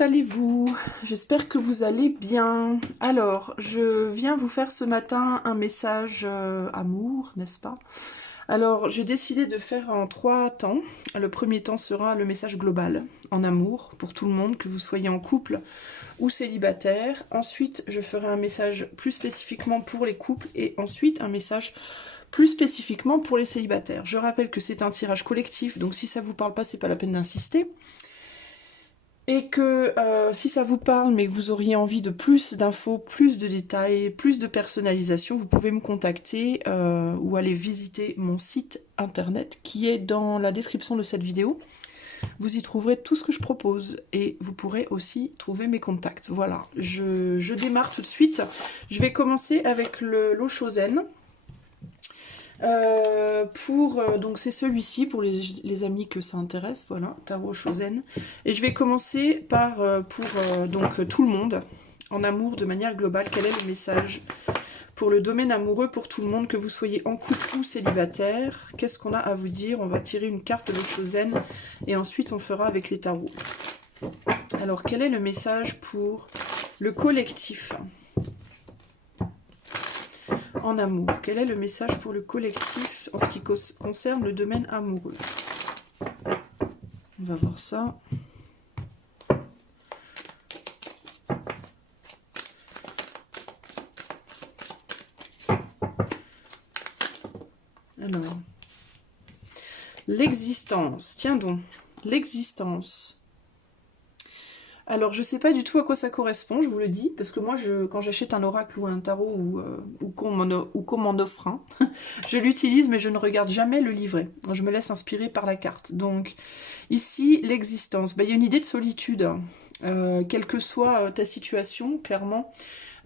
allez-vous? J'espère que vous allez bien. Alors, je viens vous faire ce matin un message amour, n'est-ce pas? Alors, j'ai décidé de faire en 3 temps. Le premier temps sera le message global, en amour, pour tout le monde, que vous soyez en couple ou célibataire. Ensuite, je ferai un message plus spécifiquement pour les couples et ensuite un message plus spécifiquement pour les célibataires. Je rappelle que c'est un tirage collectif, donc si ça vous parle pas, c'est pas la peine d'insister. Et que si ça vous parle, mais que vous auriez envie de plus d'infos, plus de détails, plus de personnalisation, vous pouvez me contacter ou aller visiter mon site internet qui est dans la description de cette vidéo. Vous y trouverez tout ce que je propose et vous pourrez aussi trouver mes contacts. Voilà, je démarre tout de suite. Je vais commencer avec l'eau Chosen. Donc c'est celui-ci pour les amis que ça intéresse, voilà, Tarot Chosen. Et je vais commencer par donc tout le monde, en amour de manière globale. Quel est le message pour le domaine amoureux pour tout le monde, que vous soyez en couple ou célibataire? Qu'est-ce qu'on a à vous dire? On va tirer une carte de l'eau Chosen et ensuite on fera avec les tarots. Alors quel est le message pour le collectif en amour? Quel est le message pour le collectif en ce qui concerne le domaine amoureux? On va voir ça. Alors, l'existence. Tiens donc, l'existence. Alors, je ne sais pas du tout à quoi ça correspond, je vous le dis, parce que moi, quand j'achète un oracle ou un tarot ou qu'on m'en offre un, je l'utilise, mais je ne regarde jamais le livret. Je me laisse inspirer par la carte. Donc, ici, l'existence. Il y a une idée de solitude, quelle que soit ta situation, clairement.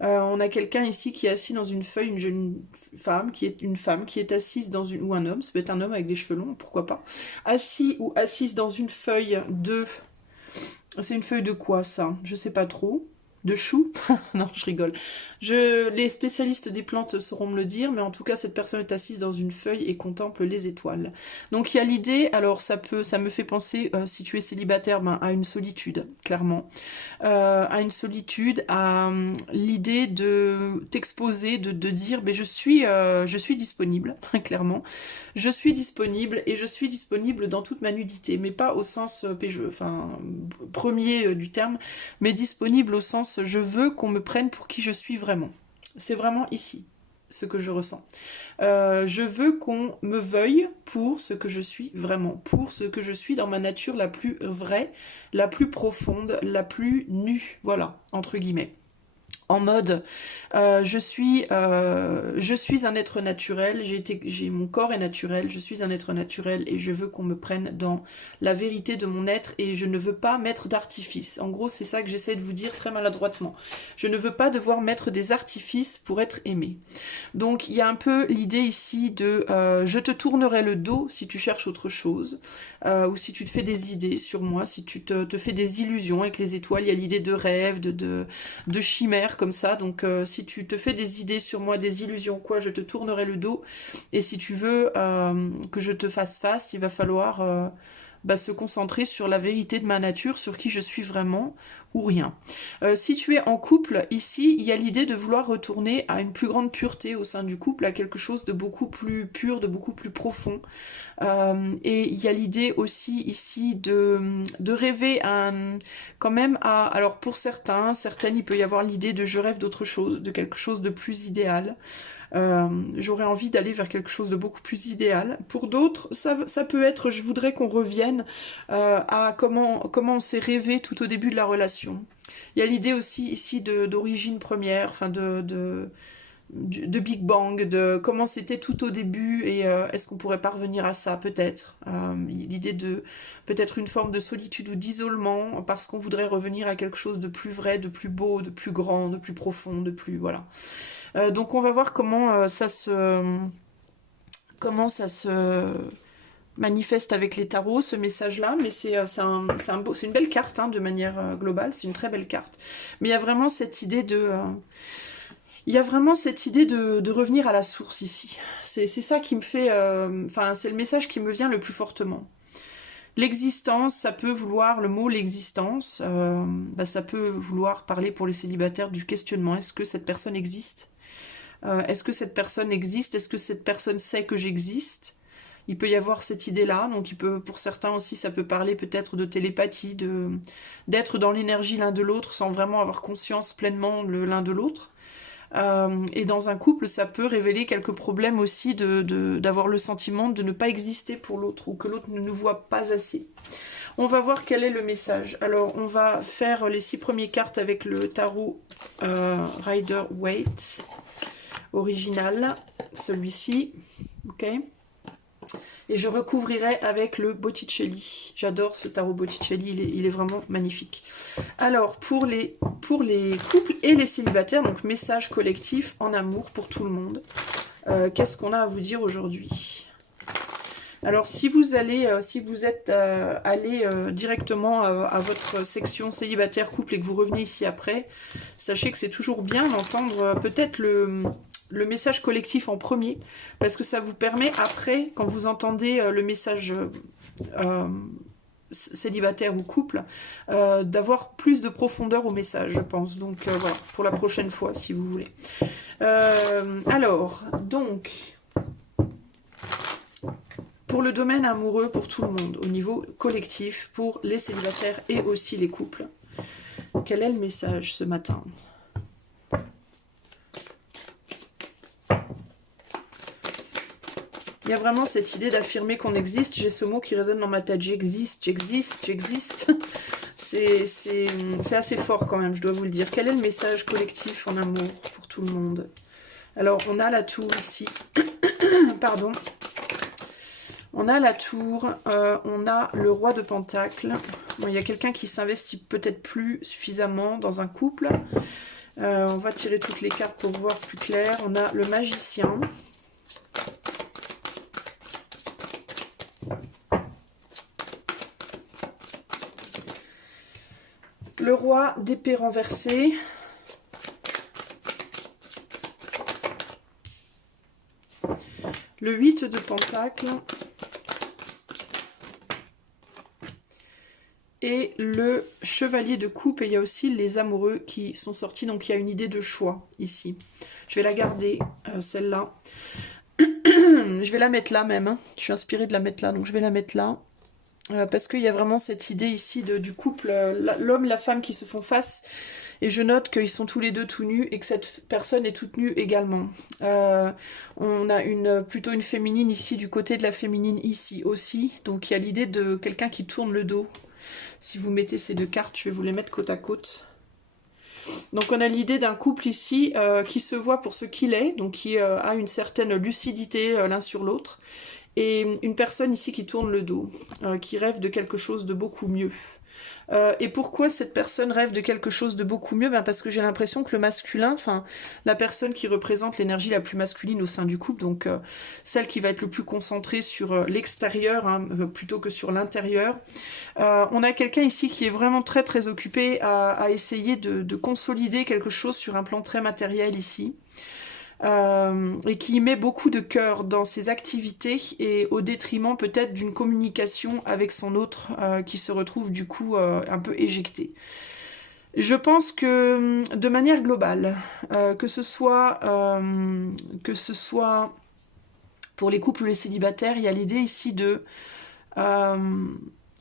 On a quelqu'un ici qui est assis dans une feuille, une jeune femme, qui est assise dans une... ou un homme, ça peut être un homme avec des cheveux longs, pourquoi pas. Assis ou assise dans une feuille de... C'est une feuille de quoi, ça? Je sais pas trop. De chou? Non, je rigole. Les spécialistes des plantes sauront me le dire, mais en tout cas, cette personne est assise dans une feuille et contemple les étoiles. Donc, il y a l'idée, alors ça me fait penser, si tu es célibataire, à une solitude, clairement. À une solitude, à l'idée de t'exposer, de dire, je suis disponible, clairement. Je suis disponible et je suis disponible dans toute ma nudité, mais pas au sens premier du terme, mais disponible au sens je veux qu'on me prenne pour qui je suis vraiment. C'est vraiment ici ce que je ressens. Je veux qu'on me veuille pour ce que je suis vraiment, pour ce que je suis dans ma nature la plus vraie, la plus profonde, la plus nue, voilà, entre guillemets. En mode, je suis un être naturel, mon corps est naturel, je suis un être naturel et je veux qu'on me prenne dans la vérité de mon être et je ne veux pas mettre d'artifice. En gros, c'est ça que j'essaie de vous dire très maladroitement. Je ne veux pas devoir mettre des artifices pour être aimé. Donc, il y a un peu l'idée ici de je te tournerai le dos si tu cherches autre chose, ou si tu te fais des idées sur moi, si tu te fais des illusions avec les étoiles. Il y a l'idée de rêve, de chimère, comme ça. Donc si tu te fais des idées sur moi, des illusions, quoi, je te tournerai le dos. Et si tu veux que je te fasse face, il va falloir se concentrer sur la vérité de ma nature, sur qui je suis vraiment ou rien. Si tu es en couple, ici, il y a l'idée de vouloir retourner à une plus grande pureté au sein du couple, à quelque chose de beaucoup plus pur, de beaucoup plus profond. Et il y a l'idée aussi ici de rêver quand même à... Alors pour certaines, il peut y avoir l'idée de je rêve d'autre chose, de quelque chose de plus idéal. J'aurais envie d'aller vers quelque chose de beaucoup plus idéal. Pour d'autres, ça peut être, je voudrais qu'on revienne à comment on s'est rêvé tout au début de la relation. Il y a l'idée aussi ici d'origine première, enfin de Big Bang, de comment c'était tout au début et est-ce qu'on pourrait parvenir à ça peut-être. L'idée de peut-être une forme de solitude ou d'isolement parce qu'on voudrait revenir à quelque chose de plus vrai, de plus beau, de plus grand, de plus profond, de plus... voilà. Donc on va voir comment ça se manifeste avec les tarots, ce message-là, mais c'est une belle carte de manière globale, c'est une très belle carte. Mais il y a vraiment cette idée de... revenir à la source ici. C'est ça qui me fait... c'est le message qui me vient le plus fortement. L'existence, ça peut vouloir, le mot l'existence, ça peut vouloir parler pour les célibataires du questionnement. Est-ce que cette personne existe? Est-ce que cette personne existe? Est-ce que cette personne sait que j'existe? Il peut y avoir cette idée-là, donc il peut, pour certains aussi, ça peut parler peut-être de télépathie, d'être dans l'énergie l'un de l'autre sans vraiment avoir conscience pleinement l'un de l'autre. Et dans un couple, ça peut révéler quelques problèmes aussi d'avoir le sentiment de ne pas exister pour l'autre ou que l'autre ne nous voit pas assez. On va voir quel est le message. Alors, on va faire les 6 premières cartes avec le tarot Rider-Waite original, celui-ci. Ok. Et je recouvrirai avec le Botticelli. J'adore ce tarot Botticelli, il est vraiment magnifique. Alors, pour les couples et les célibataires, donc message collectif en amour pour tout le monde. Qu'est-ce qu'on a à vous dire aujourd'hui? Alors, si vous êtes allé directement à votre section célibataire couple et que vous revenez ici après, sachez que c'est toujours bien d'entendre peut-être le message collectif en premier, parce que ça vous permet après, quand vous entendez le message célibataire ou couple, d'avoir plus de profondeur au message, je pense. Donc voilà, pour la prochaine fois, si vous voulez. Alors, donc, pour le domaine amoureux, pour tout le monde, au niveau collectif, pour les célibataires et aussi les couples, quel est le message ce matin ? Il y a vraiment cette idée d'affirmer qu'on existe. J'ai ce mot qui résonne dans ma tête. J'existe, j'existe, j'existe. C'est assez fort quand même, je dois vous le dire. Quel est le message collectif en amour pour tout le monde? Alors, on a la tour ici. Pardon. On a la tour. On a le roi de Pentacles. Bon, il y a quelqu'un qui s'investit peut-être plus suffisamment dans un couple. On va tirer toutes les cartes pour voir plus clair. On a le magicien. Le roi d'épée renversé. Le 8 de Pentacles. Et le chevalier de coupe. Et il y a aussi les amoureux qui sont sortis. Donc il y a une idée de choix ici. Je vais la garder, celle-là. Je vais la mettre là même. Hein. Je suis inspirée de la mettre là. Donc je vais la mettre là. Parce qu'il y a vraiment cette idée ici du couple, l'homme et la femme qui se font face, et je note qu'ils sont tous les deux tout nus et que cette personne est toute nue également. On a plutôt une féminine ici, du côté de la féminine ici aussi, donc il y a l'idée de quelqu'un qui tourne le dos. Si vous mettez ces deux cartes, je vais vous les mettre côte à côte. Donc on a l'idée d'un couple ici qui se voit pour ce qu'il est, donc qui a une certaine lucidité l'un sur l'autre. Et une personne ici qui tourne le dos, qui rêve de quelque chose de beaucoup mieux. Et pourquoi cette personne rêve de quelque chose de beaucoup mieux? Parce que j'ai l'impression que le masculin, enfin la personne qui représente l'énergie la plus masculine au sein du couple, donc celle qui va être le plus concentrée sur l'extérieur hein, plutôt que sur l'intérieur, on a quelqu'un ici qui est vraiment très très occupé à essayer de consolider quelque chose sur un plan très matériel ici. Et qui met beaucoup de cœur dans ses activités et au détriment peut-être d'une communication avec son autre qui se retrouve du coup un peu éjecté. Je pense que de manière globale, que ce soit pour les couples ou les célibataires, il y a l'idée ici de...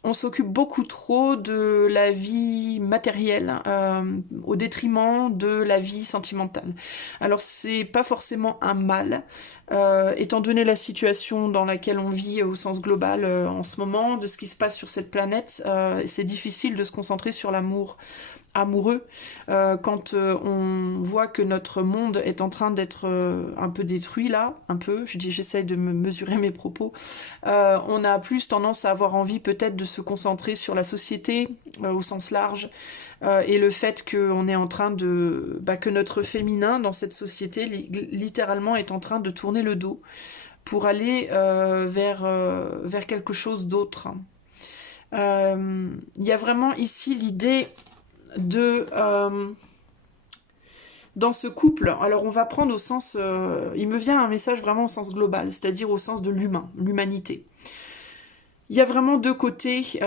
on s'occupe beaucoup trop de la vie matérielle au détriment de la vie sentimentale. Alors c'est pas forcément un mal, étant donné la situation dans laquelle on vit au sens global en ce moment, de ce qui se passe sur cette planète, c'est difficile de se concentrer sur l'amour amoureux quand on voit que notre monde est en train d'être un peu détruit là, un peu, j'essaie de me mesurer mes propos, on a plus tendance à avoir envie peut-être de se concentrer sur la société au sens large et le fait qu'on est en train de... que notre féminin dans cette société littéralement est en train de tourner le dos pour aller vers quelque chose d'autre. Il y a vraiment ici l'idée de dans ce couple, alors on va prendre au sens, il me vient un message vraiment au sens global, c'est-à-dire au sens de l'humain, l'humanité. Il y a vraiment deux côtés.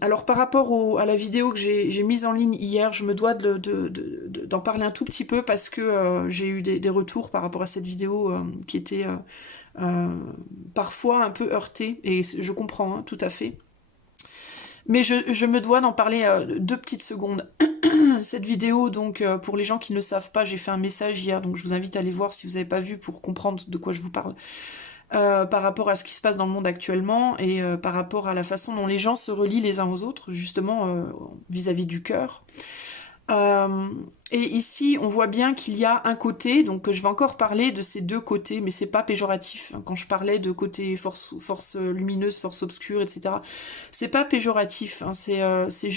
Alors par rapport à la vidéo que j'ai mise en ligne hier, je me dois d'en parler un tout petit peu parce que j'ai eu des retours par rapport à cette vidéo qui étaient parfois un peu heurtées, et je comprends hein, tout à fait. Mais je me dois d'en parler 2 petites secondes. Cette vidéo, donc pour les gens qui ne le savent pas, j'ai fait un message hier, donc je vous invite à aller voir si vous n'avez pas vu pour comprendre de quoi je vous parle. Par rapport à ce qui se passe dans le monde actuellement et par rapport à la façon dont les gens se relient les uns aux autres, justement vis-à-vis du cœur. Et ici, on voit bien qu'il y a un côté, donc je vais encore parler de ces deux côtés, mais c'est pas péjoratif. Quand je parlais de côté force lumineuse, force obscure, etc., c'est pas péjoratif. Hein, c'est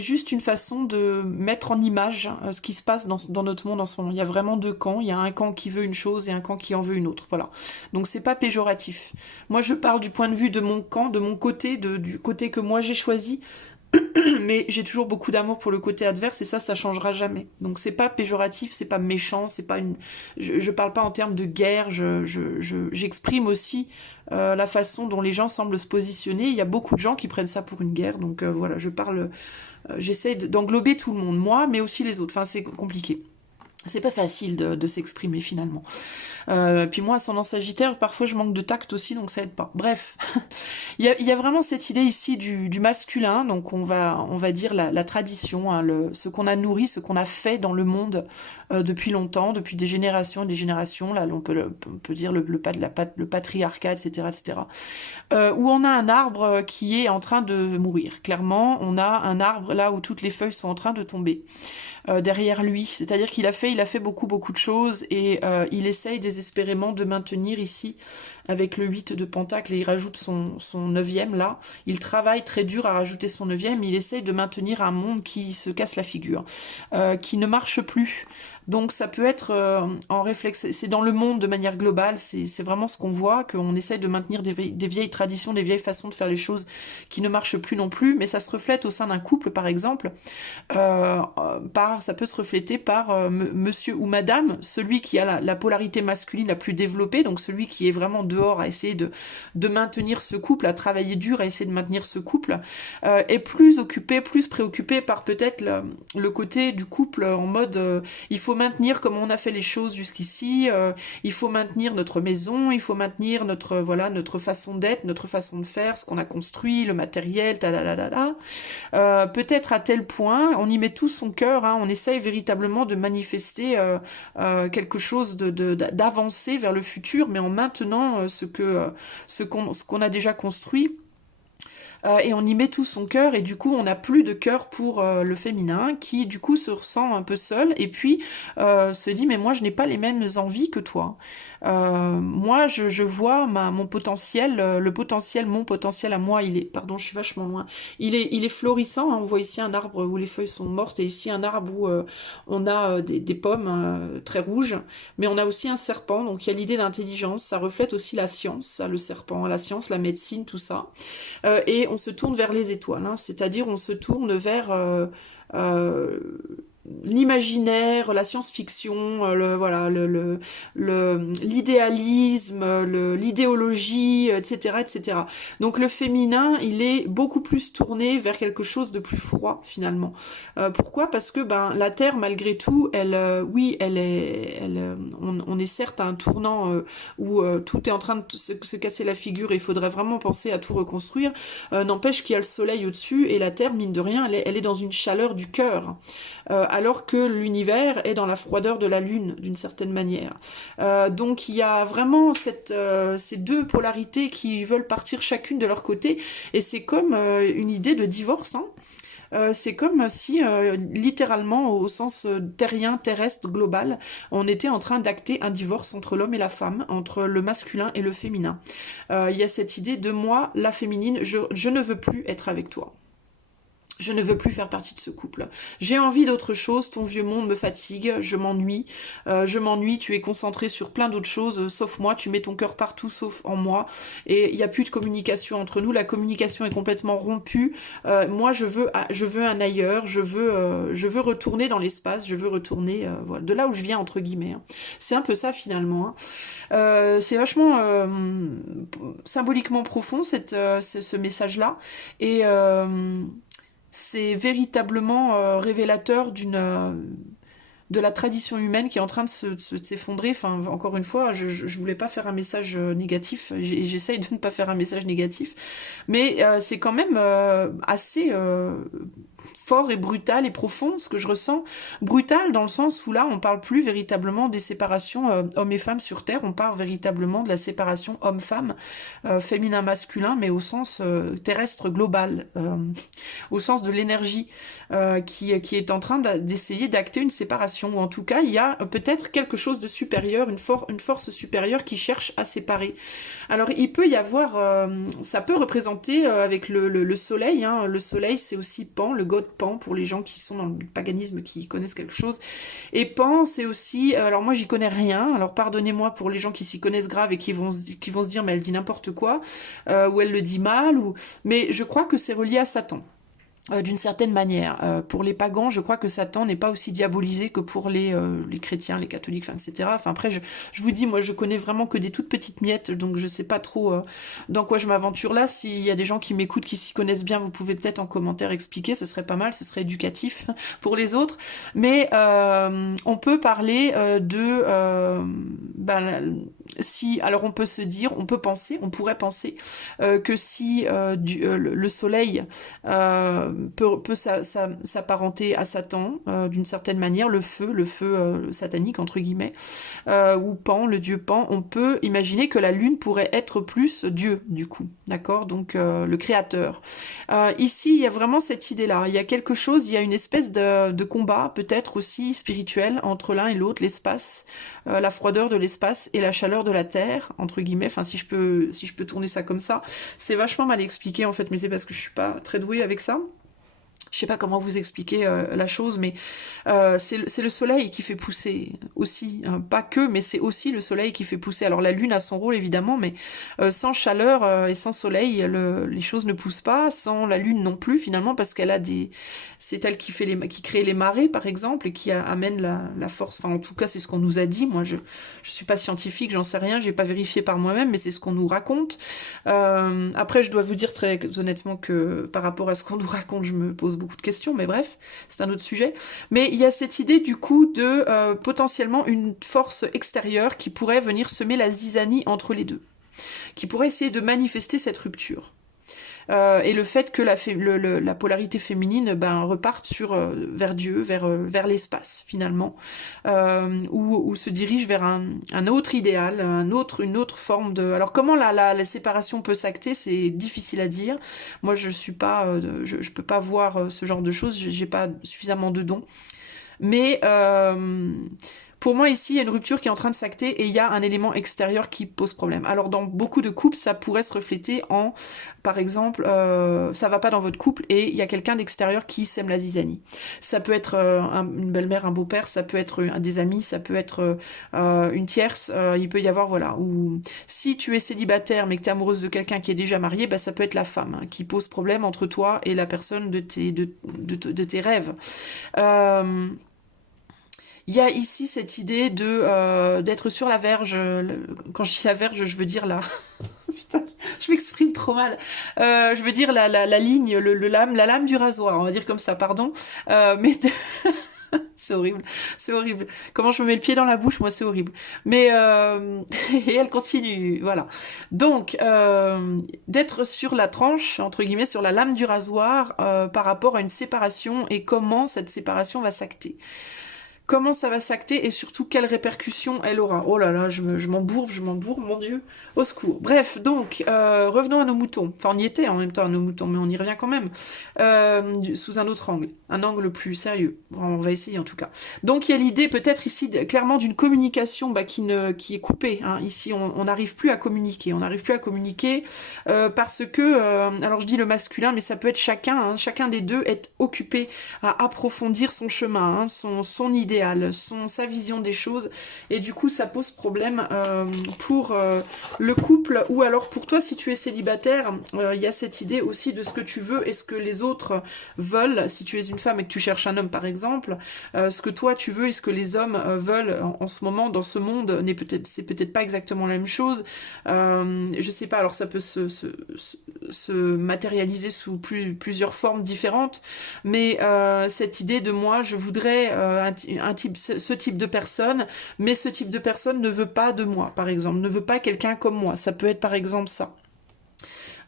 juste une façon de mettre en image ce qui se passe dans notre monde en ce moment. Il y a vraiment deux camps. Il y a un camp qui veut une chose et un camp qui en veut une autre. Voilà. Donc c'est pas péjoratif. Moi, je parle du point de vue de mon camp, de mon côté, du côté que moi j'ai choisi. Mais j'ai toujours beaucoup d'amour pour le côté adverse et ça changera jamais. Donc c'est pas péjoratif, c'est pas méchant, c'est pas une. Je parle pas en termes de guerre. J'exprime aussi la façon dont les gens semblent se positionner. Il y a beaucoup de gens qui prennent ça pour une guerre. Donc voilà, je parle. J'essaie d'englober tout le monde, moi, mais aussi les autres. Enfin, c'est compliqué. C'est pas facile de s'exprimer finalement. Puis moi, ascendant Sagittaire, parfois je manque de tact aussi, donc ça aide pas. Bref, il y a vraiment cette idée ici du masculin, donc on va dire la tradition, hein, ce qu'on a nourri, ce qu'on a fait dans le monde depuis longtemps, depuis des générations et des générations. Là, on peut dire le patriarcat, etc., etc. Où on a un arbre qui est en train de mourir. Clairement, on a un arbre là où toutes les feuilles sont en train de tomber. Derrière lui, c'est-à-dire qu'il a fait beaucoup de choses et il essaye désespérément de maintenir ici avec le 8 de Pentacle et il rajoute son 9e là, il travaille très dur à rajouter son 9e, il essaye de maintenir un monde qui se casse la figure, qui ne marche plus. Donc ça peut être en réflexe, c'est dans le monde de manière globale, c'est vraiment ce qu'on voit, qu'on essaye de maintenir des vieilles traditions, des vieilles façons de faire les choses qui ne marchent plus non plus, mais ça se reflète au sein d'un couple par exemple, ça peut se refléter par monsieur ou madame, celui qui a la polarité masculine la plus développée, donc celui qui est vraiment dehors à essayer de maintenir ce couple, à travailler dur à essayer de maintenir ce couple, est plus occupé, plus préoccupé par peut-être le côté du couple en mode il faut maintenir comme on a fait les choses jusqu'ici, il faut maintenir notre maison, il faut maintenir notre façon d'être, notre façon de faire, ce qu'on a construit, le matériel, peut-être à tel point, on y met tout son cœur, hein, on essaye véritablement de manifester quelque chose d'avancer vers le futur, mais en maintenant ce qu'on a déjà construit. Et on y met tout son cœur et du coup on n'a plus de cœur pour le féminin qui du coup se ressent un peu seul et puis se dit mais moi je n'ai pas les mêmes envies que toi. Moi je vois mon potentiel, mon potentiel à moi il est, pardon je suis vachement loin, il est florissant, hein, on voit ici un arbre où les feuilles sont mortes et ici un arbre où on a des pommes très rouges, mais on a aussi un serpent, donc il y a l'idée d'intelligence, ça reflète aussi la science, ça, le serpent, la science, la médecine, tout ça. Et on se tourne vers les étoiles, hein, c'est-à-dire on se tourne vers l'imaginaire, la science-fiction, l'idéalisme, l'idéologie, etc., etc. Donc le féminin, il est beaucoup plus tourné vers quelque chose de plus froid finalement. Pourquoi? Parce que la Terre, malgré tout, on est certes à un tournant où tout est en train de se casser la figure et il faudrait vraiment penser à tout reconstruire. N'empêche qu'il y a le soleil au-dessus et la Terre, mine de rien, elle est dans une chaleur du cœur. Alors que l'univers est dans la froideur de la Lune, d'une certaine manière. Donc il y a vraiment ces deux polarités qui veulent partir chacune de leur côté, et c'est comme une idée de divorce, hein. C'est comme si, littéralement, au sens terrien, terrestre, global, on était en train d'acter un divorce entre l'homme et la femme, entre le masculin et le féminin. Il y a cette idée de moi, la féminine, je ne veux plus être avec toi. Je ne veux plus faire partie de ce couple. J'ai envie d'autre chose, ton vieux monde me fatigue, je m'ennuie, tu es concentré sur plein d'autres choses, sauf moi, tu mets ton cœur partout sauf en moi, et il n'y a plus de communication entre nous, la communication est complètement rompue, moi je veux un ailleurs, je veux retourner dans l'espace, je veux retourner voilà, de là où je viens entre guillemets. Hein. C'est un peu ça finalement. Hein. C'est vachement symboliquement profond ce message-là, et c'est véritablement révélateur de la tradition humaine qui est en train de s'effondrer. Enfin, encore une fois, je voulais pas faire un message négatif, j'essaye de ne pas faire un message négatif, mais c'est quand même assez fort et brutal et profond ce que je ressens. Brutal dans le sens où là, on parle plus véritablement des séparations hommes et femmes sur Terre, on parle véritablement de la séparation homme-femme, féminin-masculin, mais au sens terrestre global, au sens de l'énergie qui est en train d'essayer d'acter une séparation, ou en tout cas il y a peut-être quelque chose de supérieur, une force supérieure qui cherche à séparer. Alors il peut y avoir, ça peut représenter avec le soleil, hein. Le soleil c'est aussi Pan, le god Pan pour les gens qui sont dans le paganisme, qui connaissent quelque chose, et Pan c'est aussi, alors moi j'y connais rien, alors pardonnez-moi pour les gens qui s'y connaissent grave et qui vont se dire mais elle dit n'importe quoi, ou elle le dit mal, mais je crois que c'est relié à Satan. D'une certaine manière. Pour les pagans, je crois que Satan n'est pas aussi diabolisé que pour les chrétiens, les catholiques, enfin, etc. Enfin, après, je vous dis, moi, je connais vraiment que des toutes petites miettes, donc je sais pas trop dans quoi je m'aventure là. S'il y a des gens qui m'écoutent, qui s'y connaissent bien, vous pouvez peut-être en commentaire expliquer, ce serait pas mal, ce serait éducatif pour les autres. Mais on peut parler alors on peut se dire, on pourrait penser que si le soleil peut s'apparenter à Satan d'une certaine manière, le feu satanique entre guillemets, ou Pan, le dieu Pan, on peut imaginer que la lune pourrait être plus Dieu du coup, d'accord, donc le créateur. Ici il y a vraiment cette idée-là, il y a quelque chose, il y a une espèce de combat peut-être aussi spirituel entre l'un et l'autre, l'espace, la froideur de l'espace et la chaleur de la terre entre guillemets, enfin si je peux tourner ça comme ça, c'est vachement mal expliqué en fait, mais c'est parce que je suis pas très douée avec ça. Je sais pas comment vous expliquer la chose, mais c'est le soleil qui fait pousser aussi, hein, pas que, mais c'est aussi le soleil qui fait pousser. Alors la lune a son rôle évidemment, mais sans chaleur et sans soleil, les choses ne poussent pas. Sans la lune non plus finalement, parce qu'elle a c'est elle qui crée les marées par exemple et qui amène la force. Enfin en tout cas c'est ce qu'on nous a dit. Moi je suis pas scientifique, j'en sais rien, j'ai pas vérifié par moi-même, mais c'est ce qu'on nous raconte. Après je dois vous dire très honnêtement que par rapport à ce qu'on nous raconte, je me pose beaucoup de questions, mais bref, c'est un autre sujet. Mais il y a cette idée du coup de potentiellement une force extérieure qui pourrait venir semer la zizanie entre les deux, qui pourrait essayer de manifester cette rupture. Et le fait que la polarité féminine reparte vers Dieu, vers l'espace finalement, ou se dirige vers un autre idéal, une autre forme de... Alors comment la séparation peut s'acter, c'est difficile à dire. Moi je suis pas, je peux pas voir ce genre de choses, j'ai pas suffisamment de dons. Mais pour moi, ici, il y a une rupture qui est en train de s'acter et il y a un élément extérieur qui pose problème. Alors, dans beaucoup de couples, ça pourrait se refléter en, par exemple, ça va pas dans votre couple et il y a quelqu'un d'extérieur qui sème la zizanie. Ça peut être une belle-mère, un beau-père, ça peut être des amis, ça peut être une tierce, il peut y avoir, voilà. Ou si tu es célibataire mais que tu es amoureuse de quelqu'un qui est déjà marié, ça peut être la femme hein, qui pose problème entre toi et la personne de tes rêves. Il y a ici cette idée d'être sur la verge. Quand je dis la verge, je veux dire la... Putain, je m'exprime trop mal. Je veux dire la ligne, la lame du rasoir, on va dire comme ça, pardon. C'est horrible, c'est horrible. Comment je me mets le pied dans la bouche, moi c'est horrible. Mais et elle continue, voilà. Donc d'être sur la tranche, entre guillemets, sur la lame du rasoir par rapport à une séparation et comment cette séparation va s'acter. comment ça va s'acter et surtout quelles répercussions elle aura. Oh là là, je m'embourbe, mon Dieu, au secours. Bref, donc, revenons à nos moutons. Enfin, on y était en même temps à nos moutons, mais on y revient quand même. Sous un autre angle, un angle plus sérieux. Bon, on va essayer en tout cas. Donc, il y a l'idée peut-être ici, clairement, d'une communication qui est coupée. Hein. Ici, on n'arrive plus à communiquer. On n'arrive plus à communiquer parce que, alors je dis le masculin, mais ça peut être chacun. Hein, chacun des deux est occupé à approfondir son chemin, hein, son idéal, sa vision des choses. Et du coup, ça pose problème pour le couple, ou alors pour toi, si tu es célibataire, il y a cette idée aussi de ce que tu veux et ce que les autres veulent. Si tu es une femme et que tu cherches un homme, par exemple, ce que toi tu veux et ce que les hommes veulent en ce moment dans ce monde, c'est peut-être pas exactement la même chose. Je sais pas, alors ça peut se matérialiser sous plusieurs formes différentes, mais cette idée de moi, je voudrais ce type de personne, mais ce type de personne ne veut pas de moi, par exemple, ne veut pas quelqu'un comme moi. Ça peut être par exemple ça.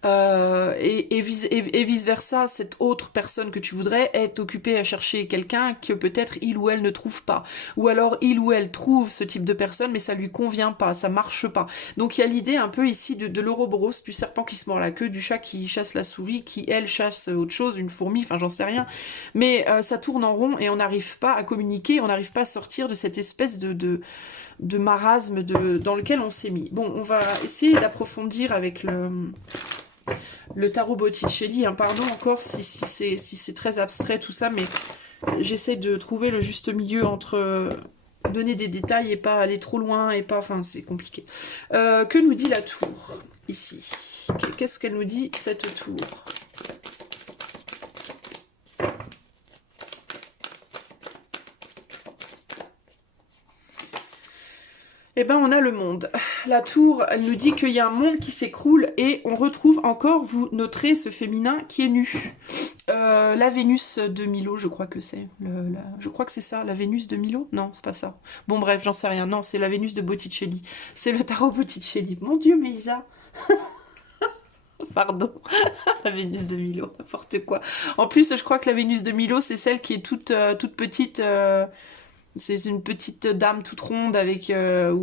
Et vice versa, cette autre personne que tu voudrais est occupée à chercher quelqu'un que peut-être il ou elle ne trouve pas, ou alors il ou elle trouve ce type de personne mais ça lui convient pas, ça marche pas. Donc il y a l'idée un peu ici de l'Ouroboros, du serpent qui se mord la queue, du chat qui chasse la souris, qui elle chasse autre chose, une fourmi, enfin j'en sais rien, mais ça tourne en rond et on n'arrive pas à communiquer, on n'arrive pas à sortir de cette espèce de marasme dans lequel on s'est mis. Bon, on va essayer d'approfondir avec le tarot Botticelli, hein, pardon encore si c'est très abstrait tout ça, mais j'essaie de trouver le juste milieu entre donner des détails et pas aller trop loin, et pas, enfin c'est compliqué. Que nous dit la tour, ici? Qu'est-ce qu'elle nous dit, cette tour? Eh ben, on a le monde. La tour, elle nous dit qu'il y a un monde qui s'écroule et on retrouve encore, vous noterez, ce féminin qui est nu. La Vénus de Milo, je crois que c'est. Je crois que c'est ça, la Vénus de Milo? Non, c'est pas ça. Bon, bref, j'en sais rien. Non, c'est la Vénus de Botticelli. C'est le tarot Botticelli. Mon Dieu, Meisa. Pardon, la Vénus de Milo, n'importe quoi. En plus, je crois que la Vénus de Milo, c'est celle qui est toute petite... C'est une petite dame toute ronde avec où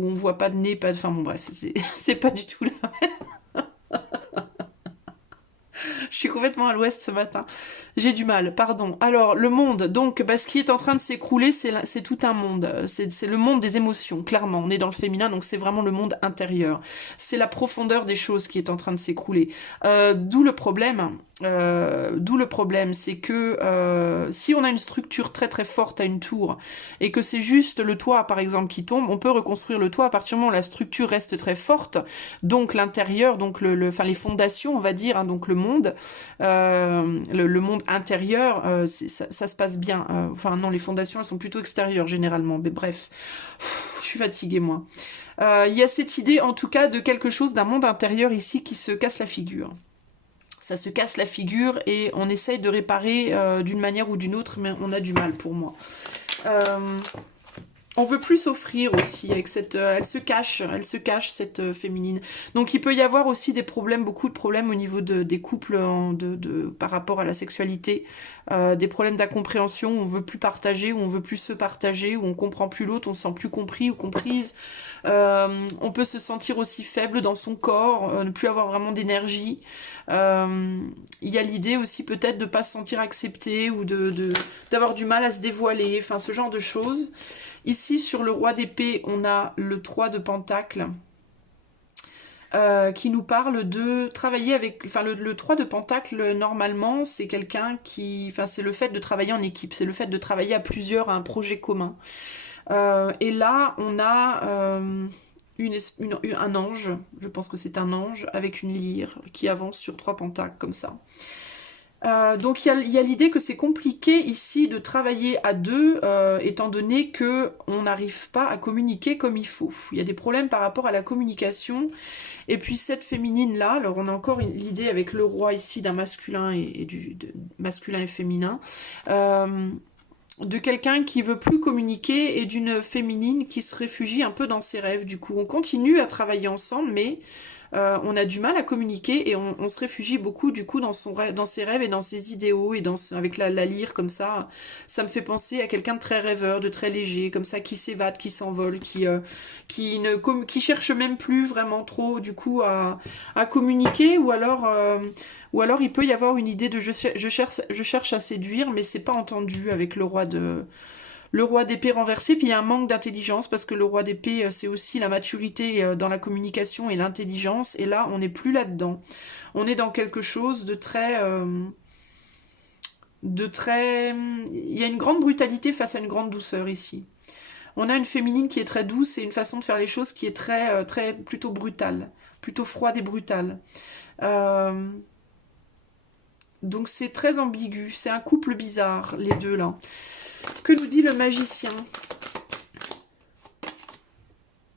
on voit pas de nez, pas de... Enfin bon bref, c'est pas du tout la même. Je suis complètement à l'ouest ce matin. J'ai du mal, pardon. Alors, le monde, donc, ce qui est en train de s'écrouler, c'est tout un monde. C'est le monde des émotions, clairement. On est dans le féminin, donc c'est vraiment le monde intérieur. C'est la profondeur des choses qui est en train de s'écrouler. D'où le problème, c'est que si on a une structure très très forte à une tour, et que c'est juste le toit, par exemple, qui tombe, on peut reconstruire le toit à partir du moment où la structure reste très forte, donc l'intérieur, donc enfin, les fondations, on va dire, hein, donc le monde, le monde intérieur, ça se passe bien. Enfin non, les fondations, elles sont plutôt extérieures généralement. Mais bref, je suis fatiguée moi. Il y a cette idée en tout cas de quelque chose, d'un monde intérieur ici qui se casse la figure. Ça se casse la figure et on essaye de réparer d'une manière ou d'une autre, mais on a du mal pour moi. On veut plus s'offrir aussi avec cette... elle se cache cette féminine. Donc il peut y avoir aussi des problèmes, beaucoup de problèmes au niveau des couples par rapport à la sexualité. Des problèmes d'incompréhension, où on veut plus partager, où on veut plus se partager, où on comprend plus l'autre, on se sent plus compris ou comprise. On peut se sentir aussi faible dans son corps, ne plus avoir vraiment d'énergie. Il y a l'idée aussi peut-être de ne pas se sentir accepté ou d'avoir du mal à se dévoiler, enfin ce genre de choses. Ici, sur le roi d'épée, on a le 3 de Pentacle qui nous parle de travailler avec... Enfin, le 3 de Pentacle, normalement, c'est quelqu'un qui... Enfin, c'est le fait de travailler en équipe, c'est le fait de travailler à plusieurs à un projet commun. Et là, on a un ange, je pense que c'est un ange, avec une lyre qui avance sur 3 pentacles, comme ça. Donc il y a l'idée que c'est compliqué ici de travailler à deux, étant donné que on n'arrive pas à communiquer comme il faut. Il y a des problèmes par rapport à la communication. Et puis cette féminine là, alors on a encore l'idée avec le roi ici d'un masculin et masculin et féminin, de quelqu'un qui veut plus communiquer et d'une féminine qui se réfugie un peu dans ses rêves. Du coup, on continue à travailler ensemble, mais on a du mal à communiquer et on se réfugie beaucoup du coup dans dans ses rêves et dans ses idéaux et avec la lyre comme ça. Ça me fait penser à quelqu'un de très rêveur, de très léger, comme ça, qui s'évade, qui s'envole, qui cherche même plus vraiment trop du coup à communiquer ou alors il peut y avoir une idée de je cherche à séduire, mais c'est pas entendu avec le roi d'épée renversé, puis il y a un manque d'intelligence, parce que le roi d'épée, c'est aussi la maturité dans la communication et l'intelligence, et là, on n'est plus là-dedans. On est dans quelque chose de très... Il y a une grande brutalité face à une grande douceur ici. On a une féminine qui est très douce et une façon de faire les choses qui est très plutôt brutale, plutôt froide et brutale. Donc c'est très ambigu, c'est un couple bizarre, les deux là. Que nous dit le magicien?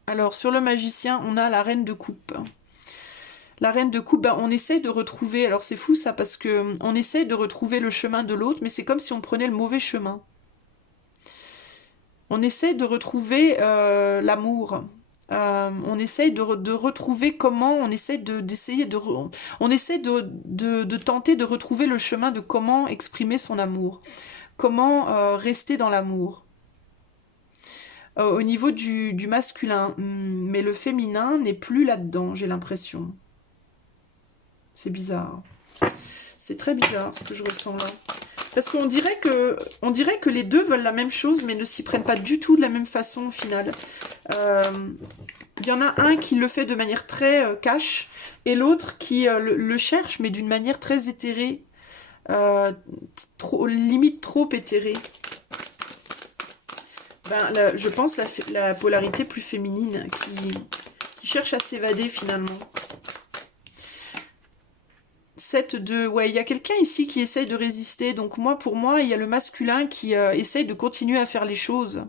Alors, sur le magicien, on a la reine de coupe. La reine de coupe, on essaye de retrouver... Alors, c'est fou ça, parce que on essaye de retrouver le chemin de l'autre, mais c'est comme si on prenait le mauvais chemin. On essaye de retrouver l'amour. On essaye de retrouver comment... On essaye on essaie de tenter de retrouver le chemin de comment exprimer son amour. Comment rester dans l'amour au niveau du masculin. Mais le féminin n'est plus là-dedans, j'ai l'impression. C'est bizarre. C'est très bizarre ce que je ressens là. Parce qu'on dirait que les deux veulent la même chose, mais ne s'y prennent pas du tout de la même façon au final. Il y en a un qui le fait de manière très cash, et l'autre qui le cherche, mais d'une manière très éthérée. Limite trop éthérée. Je pense la polarité plus féminine qui cherche à s'évader finalement. 7-2, ouais, il y a quelqu'un ici qui essaye de résister, donc pour moi, il y a le masculin qui essaye de continuer à faire les choses.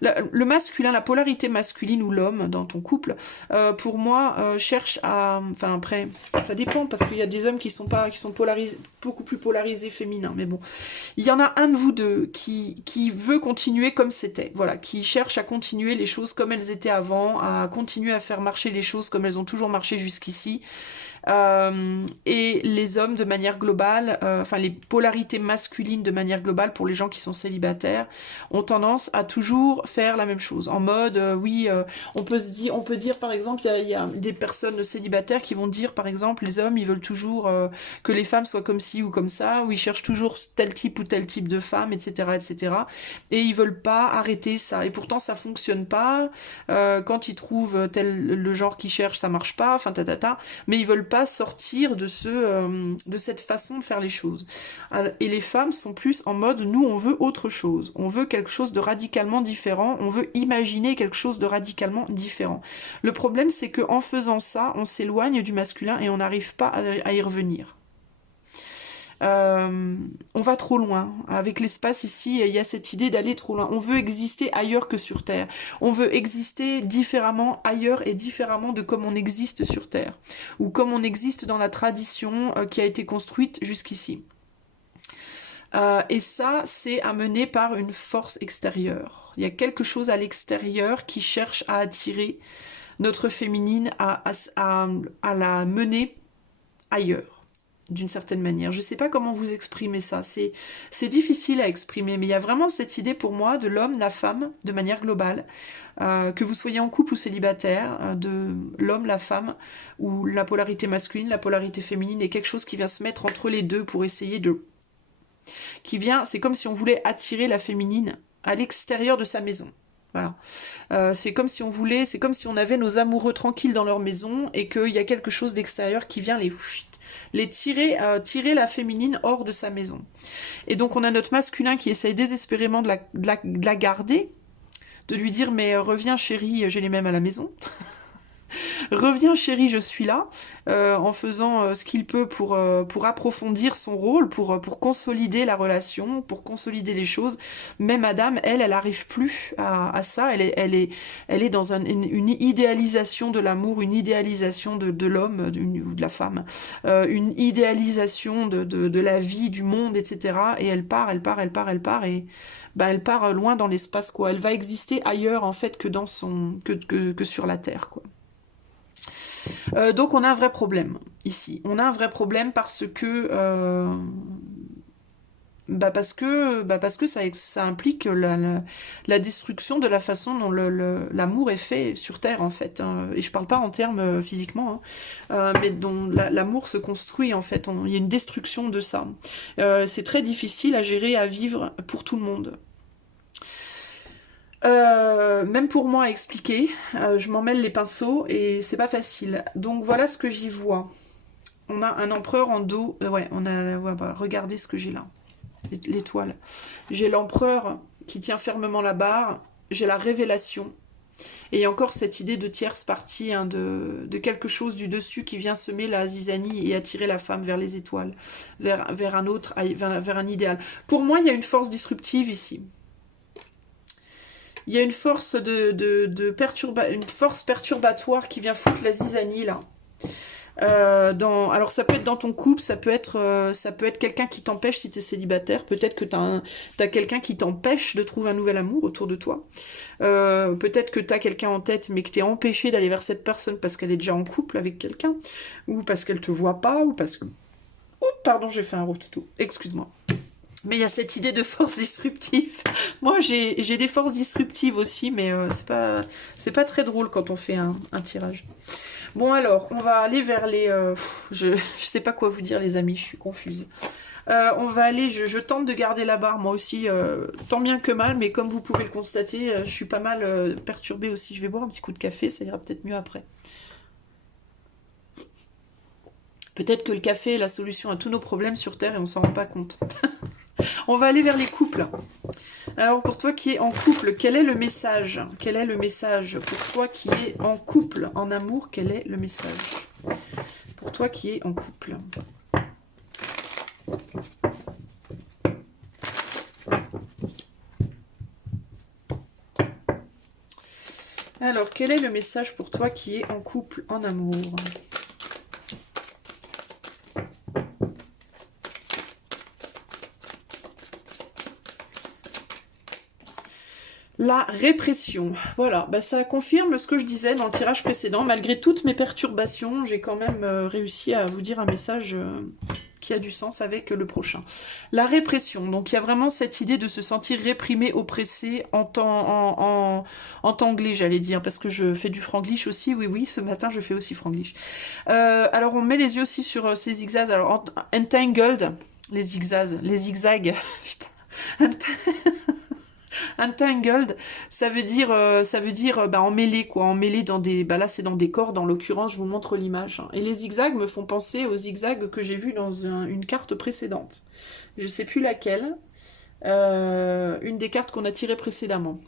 Le masculin, la polarité masculine ou l'homme dans ton couple, pour moi, cherche à... Enfin, après, ça dépend, parce qu'il y a des hommes qui sont polarisés, beaucoup plus polarisés féminins, mais bon. Il y en a un de vous deux qui veut continuer comme c'était, voilà, qui cherche à continuer les choses comme elles étaient avant, à continuer à faire marcher les choses comme elles ont toujours marché jusqu'ici. Et les hommes de manière globale, enfin les polarités masculines de manière globale pour les gens qui sont célibataires ont tendance à toujours faire la même chose en mode oui, on peut dire par exemple il y a des personnes célibataires qui vont dire par exemple les hommes ils veulent toujours que les femmes soient comme ci ou comme ça, ou ils cherchent toujours tel type ou tel type de femme, etc. Et ils veulent pas arrêter ça, et pourtant ça fonctionne pas, quand ils trouvent le genre qu'ils cherchent ça marche pas, enfin mais ils veulent pas sortir de cette façon de faire les choses. Et les femmes sont plus en mode, nous on veut autre chose, on veut quelque chose de radicalement différent, on veut imaginer quelque chose de radicalement différent. Le problème c'est qu'en faisant ça, on s'éloigne du masculin et on n'arrive pas à y revenir. On va trop loin. Avec l'espace ici, il y a cette idée d'aller trop loin. On veut exister ailleurs que sur Terre. On veut exister différemment ailleurs et différemment de comme on existe sur Terre. Ou comme on existe dans la tradition qui a été construite jusqu'ici. Et ça, c'est amené par une force extérieure. Il y a quelque chose à l'extérieur qui cherche à attirer notre féminine, à la mener ailleurs. D'une certaine manière. Je ne sais pas comment vous exprimer ça. C'est difficile à exprimer, mais il y a vraiment cette idée pour moi de l'homme, la femme, de manière globale, que vous soyez en couple ou célibataire, de l'homme, la femme, ou la polarité masculine, la polarité féminine, est quelque chose qui vient se mettre entre les deux pour essayer de... C'est comme si on voulait attirer la féminine à l'extérieur de sa maison. Voilà. C'est comme si on avait nos amoureux tranquilles dans leur maison et qu'il y a quelque chose d'extérieur qui vient les tirer la féminine hors de sa maison. Et donc on a notre masculin qui essaye désespérément de la garder, de lui dire mais reviens chérie, j'ai les mêmes à la maison. Reviens chérie, je suis là, en faisant ce qu'il peut pour approfondir son rôle, pour consolider la relation, pour consolider les choses. Mais madame, elle n'arrive plus à ça, elle est dans une idéalisation de l'amour, une idéalisation de l'homme ou de la femme, une idéalisation de la vie, du monde, etc. Et elle part, et elle part loin dans l'espace, quoi. Elle va exister ailleurs, en fait, que sur la Terre, quoi. Donc on a un vrai problème ici. On a un vrai problème parce que parce que ça implique la destruction de la façon dont l'amour est fait sur Terre, en fait. Hein. Et je parle pas en termes physiquement, hein, mais dont l'amour se construit, en fait. Il y a une destruction de ça. C'est très difficile à gérer, à vivre pour tout le monde. Même pour moi à expliquer, je m'en mêle les pinceaux et c'est pas facile. Donc voilà ce que j'y vois. On a un empereur en dos. Ouais, regardez ce que j'ai là. L'étoile. J'ai l'empereur qui tient fermement la barre, j'ai la révélation, et il y a encore cette idée de tierce partie, hein, de quelque chose du dessus qui vient semer la zizanie et attirer la femme vers les étoiles, vers un autre, vers un idéal. Pour moi, il y a une force disruptive ici. Il y a une force une force perturbatoire qui vient foutre la zizanie là. Alors ça peut être dans ton couple, ça peut être quelqu'un qui t'empêche si tu es célibataire, peut-être que tu as quelqu'un qui t'empêche de trouver un nouvel amour autour de toi, peut-être que tu as quelqu'un en tête mais que tu es empêché d'aller vers cette personne parce qu'elle est déjà en couple avec quelqu'un, ou parce qu'elle te voit pas, ou parce que... Oups, pardon, j'ai fait un rototo, excuse-moi. Mais il y a cette idée de force disruptive. Moi, j'ai des forces disruptives aussi, mais c'est pas très drôle quand on fait un tirage. Bon alors, on va aller vers les... je sais pas quoi vous dire les amis, je suis confuse. On va aller, je tente de garder la barre moi aussi, tant bien que mal, mais comme vous pouvez le constater, je suis pas mal perturbée aussi. Je vais boire un petit coup de café, ça ira peut-être mieux après. Peut-être que le café est la solution à tous nos problèmes sur Terre et on s'en rend pas compte. On va aller vers les couples. Alors pour toi qui es en couple, quel est le message? Quel est le message pour toi qui est en couple, en amour? Quel est le message pour toi qui es en couple? Alors quel est le message pour toi qui est en couple, en amour? La répression. Voilà, bah ça confirme ce que je disais dans le tirage précédent. Malgré toutes mes perturbations, j'ai quand même réussi à vous dire un message qui a du sens avec le prochain. La répression. Donc il y a vraiment cette idée de se sentir réprimé, oppressé en tanglais, j'allais dire, parce que je fais du franglish aussi. Oui, oui, ce matin je fais aussi franglish. Alors on met les yeux aussi sur ces zigzags. Alors entangled, les zigzags. Putain. Entangled, ça veut dire emmêlé, quoi, emmêlé dans des, là c'est dans des cordes, en l'occurrence je vous montre l'image, hein. Et les zigzags me font penser aux zigzags que j'ai vus dans une carte précédente, je sais plus laquelle, une des cartes qu'on a tirées précédemment,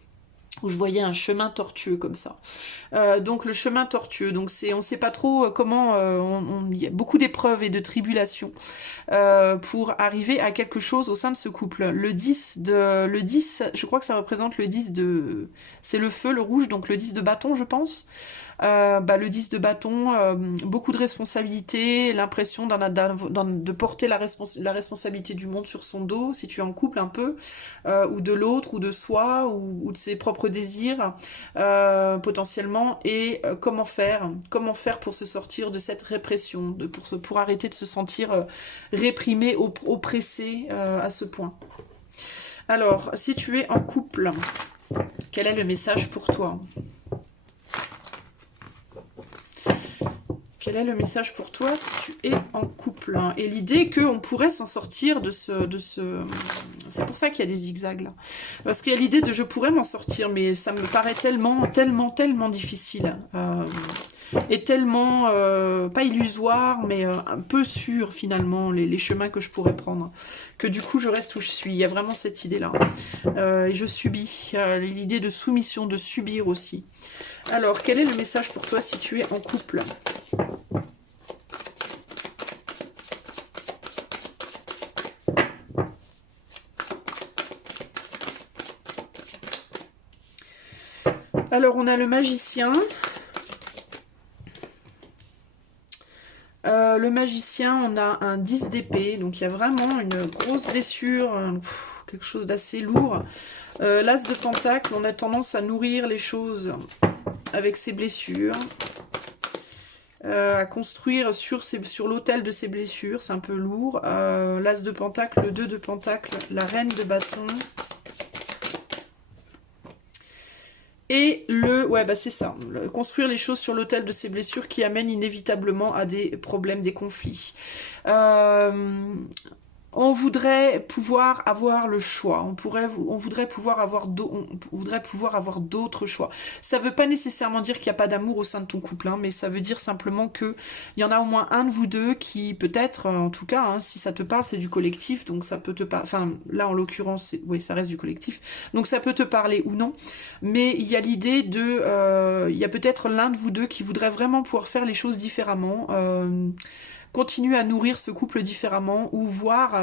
où je voyais un chemin tortueux comme ça. Donc le chemin tortueux, donc on ne sait pas trop comment, il y a beaucoup d'épreuves et de tribulations pour arriver à quelque chose au sein de ce couple. Le 10, je crois que ça représente le 10 de... C'est le feu, le rouge, donc le 10 de bâton, je pense. Le 10 de bâton, beaucoup de responsabilités, l'impression de porter la responsabilité du monde sur son dos, si tu es en couple un peu, ou de l'autre, ou de soi, ou de ses propres désirs, potentiellement, et comment faire pour se sortir de cette répression, pour arrêter de se sentir réprimé, oppressé à ce point. Alors, si tu es en couple, quel est le message pour toi ? Quel est le message pour toi si tu es en couple, hein? Et l'idée qu'on pourrait s'en sortir de ce... C'est pour ça qu'il y a des zigzags là. Parce qu'il y a l'idée de je pourrais m'en sortir, mais ça me paraît tellement difficile. Et tellement, pas illusoire, mais un peu sûr finalement, les chemins que je pourrais prendre. Que du coup je reste où je suis. Il y a vraiment cette idée là. Et je subis. L'idée de soumission, de subir aussi. Alors, quel est le message pour toi si tu es en couple ? Alors, on a le magicien. Le magicien, on a un 10 d'épée. Donc, il y a vraiment une grosse blessure, quelque chose d'assez lourd. L'as de pentacle, on a tendance à nourrir les choses avec ces blessures. à construire sur l'autel de ses blessures, c'est un peu lourd. L'As de Pentacle, le 2 de Pentacle, la Reine de Bâton. Et ouais, bah c'est ça, construire les choses sur l'autel de ses blessures qui amènent inévitablement à des problèmes, des conflits. On voudrait pouvoir avoir le choix, on voudrait pouvoir avoir d'autres choix. Ça veut pas nécessairement dire qu'il n'y a pas d'amour au sein de ton couple, hein, mais ça veut dire simplement qu'il y en a au moins un de vous deux qui peut-être, en tout cas, hein, si ça te parle, c'est du collectif, donc ça peut te parler, enfin là en l'occurrence, oui, ça reste du collectif, donc ça peut te parler ou non, mais il y a l'idée il y a peut-être l'un de vous deux qui voudrait vraiment pouvoir faire les choses différemment, continuer à nourrir ce couple différemment ou voir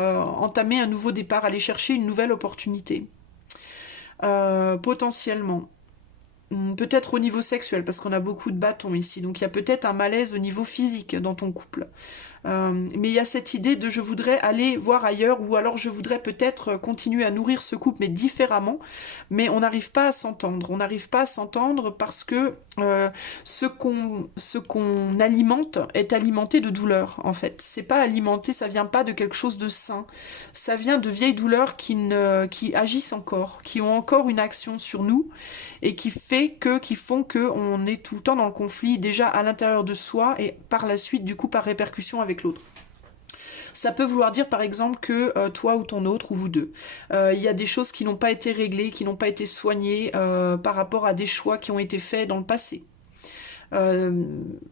entamer un nouveau départ, aller chercher une nouvelle opportunité. Potentiellement. Peut-être au niveau sexuel, parce qu'on a beaucoup de bâtons ici. Donc il y a peut-être un malaise au niveau physique dans ton couple. Mais il y a cette idée de je voudrais aller voir ailleurs, ou alors je voudrais peut-être continuer à nourrir ce couple, mais différemment. Mais on n'arrive pas à s'entendre. On n'arrive pas à s'entendre parce que ce qu'on alimente est alimenté de douleur, en fait. C'est pas alimenté, ça vient pas de quelque chose de sain. Ça vient de vieilles douleurs qui agissent encore, qui ont encore une action sur nous et qui font qu'on est tout le temps dans le conflit, déjà à l'intérieur de soi et par la suite, du coup, par répercussion avec l'autre. Ça peut vouloir dire par exemple que toi ou ton autre, ou vous deux, il y a des choses qui n'ont pas été réglées, qui n'ont pas été soignées par rapport à des choix qui ont été faits dans le passé.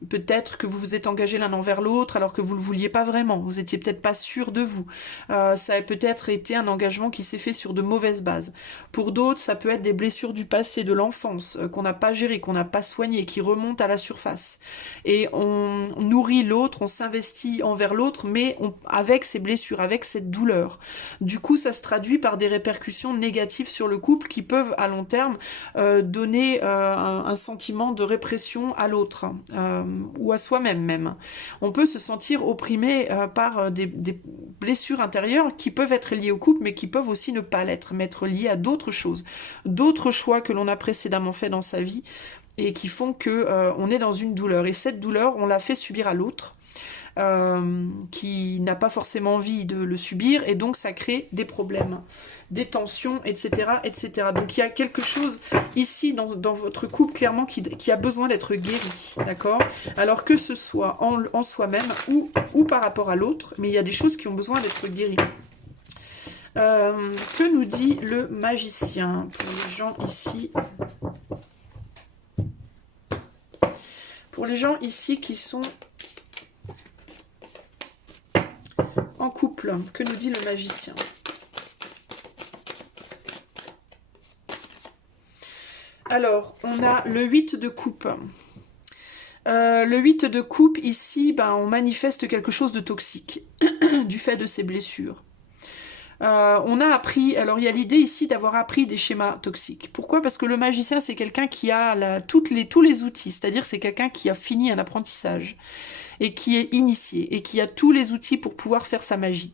Peut-être que vous vous êtes engagé l'un envers l'autre alors que vous le vouliez pas vraiment, vous étiez peut-être pas sûr de vous, ça a peut-être été un engagement qui s'est fait sur de mauvaises bases. Pour d'autres, ça peut être des blessures du passé, de l'enfance, qu'on n'a pas gérées, qu'on n'a pas soignées, qui remontent à la surface. Et on nourrit l'autre, on s'investit envers l'autre, mais avec ces blessures, avec cette douleur. Du coup, ça se traduit par des répercussions négatives sur le couple qui peuvent à long terme donner un sentiment de répression à l'autre, ou à soi-même même. On peut se sentir opprimé par des blessures intérieures qui peuvent être liées au couple, mais qui peuvent aussi ne pas l'être, mais être liées à d'autres choses, d'autres choix que l'on a précédemment fait dans sa vie, et qui font que on est dans une douleur. Et cette douleur, on l'a fait subir à l'autre, qui n'a pas forcément envie de le subir, et donc ça crée des problèmes, des tensions, etc., etc. Donc il y a quelque chose ici dans votre couple clairement qui a besoin d'être guéri, d'accord? Alors que ce soit en soi-même ou par rapport à l'autre, mais il y a des choses qui ont besoin d'être guéries. Que nous dit le magicien pour les gens ici? Pour les gens ici qui sont en couple, que nous dit le magicien? Alors, on a le 8 de coupe. Le 8 de coupe, ici, on manifeste quelque chose de toxique, du fait de ces blessures. On a appris, alors il y a l'idée ici d'avoir appris des schémas toxiques. Pourquoi? Parce que le magicien, c'est quelqu'un qui a tous les outils, c'est-à-dire c'est quelqu'un qui a fini un apprentissage et qui est initié et qui a tous les outils pour pouvoir faire sa magie.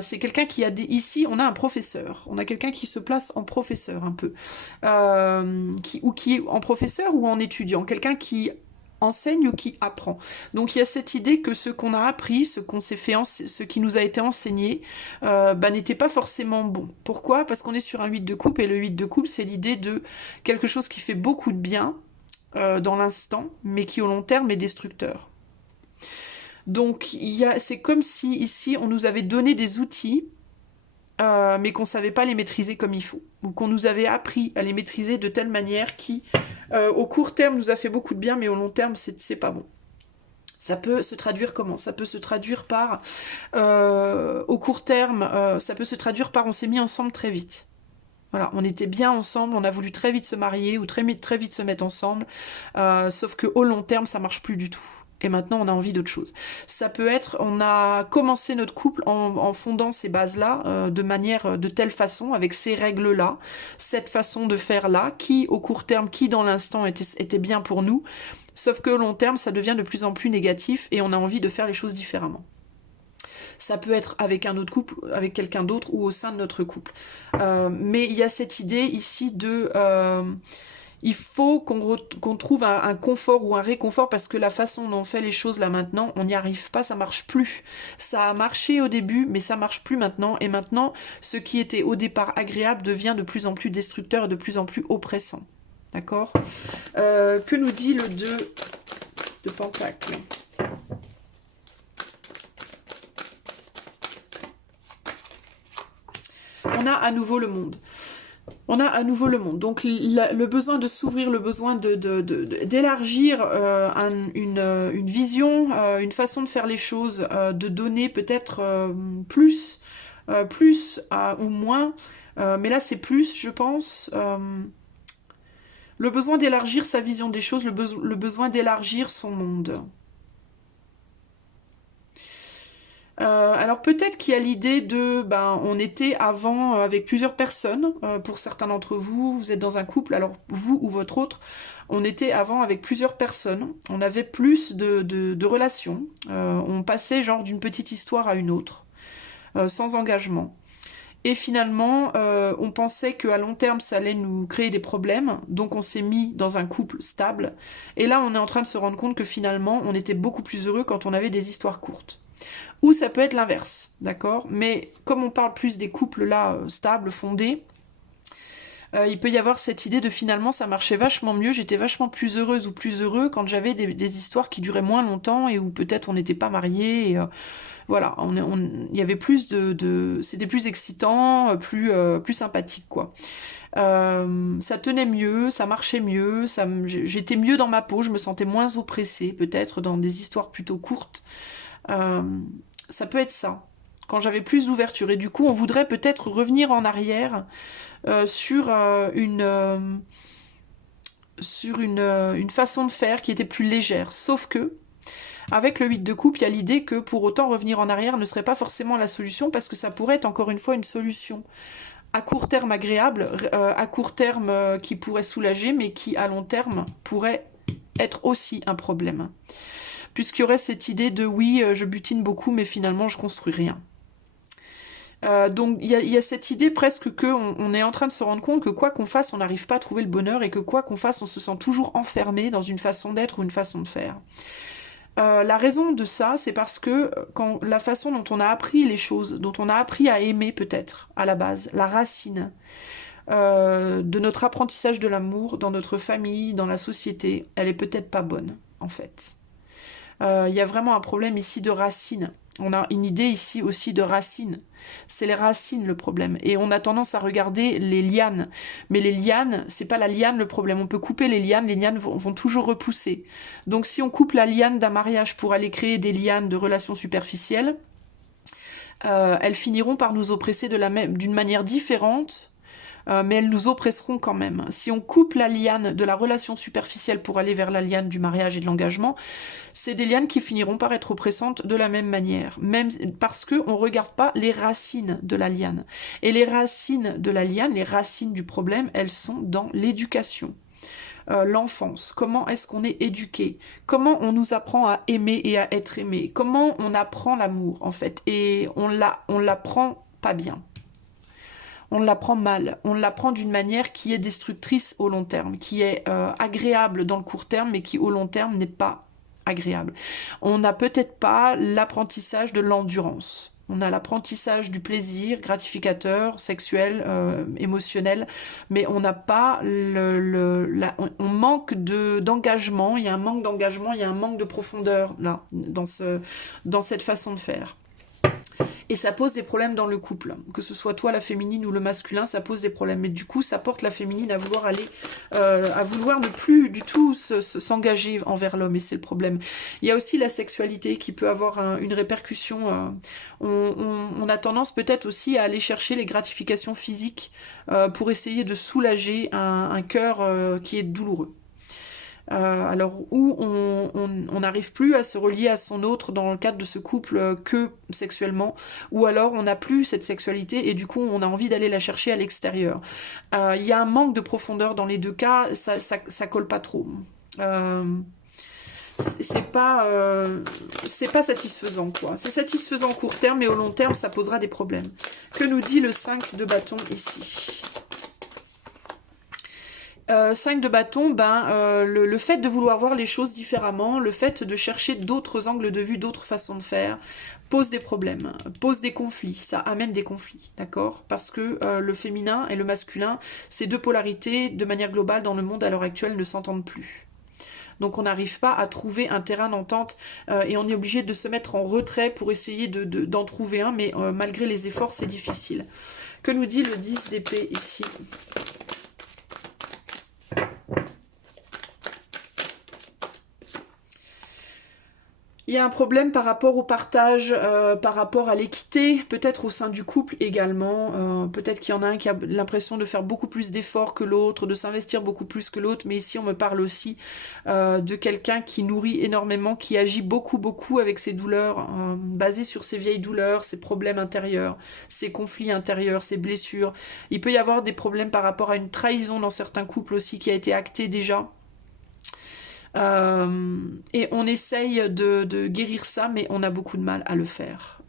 C'est quelqu'un qui a ici, on a un professeur, on a quelqu'un qui se place en professeur un peu, qui est en professeur ou en étudiant, quelqu'un qui enseigne ou qui apprend. Donc il y a cette idée que ce qu'on a appris, ce qui nous a été enseigné, n'était pas forcément bon. Pourquoi? Parce qu'on est sur un 8 de coupe, et le 8 de coupe, c'est l'idée de quelque chose qui fait beaucoup de bien dans l'instant, mais qui au long terme est destructeur. Donc c'est comme si ici on nous avait donné des outils, mais qu'on ne savait pas les maîtriser comme il faut, ou qu'on nous avait appris à les maîtriser de telle manière qui, au court terme, nous a fait beaucoup de bien, mais au long terme, c'est pas bon. Ça peut se traduire comment? Ça peut se traduire par, au court terme, ça peut se traduire par on s'est mis ensemble très vite. Voilà, on était bien ensemble, on a voulu très vite se marier ou très vite se mettre ensemble, sauf qu'au long terme, ça marche plus du tout. Et maintenant, on a envie d'autre chose. Ça peut être, on a commencé notre couple en fondant ces bases-là, de telle façon, avec ces règles-là, cette façon de faire-là, qui, au court terme, qui dans l'instant était bien pour nous, sauf qu'au long terme, ça devient de plus en plus négatif et on a envie de faire les choses différemment. Ça peut être avec un autre couple, avec quelqu'un d'autre ou au sein de notre couple. Mais il y a cette idée ici de... il faut qu'on trouve un confort ou un réconfort parce que la façon dont on fait les choses là maintenant, on n'y arrive pas, ça marche plus. Ça a marché au début, mais ça marche plus maintenant. Et maintenant, ce qui était au départ agréable devient de plus en plus destructeur et de plus en plus oppressant. D'accord? Que nous dit le 2 de Pentacle? On a à nouveau le monde. On a à nouveau le monde. Donc le besoin de s'ouvrir, le besoin d'élargir une vision, une façon de faire les choses, de donner peut-être plus, ou moins. Mais là c'est plus, je pense. Le besoin d'élargir sa vision des choses, le besoin d'élargir son monde. Alors peut-être qu'il y a l'idée de, on était avant avec plusieurs personnes, pour certains d'entre vous, vous êtes dans un couple, alors vous ou votre autre, on était avant avec plusieurs personnes, on avait plus de relations, on passait genre d'une petite histoire à une autre, sans engagement. Et finalement, on pensait qu'à long terme, ça allait nous créer des problèmes, donc on s'est mis dans un couple stable, et là on est en train de se rendre compte que finalement, on était beaucoup plus heureux quand on avait des histoires courtes. Ou ça peut être l'inverse, d'accord? Mais comme on parle plus des couples là, stables, fondés, il peut y avoir cette idée de finalement ça marchait vachement mieux, j'étais vachement plus heureuse ou plus heureux quand j'avais des histoires qui duraient moins longtemps et où peut-être on n'était pas mariés. Voilà, il y avait plus c'était plus excitant, plus sympathique quoi. Ça tenait mieux, ça marchait mieux, j'étais mieux dans ma peau, je me sentais moins oppressée, peut-être dans des histoires plutôt courtes. Ça peut être ça, quand j'avais plus d'ouverture. Et du coup, on voudrait peut-être revenir en arrière sur une façon de faire qui était plus légère. Sauf que, avec le 8 de coupe, il y a l'idée que pour autant revenir en arrière ne serait pas forcément la solution parce que ça pourrait être encore une fois une solution à court terme agréable, à court terme qui pourrait soulager, mais qui à long terme pourrait être aussi un problème. Puisqu'il y aurait cette idée de oui, je butine beaucoup, mais finalement je construis rien. Donc il y a cette idée presque qu'on est en train de se rendre compte que quoi qu'on fasse, on n'arrive pas à trouver le bonheur et que quoi qu'on fasse, on se sent toujours enfermé dans une façon d'être ou une façon de faire. La raison de ça, c'est parce que quand la façon dont on a appris les choses, dont on a appris à aimer peut-être à la base, la racine de notre apprentissage de l'amour dans notre famille, dans la société, elle est peut-être pas bonne en fait. Il y a vraiment un problème ici de racine. On a une idée ici aussi de racine. C'est les racines le problème. Et on a tendance à regarder les lianes. Mais les lianes, c'est pas la liane le problème. On peut couper les lianes vont toujours repousser. Donc si on coupe la liane d'un mariage pour aller créer des lianes de relations superficielles, elles finiront par nous oppresser d'une manière différente. Mais elles nous oppresseront quand même. Si on coupe la liane de la relation superficielle pour aller vers la liane du mariage et de l'engagement, c'est des lianes qui finiront par être oppressantes de la même manière, même parce qu'on ne regarde pas les racines de la liane. Et les racines de la liane, les racines du problème, elles sont dans l'éducation. L'enfance, comment est-ce qu'on est éduqué, comment on nous apprend à aimer et à être aimé, comment on apprend l'amour en fait, et on l'apprend pas bien. On l'apprend mal, on l'apprend d'une manière qui est destructrice au long terme, qui est agréable dans le court terme, mais qui au long terme n'est pas agréable. On n'a peut-être pas l'apprentissage de l'endurance. On a l'apprentissage du plaisir gratificateur, sexuel, émotionnel, mais on n'a pas on manque d'engagement, il y a un manque d'engagement, il y a un manque de profondeur là, dans cette façon de faire. Et ça pose des problèmes dans le couple. Que ce soit toi la féminine ou le masculin, ça pose des problèmes. Mais du coup, ça porte la féminine à vouloir à vouloir ne plus du tout s'engager envers l'homme. Et c'est le problème. Il y a aussi la sexualité qui peut avoir une répercussion. On a tendance peut-être aussi à aller chercher les gratifications physiques pour essayer de soulager un cœur qui est douloureux. Alors où on n'arrive plus à se relier à son autre dans le cadre de ce couple que sexuellement, ou alors on n'a plus cette sexualité et du coup on a envie d'aller la chercher à l'extérieur. Il y a un manque de profondeur dans les deux cas, ça colle pas trop. C'est pas satisfaisant quoi. C'est satisfaisant au court terme mais au long terme ça posera des problèmes. Que nous dit le 5 de bâton ici ? 5 de bâton, le fait de vouloir voir les choses différemment, le fait de chercher d'autres angles de vue, d'autres façons de faire, pose des problèmes, pose des conflits, ça amène des conflits, d'accord? Parce que le féminin et le masculin, ces deux polarités, de manière globale, dans le monde à l'heure actuelle, ne s'entendent plus. Donc on n'arrive pas à trouver un terrain d'entente et on est obligé de se mettre en retrait pour essayer d'en trouver un, mais malgré les efforts, c'est difficile. Que nous dit le 10 d'épée ici? Il y a un problème par rapport au partage, par rapport à l'équité, peut-être au sein du couple également. Peut-être qu'il y en a un qui a l'impression de faire beaucoup plus d'efforts que l'autre, de s'investir beaucoup plus que l'autre. Mais ici, on me parle aussi de quelqu'un qui nourrit énormément, qui agit beaucoup avec ses douleurs, basées sur ses vieilles douleurs, ses problèmes intérieurs, ses conflits intérieurs, ses blessures. Il peut y avoir des problèmes par rapport à une trahison dans certains couples aussi qui a été actée déjà. Et on essaye de guérir ça, mais on a beaucoup de mal à le faire.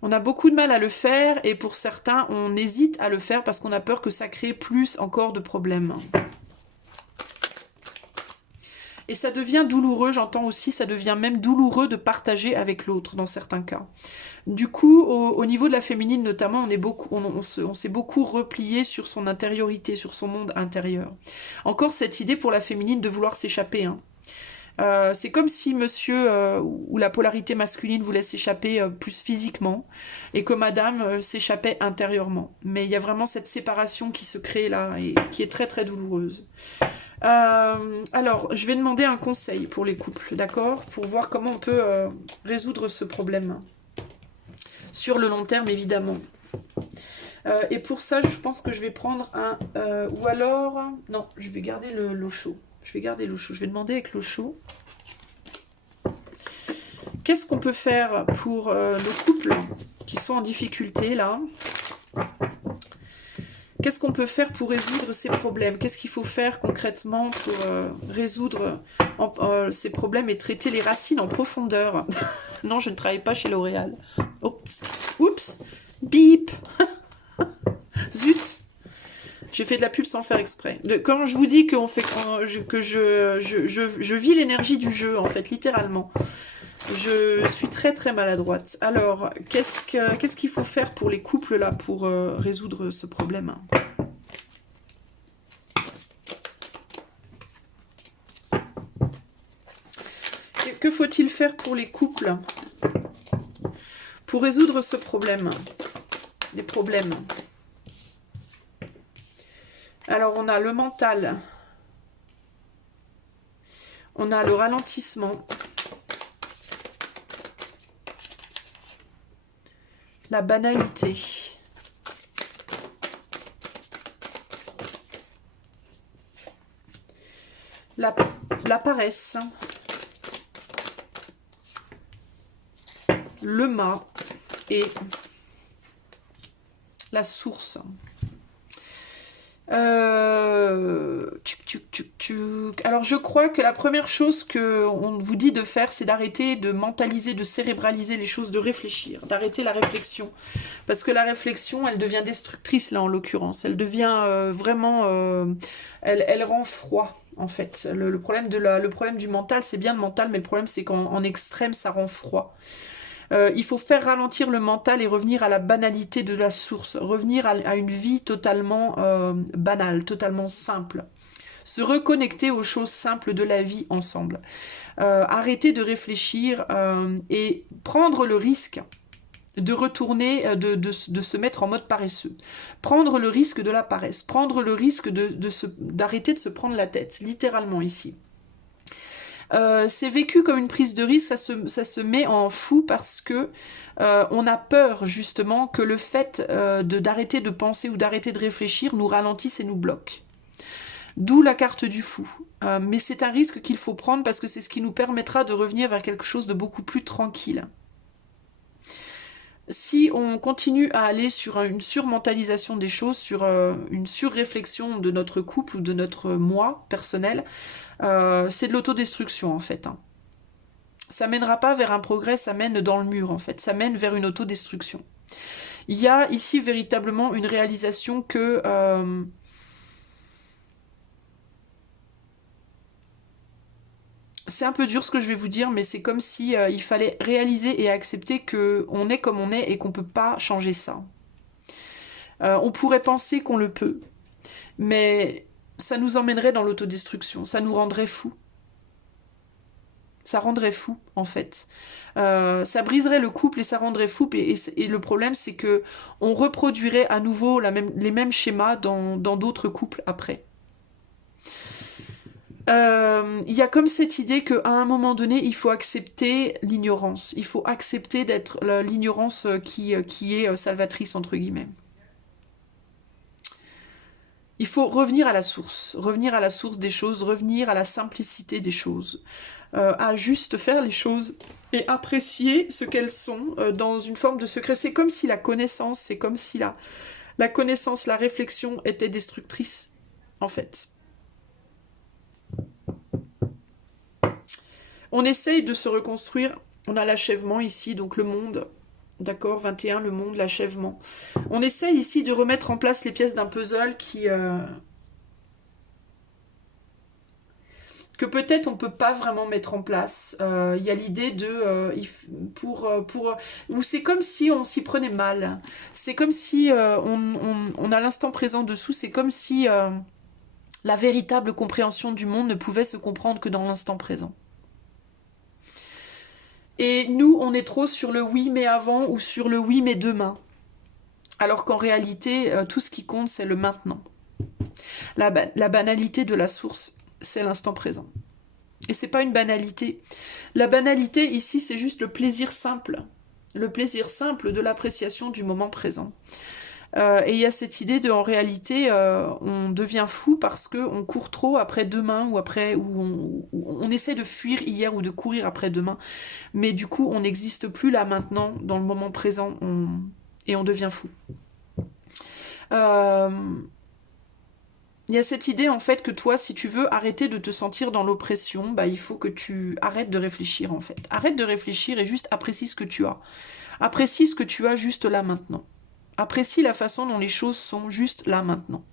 On a beaucoup de mal à le faire, et pour certains, on hésite à le faire parce qu'on a peur que ça crée plus encore de problèmes. Et ça devient douloureux, j'entends aussi, ça devient même douloureux de partager avec l'autre dans certains cas. Du coup, au niveau de la féminine notamment, on s'est beaucoup replié sur son intériorité, sur son monde intérieur. Encore cette idée pour la féminine de vouloir s'échapper. Hein. C'est comme si monsieur ou la polarité masculine voulait s'échapper plus physiquement et que madame s'échappait intérieurement. Mais il y a vraiment cette séparation qui se crée là et qui est très douloureuse. Alors, je vais demander un conseil pour les couples, d'accord? Pour voir comment on peut résoudre ce problème. Sur le long terme, évidemment. Et pour ça, je pense que je vais prendre un... ou alors... Non, je vais garder l'eau chaude. Je vais garder l'eau chaude. Je vais demander avec l'eau chaude. Qu'est-ce qu'on peut faire pour nos couples qui sont en difficulté, là? Qu'est-ce qu'on peut faire pour résoudre ces problèmes? Qu'est-ce qu'il faut faire concrètement pour résoudre ces problèmes et traiter les racines en profondeur? Non, je ne travaille pas chez L'Oréal. Oh. Oups, bip. Zut, j'ai fait de la pub sans faire exprès. Quand je vous dis que je vis l'énergie du jeu, en fait, littéralement. Je suis très maladroite. Alors, qu'est-ce qu'il faut faire pour les couples, là, pour résoudre ce problème? Que faut-il faire pour les couples pour résoudre ce problème? Les problèmes. Alors, on a le mental. On a le ralentissement. La banalité. La paresse. Le mât et la source. Alors je crois que la première chose qu'on vous dit de faire, c'est d'arrêter de mentaliser, de cérébraliser les choses, de réfléchir, d'arrêter la réflexion. Parce que la réflexion, elle devient destructrice là en l'occurrence. Elle devient vraiment... elle rend froid en fait. Le problème du mental, c'est bien le mental, mais le problème c'est qu'en extrême, ça rend froid. Il faut faire ralentir le mental et revenir à la banalité de la source, revenir à une vie totalement banale, totalement simple. Se reconnecter aux choses simples de la vie ensemble. Arrêter de réfléchir et prendre le risque de retourner, de se mettre en mode paresseux. Prendre le risque de la paresse, prendre le risque d'arrêter de se prendre la tête, littéralement ici. C'est vécu comme une prise de risque, ça se met en fou parce que on a peur justement que le fait d'arrêter de penser ou d'arrêter de réfléchir nous ralentisse et nous bloque. D'où la carte du fou. Mais c'est un risque qu'il faut prendre parce que c'est ce qui nous permettra de revenir vers quelque chose de beaucoup plus tranquille. Si on continue à aller sur une surmentalisation des choses, sur une surréflexion de notre couple ou de notre moi personnel, c'est de l'autodestruction en fait. Hein. Ça mènera pas vers un progrès, ça mène dans le mur en fait. Ça mène vers une autodestruction. Il y a ici véritablement une réalisation que c'est un peu dur ce que je vais vous dire, mais c'est comme si il fallait réaliser et accepter que on est comme on est et qu'on peut pas changer ça. On pourrait penser qu'on le peut, mais ça nous emmènerait dans l'autodestruction, ça nous rendrait fous. Ça rendrait fou, en fait. Ça briserait le couple et ça rendrait fou. Et le problème, c'est que on reproduirait à nouveau les mêmes schémas dans d'autres couples après. Il y a comme cette idée qu'à un moment donné, il faut accepter l'ignorance. Il faut accepter d'être l'ignorance qui est salvatrice, entre guillemets. Il faut revenir à la source des choses, revenir à la simplicité des choses, à juste faire les choses et apprécier ce qu'elles sont dans une forme de secret. C'est comme si la connaissance, c'est comme si la connaissance, la réflexion était destructrice, en fait. On essaye de se reconstruire, on a l'achèvement ici, donc le monde. D'accord, 21, le monde, l'achèvement. On essaye ici de remettre en place les pièces d'un puzzle que peut-être on peut pas vraiment mettre en place. Il y a l'idée de... ou c'est comme si on s'y prenait mal. C'est comme si on a l'instant présent dessous. C'est comme si la véritable compréhension du monde ne pouvait se comprendre que dans l'instant présent. Et nous, on est trop sur le oui mais avant ou sur le oui mais demain. Alors qu'en réalité, tout ce qui compte, c'est le maintenant. La banalité de la source, c'est l'instant présent. Et c'est pas une banalité. La banalité, ici, c'est juste le plaisir simple. Le plaisir simple de l'appréciation du moment présent. Et il y a cette idée de, en réalité, on devient fou parce qu'on court trop après demain ou on essaie de fuir hier ou de courir après demain. Mais du coup, on n'existe plus là maintenant, dans le moment présent, et on devient fou. Il y a cette idée en fait que toi, si tu veux arrêter de te sentir dans l'oppression, bah, il faut que tu arrêtes de réfléchir en fait. Arrête de réfléchir et juste apprécie ce que tu as. Apprécie ce que tu as juste là maintenant. Apprécie la façon dont les choses sont juste là maintenant.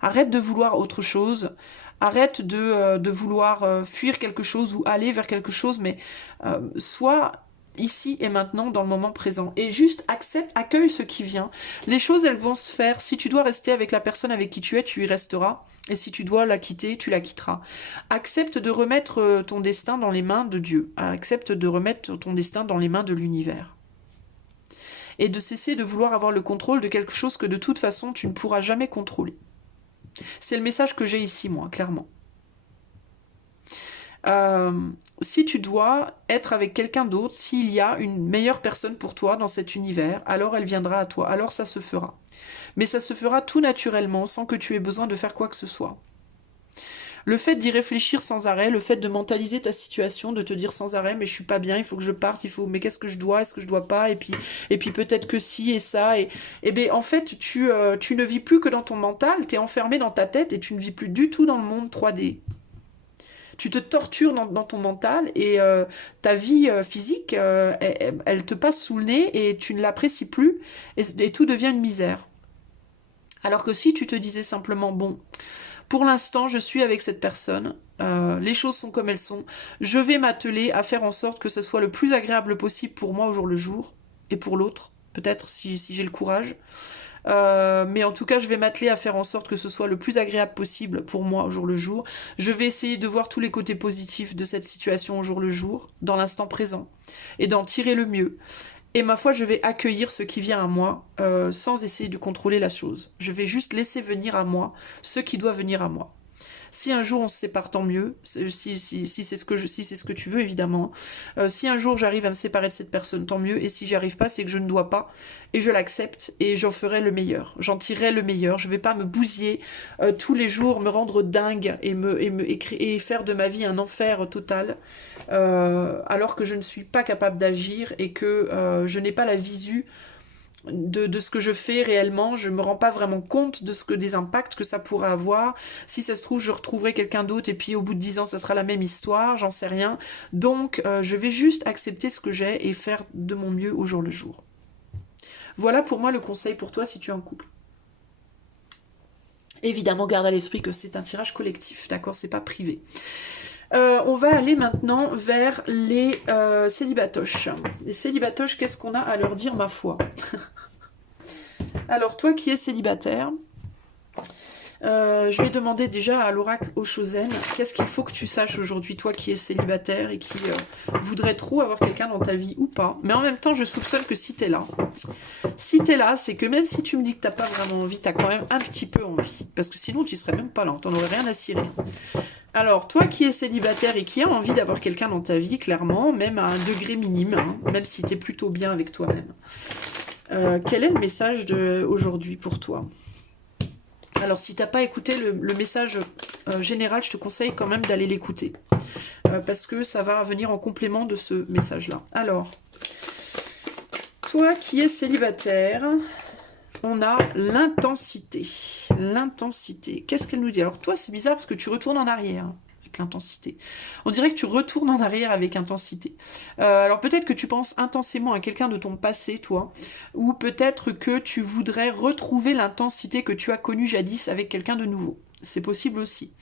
Arrête de vouloir autre chose. Arrête de vouloir fuir quelque chose ou aller vers quelque chose, mais sois ici et maintenant dans le moment présent. Et juste accepte, accueille ce qui vient. Les choses, elles vont se faire. Si tu dois rester avec la personne avec qui tu es, tu y resteras. Et si tu dois la quitter, tu la quitteras. Accepte de remettre ton destin dans les mains de Dieu. Accepte de remettre ton destin dans les mains de l'univers. Et de cesser de vouloir avoir le contrôle de quelque chose que de toute façon tu ne pourras jamais contrôler. C'est le message que j'ai ici, moi, clairement. Si tu dois être avec quelqu'un d'autre, s'il y a une meilleure personne pour toi dans cet univers, alors elle viendra à toi, alors ça se fera. Mais ça se fera tout naturellement, sans que tu aies besoin de faire quoi que ce soit. Le fait d'y réfléchir sans arrêt, le fait de mentaliser ta situation, de te dire sans arrêt, mais je suis pas bien, il faut que je parte, mais qu'est-ce que je dois, est-ce que je dois pas, et puis peut-être que si et ça, et bien en fait tu ne vis plus que dans ton mental, tu es enfermé dans ta tête et tu ne vis plus du tout dans le monde 3D. Tu te tortures dans ton mental et ta vie physique, elle te passe sous le nez et tu ne l'apprécies plus et tout devient une misère. Alors que si tu te disais simplement, bon, pour l'instant, je suis avec cette personne, les choses sont comme elles sont, je vais m'atteler à faire en sorte que ce soit le plus agréable possible pour moi au jour le jour, et pour l'autre, peut-être si j'ai le courage. Mais en tout cas, je vais m'atteler à faire en sorte que ce soit le plus agréable possible pour moi au jour le jour. Je vais essayer de voir tous les côtés positifs de cette situation au jour le jour, dans l'instant présent, et d'en tirer le mieux. Et ma foi, je vais accueillir ce qui vient à moi sans essayer de contrôler la chose. Je vais juste laisser venir à moi ce qui doit venir à moi. Si un jour on se sépare, tant mieux. Si c'est ce que tu veux, évidemment. Si un jour j'arrive à me séparer de cette personne, tant mieux. Et si j'y arrive pas, c'est que je ne dois pas. Et je l'accepte et j'en ferai le meilleur. J'en tirerai le meilleur. Je vais pas me bousiller tous les jours, me rendre dingue et faire de ma vie un enfer total. Alors que je ne suis pas capable d'agir et que je n'ai pas la visu de ce que je fais réellement, je me rends pas vraiment compte des impacts que ça pourrait avoir. Si ça se trouve, je retrouverai quelqu'un d'autre et puis au bout de 10 ans, ça sera la même histoire, j'en sais rien. Donc, je vais juste accepter ce que j'ai et faire de mon mieux au jour le jour. Voilà pour moi le conseil pour toi si tu es en couple. Évidemment, garde à l'esprit que c'est un tirage collectif, d'accord, c'est pas privé. On va aller maintenant vers les célibatoches. Les célibatoches, qu'est-ce qu'on a à leur dire, ma foi? Alors, toi qui es célibataire, je vais demander déjà à l'oracle Oshozen, qu'est-ce qu'il faut que tu saches aujourd'hui, toi qui es célibataire et qui voudrais trop avoir quelqu'un dans ta vie ou pas. Mais en même temps, je soupçonne que si t'es là, c'est que même si tu me dis que t'as pas vraiment envie, t'as quand même un petit peu envie. Parce que sinon, tu serais même pas là, t'en aurais rien à cirer. Alors, toi qui es célibataire et qui a envie d'avoir quelqu'un dans ta vie, clairement, même à un degré minime, hein, même si t'es plutôt bien avec toi-même, quel est le message d'aujourd'hui pour toi? Alors, si t'as pas écouté le message général, je te conseille quand même d'aller l'écouter. Parce que ça va venir en complément de ce message-là. Alors, toi qui es célibataire, on a l'intensité. L'intensité. Qu'est-ce qu'elle nous dit? Alors, toi, c'est bizarre parce que tu retournes en arrière avec l'intensité. On dirait que tu retournes en arrière avec intensité. Alors, peut-être que tu penses intensément à quelqu'un de ton passé, toi, ou peut-être que tu voudrais retrouver l'intensité que tu as connue jadis avec quelqu'un de nouveau. C'est possible aussi.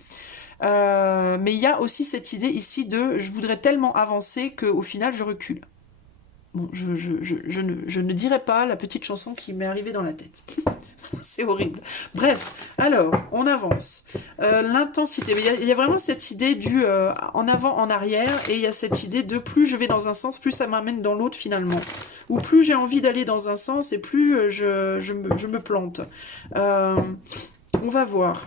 Mais il y a aussi cette idée ici de je voudrais tellement avancer qu'au final je recule. Bon, je ne dirai pas la petite chanson qui m'est arrivée dans la tête. C'est horrible. Bref, alors, on avance. L'intensité, il y a vraiment cette idée du en avant, en arrière, et il y a cette idée de plus je vais dans un sens, plus ça m'amène dans l'autre finalement. Ou plus j'ai envie d'aller dans un sens, et plus je me plante. On va voir.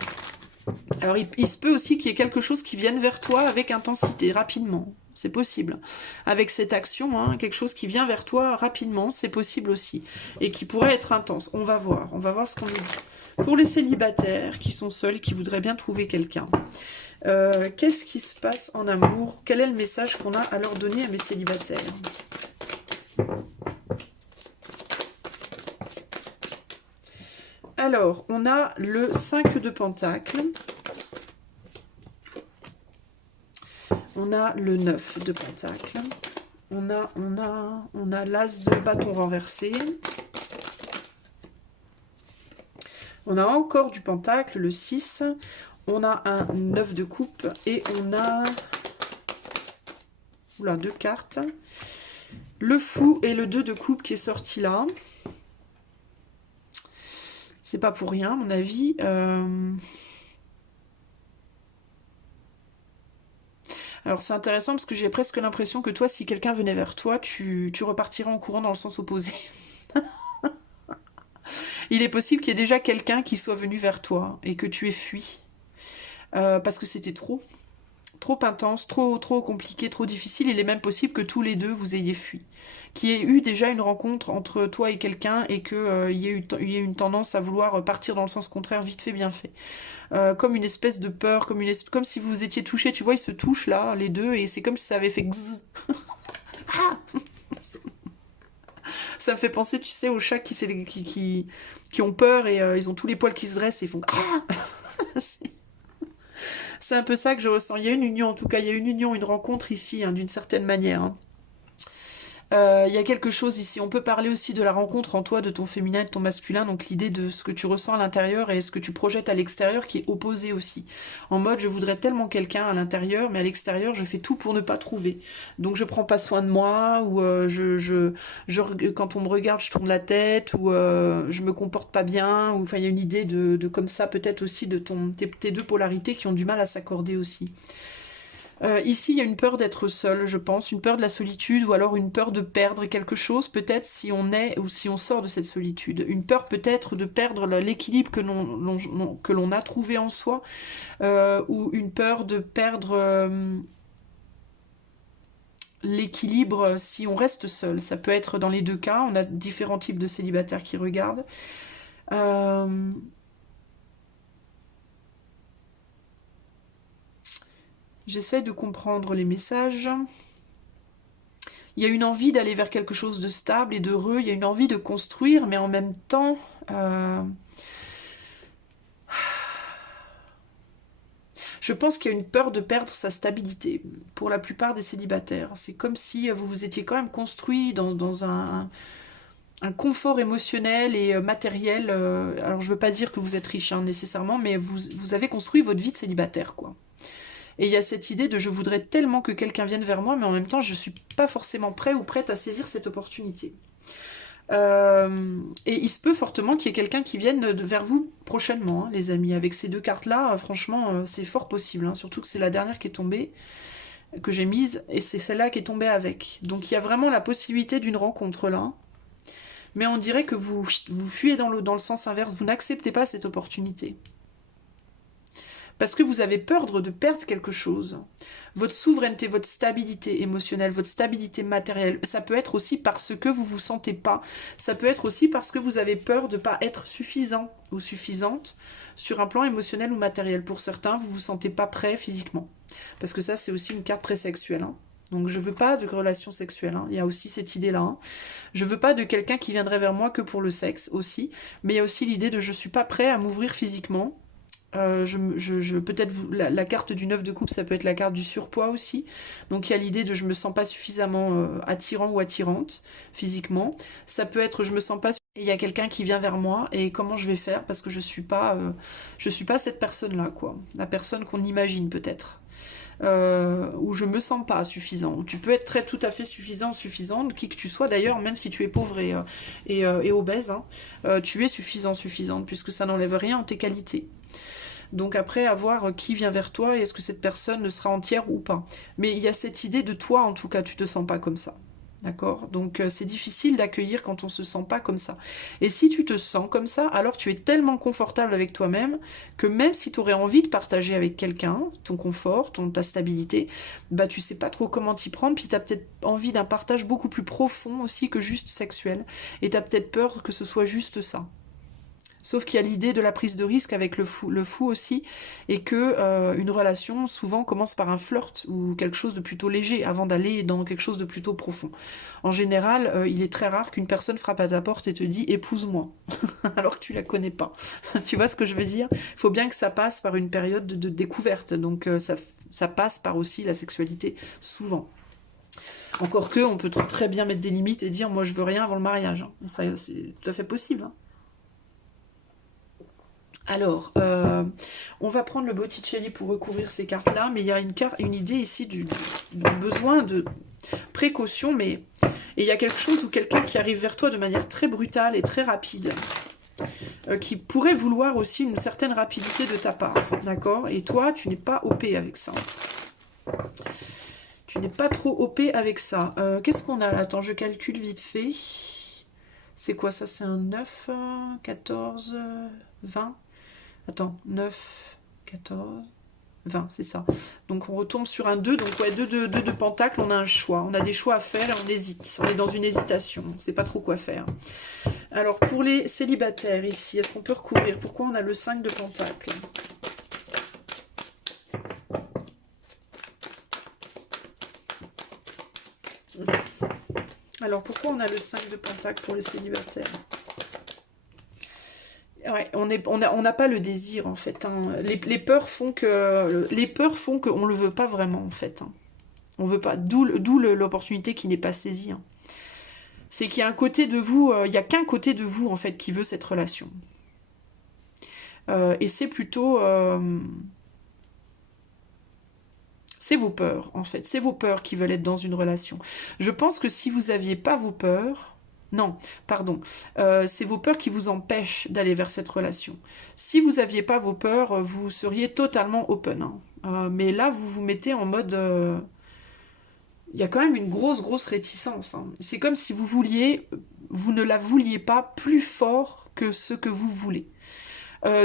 Alors, il se peut aussi qu'il y ait quelque chose qui vienne vers toi avec intensité, rapidement. C'est possible. Avec cette action, hein, quelque chose qui vient vers toi rapidement, c'est possible aussi. Et qui pourrait être intense. On va voir ce qu'on nous dit. Pour les célibataires qui sont seuls, qui voudraient bien trouver quelqu'un, qu'est-ce qui se passe en amour? Quel est le message qu'on a à leur donner à mes célibataires? Alors, on a le 5 de Pentacles. On a le 9 de Pentacle. On a l'As de bâton renversé. On a encore du Pentacle, le 6. On a un 9 de coupe. Et on a... Oula, 2 cartes. Le fou et le 2 de coupe qui est sorti là. C'est pas pour rien, à mon avis. Alors c'est intéressant parce que j'ai presque l'impression que toi, si quelqu'un venait vers toi, tu repartirais en courant dans le sens opposé. Il est possible qu'il y ait déjà quelqu'un qui soit venu vers toi et que tu aies fui. Parce que c'était trop intense, trop compliqué, trop difficile. Il est même possible que tous les deux vous ayez fui. Qu'il y ait eu déjà une rencontre entre toi et quelqu'un et qu'il y ait eu une tendance à vouloir partir dans le sens contraire, vite fait, bien fait. Comme une espèce de peur, comme si vous étiez touchés. Tu vois, ils se touchent là, les deux, et c'est comme si ça avait fait gzz. Ah. Ça me fait penser, tu sais, aux chats qui ont peur et ils ont tous les poils qui se dressent et ils font ah. C'est un peu ça que je ressens. Il y a une union, en tout cas, il y a une union, une rencontre ici, hein, d'une certaine manière. Hein. Il y a quelque chose ici. On peut parler aussi de la rencontre en toi, de ton féminin et de ton masculin. Donc l'idée de ce que tu ressens à l'intérieur et ce que tu projettes à l'extérieur qui est opposé aussi. En mode, je voudrais tellement quelqu'un à l'intérieur, mais à l'extérieur, je fais tout pour ne pas trouver. Donc je prends pas soin de moi, ou quand on me regarde, je tourne la tête, ou je me comporte pas bien. Ou enfin, il y a une idée de comme ça, peut-être aussi de tes deux polarités qui ont du mal à s'accorder aussi. Ici, il y a une peur d'être seul, je pense, une peur de la solitude ou alors une peur de perdre quelque chose, peut-être si on est ou si on sort de cette solitude. Une peur peut-être de perdre l'équilibre que l'on a trouvé en soi ou une peur de perdre l'équilibre si on reste seul. Ça peut être dans les deux cas, on a différents types de célibataires qui regardent. J'essaie de comprendre les messages. Il y a une envie d'aller vers quelque chose de stable et d'heureux. Il y a une envie de construire, mais en même temps... Je pense qu'il y a une peur de perdre sa stabilité pour la plupart des célibataires. C'est comme si vous vous étiez quand même construit dans un confort émotionnel et matériel. Alors je veux pas dire que vous êtes riche hein, nécessairement, mais vous avez construit votre vie de célibataire, quoi. Et il y a cette idée de je voudrais tellement que quelqu'un vienne vers moi, mais en même temps je suis pas forcément prêt ou prête à saisir cette opportunité. Et il se peut fortement qu'il y ait quelqu'un qui vienne vers vous prochainement, hein, les amis. Avec ces deux cartes-là, franchement, c'est fort possible. Hein, surtout que c'est la dernière qui est tombée, que j'ai mise, et c'est celle-là qui est tombée avec. Donc il y a vraiment la possibilité d'une rencontre là. Mais on dirait que vous fuyez dans le sens inverse. Vous n'acceptez pas cette opportunité. Parce que vous avez peur de perdre quelque chose. Votre souveraineté, votre stabilité émotionnelle, votre stabilité matérielle, ça peut être aussi parce que vous ne vous sentez pas. Ça peut être aussi parce que vous avez peur de ne pas être suffisant ou suffisante sur un plan émotionnel ou matériel. Pour certains, vous ne vous sentez pas prêt physiquement. Parce que ça, c'est aussi une carte très sexuelle. Hein. Donc je ne veux pas de relation sexuelle. Hein. Il y a aussi cette idée-là. Hein. Je ne veux pas de quelqu'un qui viendrait vers moi que pour le sexe aussi. Mais il y a aussi l'idée de je ne suis pas prêt à m'ouvrir physiquement. Peut-être la carte du 9 de coupe, ça peut être la carte du surpoids aussi. Donc il y a l'idée de je me sens pas suffisamment attirant ou attirante physiquement. Ça peut être je me sens pas et il y a quelqu'un qui vient vers moi et comment je vais faire parce que je suis pas cette personne-là quoi. La personne qu'on imagine peut-être. Où je me sens pas suffisant. Où tu peux être tout à fait suffisant, suffisante, qui que tu sois d'ailleurs, même si tu es pauvre et obèse, hein, tu es suffisant, suffisante, puisque ça n'enlève rien en tes qualités. Donc après, à voir qui vient vers toi et est-ce que cette personne ne sera entière ou pas. Mais il y a cette idée de toi, en tout cas, tu te sens pas comme ça. D'accord? Donc c'est difficile d'accueillir quand on se sent pas comme ça. Et si tu te sens comme ça, alors tu es tellement confortable avec toi-même que même si tu aurais envie de partager avec quelqu'un ton confort, ta stabilité, bah tu sais pas trop comment t'y prendre, puis tu as peut-être envie d'un partage beaucoup plus profond aussi que juste sexuel. Et tu as peut-être peur que ce soit juste ça. Sauf qu'il y a l'idée de la prise de risque avec le fou aussi, et que une relation souvent commence par un flirt ou quelque chose de plutôt léger avant d'aller dans quelque chose de plutôt profond. En général, il est très rare qu'une personne frappe à ta porte et te dit épouse-moi, alors que tu la connais pas. Tu vois ce que je veux dire? Il faut bien que ça passe par une période de découverte, donc ça passe par aussi la sexualité souvent. Encore que, on peut très bien mettre des limites et dire moi je veux rien avant le mariage. Hein. Ça, c'est tout à fait possible. Hein. Alors, on va prendre le Botticelli pour recouvrir ces cartes-là, mais il y a une idée ici du besoin de précaution, et il y a quelque chose ou quelqu'un qui arrive vers toi de manière très brutale et très rapide, qui pourrait vouloir aussi une certaine rapidité de ta part, d'accord? Et toi, tu n'es pas OP avec ça. Tu n'es pas trop OP avec ça. Qu'est-ce qu'on a là? Attends, je calcule vite fait. C'est quoi ça? C'est un 9, 14, 20. Attends, 9, 14, 20, c'est ça. Donc on retombe sur un 2, donc ouais, 2 de pentacle, on a un choix. On a des choix à faire et on hésite. On est dans une hésitation, on ne sait pas trop quoi faire. Alors pour les célibataires ici, est-ce qu'on peut recouvrir? Pourquoi on a le 5 de pentacle? Alors pourquoi on a le 5 de pentacle pour les célibataires? Ouais, on n'a pas le désir en fait. Hein. Les peurs font qu'on le veut pas vraiment en fait. Hein. On veut pas. D'où l'opportunité qui n'est pas saisie. Hein. C'est qu'il y a un côté de vous, il y a qu'un côté de vous en fait qui veut cette relation. Et c'est plutôt, c'est vos peurs en fait. C'est vos peurs qui veulent être dans une relation. Je pense que si vous aviez pas vos peurs. Non, pardon. C'est vos peurs qui vous empêchent d'aller vers cette relation. Si vous n'aviez pas vos peurs, vous seriez totalement open. Hein. Mais là, vous vous mettez en mode... Il y a quand même une grosse réticence. Hein. C'est comme si vous ne la vouliez pas plus fort que ce que vous voulez.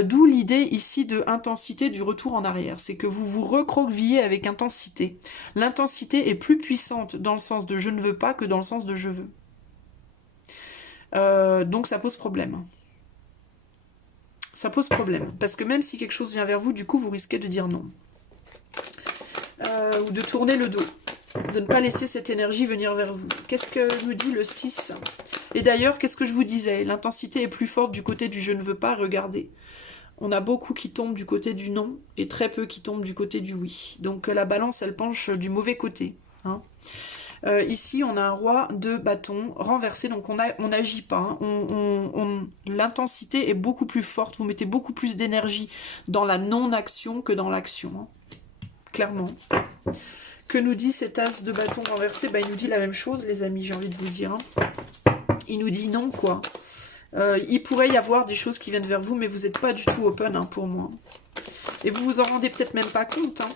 D'où l'idée ici de intensité du retour en arrière. C'est que vous vous recroquevillez avec intensité. L'intensité est plus puissante dans le sens de je ne veux pas que dans le sens de je veux. Donc ça pose problème. Ça pose problème. Parce que même si quelque chose vient vers vous, du coup, vous risquez de dire non. Ou de tourner le dos. De ne pas laisser cette énergie venir vers vous. Qu'est-ce que nous dit le 6? Et d'ailleurs, qu'est-ce que je vous disais? L'intensité est plus forte du côté du je ne veux pas. Regardez. On a beaucoup qui tombent du côté du non et très peu qui tombent du côté du oui. Donc la balance, elle penche du mauvais côté. Hein. Ici, on a un roi de bâton renversé, donc on n'agit pas. Hein. L'intensité est beaucoup plus forte. Vous mettez beaucoup plus d'énergie dans la non-action que dans l'action. Hein. Clairement. Que nous dit cet as de bâton renversé? Il nous dit la même chose, les amis, j'ai envie de vous dire. Hein. Il nous dit non, quoi. Il pourrait y avoir des choses qui viennent vers vous, mais vous n'êtes pas du tout open pour moi. Et vous vous en rendez peut-être même pas compte. Hein.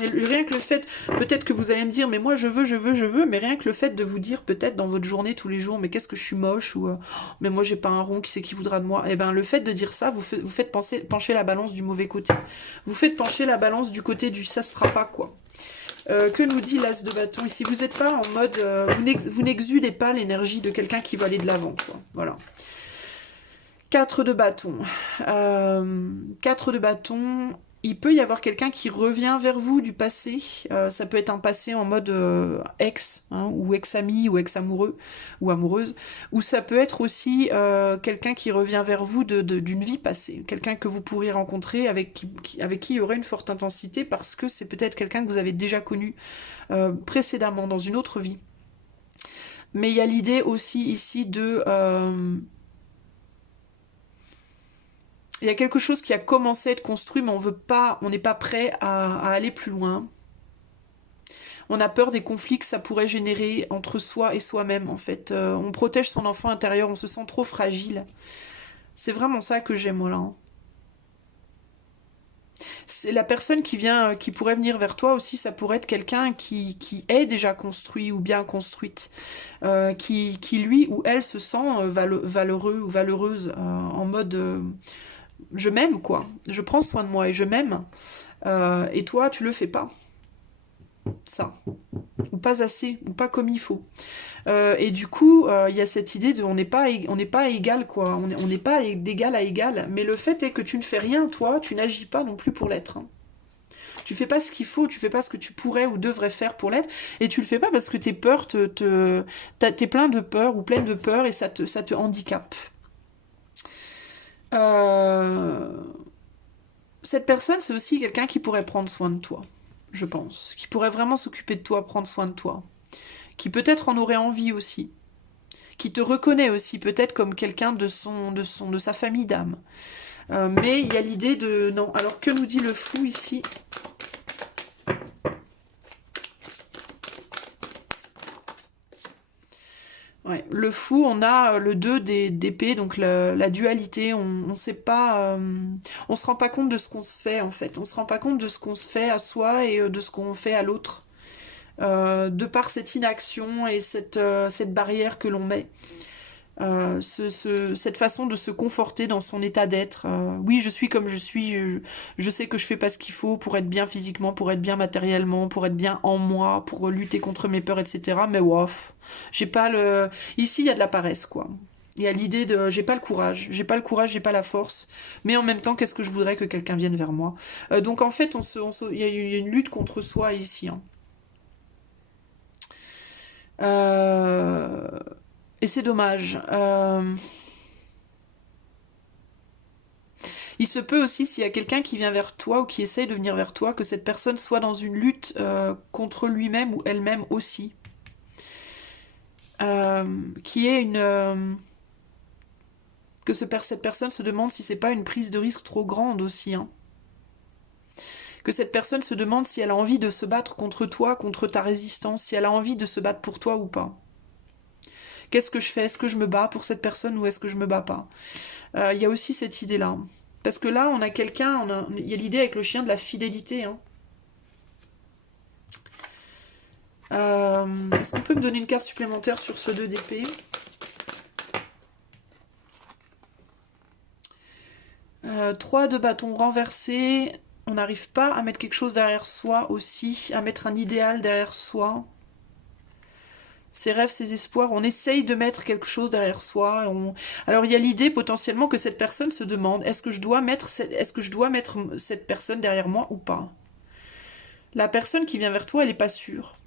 Mais rien que le fait, peut-être que vous allez me dire, mais moi je veux, mais rien que le fait de vous dire peut-être dans votre journée tous les jours, mais qu'est-ce que je suis moche, ou mais moi j'ai pas un rond, qui c'est qui voudra de moi? Et ben le fait de dire ça, vous faites pencher la balance du mauvais côté. Vous faites pencher la balance du côté du ça se fera pas, quoi. Que nous dit l'as de bâton ici? Vous n'êtes pas en mode, vous n'exudez pas l'énergie de quelqu'un qui va aller de l'avant, quoi. Voilà. 4 de bâton. 4 de bâton. Il peut y avoir quelqu'un qui revient vers vous du passé. Ça peut être un passé en mode ex, hein, ou ex-ami, ou ex-amoureux, ou amoureuse. Ou ça peut être aussi quelqu'un qui revient vers vous d'une vie passée. Quelqu'un que vous pourriez rencontrer, avec qui il y aurait une forte intensité, parce que c'est peut-être quelqu'un que vous avez déjà connu précédemment, dans une autre vie. Mais il y a l'idée aussi ici de... il y a quelque chose qui a commencé à être construit, mais on n'est pas prêt à aller plus loin. On a peur des conflits que ça pourrait générer entre soi et soi-même, en fait. On protège son enfant intérieur, on se sent trop fragile. C'est vraiment ça que j'aime, moi, là. Hein. C'est la personne qui pourrait venir vers toi aussi, ça pourrait être quelqu'un qui est déjà construit ou bien construite, qui lui ou elle se sent valeureux ou valeureuse, en mode... je m'aime, quoi. Je prends soin de moi et je m'aime. Et toi, tu le fais pas. Ça. Ou pas assez. Ou pas comme il faut. Et du coup, il y a cette idée de on n'est pas égal, quoi. On n'est pas d'égal à égal. Mais le fait est que tu ne fais rien, toi. Tu n'agis pas non plus pour l'être. Hein. Tu fais pas ce qu'il faut. Tu fais pas ce que tu pourrais ou devrais faire pour l'être. Et tu le fais pas parce que tes peurs t'es plein de peur ou pleine de peur et ça te handicape. Cette personne, c'est aussi quelqu'un qui pourrait prendre soin de toi, je pense. Qui pourrait vraiment s'occuper de toi, prendre soin de toi. Qui peut-être en aurait envie aussi. Qui te reconnaît aussi, peut-être comme quelqu'un de sa famille d'âme. Mais il y a l'idée de... Non, alors que nous dit le fou ici ? Ouais. Le fou, on a le 2 d'épée, donc la dualité, on sait pas, on se rend pas compte de ce qu'on se fait en fait, on se rend pas compte de ce qu'on se fait à soi et de ce qu'on fait à l'autre, de par cette inaction et cette barrière que l'on met. Cette façon de se conforter dans son état d'être. Oui, je suis comme je suis, je sais que je fais pas ce qu'il faut pour être bien physiquement, pour être bien matériellement, pour être bien en moi, pour lutter contre mes peurs, etc. Mais ouf, j'ai pas le... Ici, il y a de la paresse, quoi. Il y a l'idée de... J'ai pas le courage, j'ai pas la force, mais en même temps, qu'est-ce que je voudrais que quelqu'un vienne vers moi. Donc en fait, il y a une lutte contre soi ici. Hein. Et c'est dommage. Il se peut aussi, s'il y a quelqu'un qui vient vers toi ou qui essaye de venir vers toi, que cette personne soit dans une lutte contre lui-même ou elle-même aussi. Qui est une... que cette personne se demande si c'est pas une prise de risque trop grande aussi. Hein. Que cette personne se demande si elle a envie de se battre contre toi, contre ta résistance, si elle a envie de se battre pour toi ou pas. Qu'est-ce que je fais? Est-ce que je me bats pour cette personne ou est-ce que je me bats pas? Il y a aussi cette idée-là. Parce que là, on a quelqu'un, il y a l'idée avec le chien de la fidélité. Hein. Est-ce qu'on peut me donner une carte supplémentaire sur ce 2 d'épée? Trois de bâton renversés. On n'arrive pas à mettre quelque chose derrière soi aussi, à mettre un idéal derrière soi. Ses rêves, ses espoirs, on essaye de mettre quelque chose derrière soi. Alors il y a l'idée potentiellement que cette personne se demande, est-ce que je dois mettre cette personne derrière moi ou pas? La personne qui vient vers toi, elle n'est pas sûre.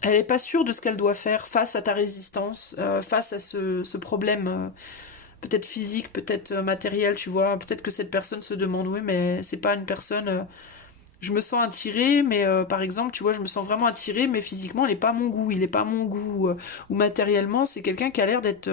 Elle n'est pas sûre de ce qu'elle doit faire face à ta résistance, face à ce problème peut-être physique, peut-être matériel, tu vois. Peut-être que cette personne se demande, oui, mais c'est pas une personne Je me sens attirée, mais par exemple, tu vois, je me sens vraiment attirée, mais physiquement, il n'est pas à mon goût. Il n'est pas à mon goût. Ou matériellement, c'est quelqu'un qui a l'air d'être,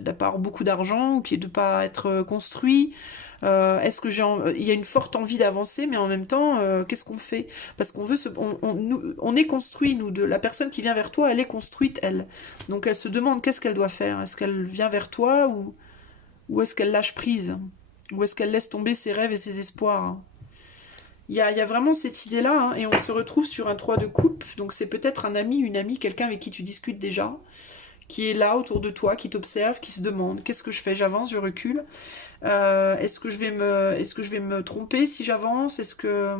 d'avoir beaucoup d'argent, ou qui de pas être construit. Est-ce que il y a une forte envie d'avancer, mais en même temps, qu'est-ce qu'on fait? Parce qu'on veut on est construit, nous, de la personne qui vient vers toi, elle est construite, elle. Donc elle se demande qu'est-ce qu'elle doit faire. Est-ce qu'elle vient vers toi ou est-ce qu'elle lâche prise? Ou est-ce qu'elle laisse tomber ses rêves et ses espoirs? Il y a vraiment cette idée-là, hein, et on se retrouve sur un 3 de coupe, donc c'est peut-être un ami, une amie, quelqu'un avec qui tu discutes déjà, qui est là autour de toi, qui t'observe, qui se demande qu'est-ce que je fais, j'avance, je recule, est-ce que je vais me tromper si j'avance, est-ce que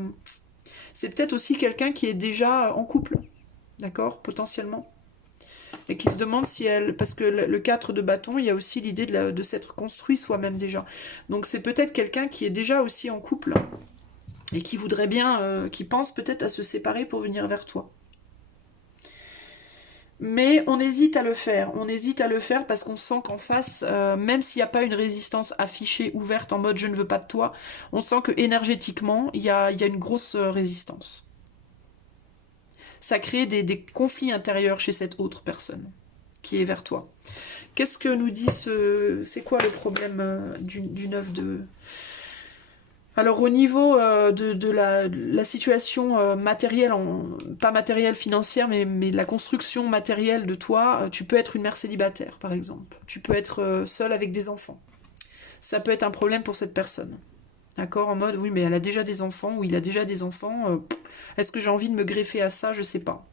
c'est peut-être aussi quelqu'un qui est déjà en couple, d'accord, potentiellement, et qui se demande si elle, parce que le 4 de bâton, il y a aussi l'idée de s'être construit soi-même déjà, donc c'est peut-être quelqu'un qui est déjà aussi en couple et qui voudrait bien, qui pense peut-être à se séparer pour venir vers toi. Mais on hésite à le faire. On hésite à le faire parce qu'on sent qu'en face, même s'il n'y a pas une résistance affichée, ouverte, en mode je ne veux pas de toi, on sent que énergétiquement, il y a une grosse résistance. Ça crée des conflits intérieurs chez cette autre personne qui est vers toi. Qu'est-ce que nous dit ce... C'est quoi le problème du 9 de... Alors au niveau de la situation matérielle, pas matérielle financière, mais la construction matérielle de toi, tu peux être une mère célibataire par exemple. Tu peux être seule avec des enfants. Ça peut être un problème pour cette personne. D'accord? En mode, oui, mais elle a déjà des enfants, ou il a déjà des enfants. Est-ce que j'ai envie de me greffer à ça? Je sais pas.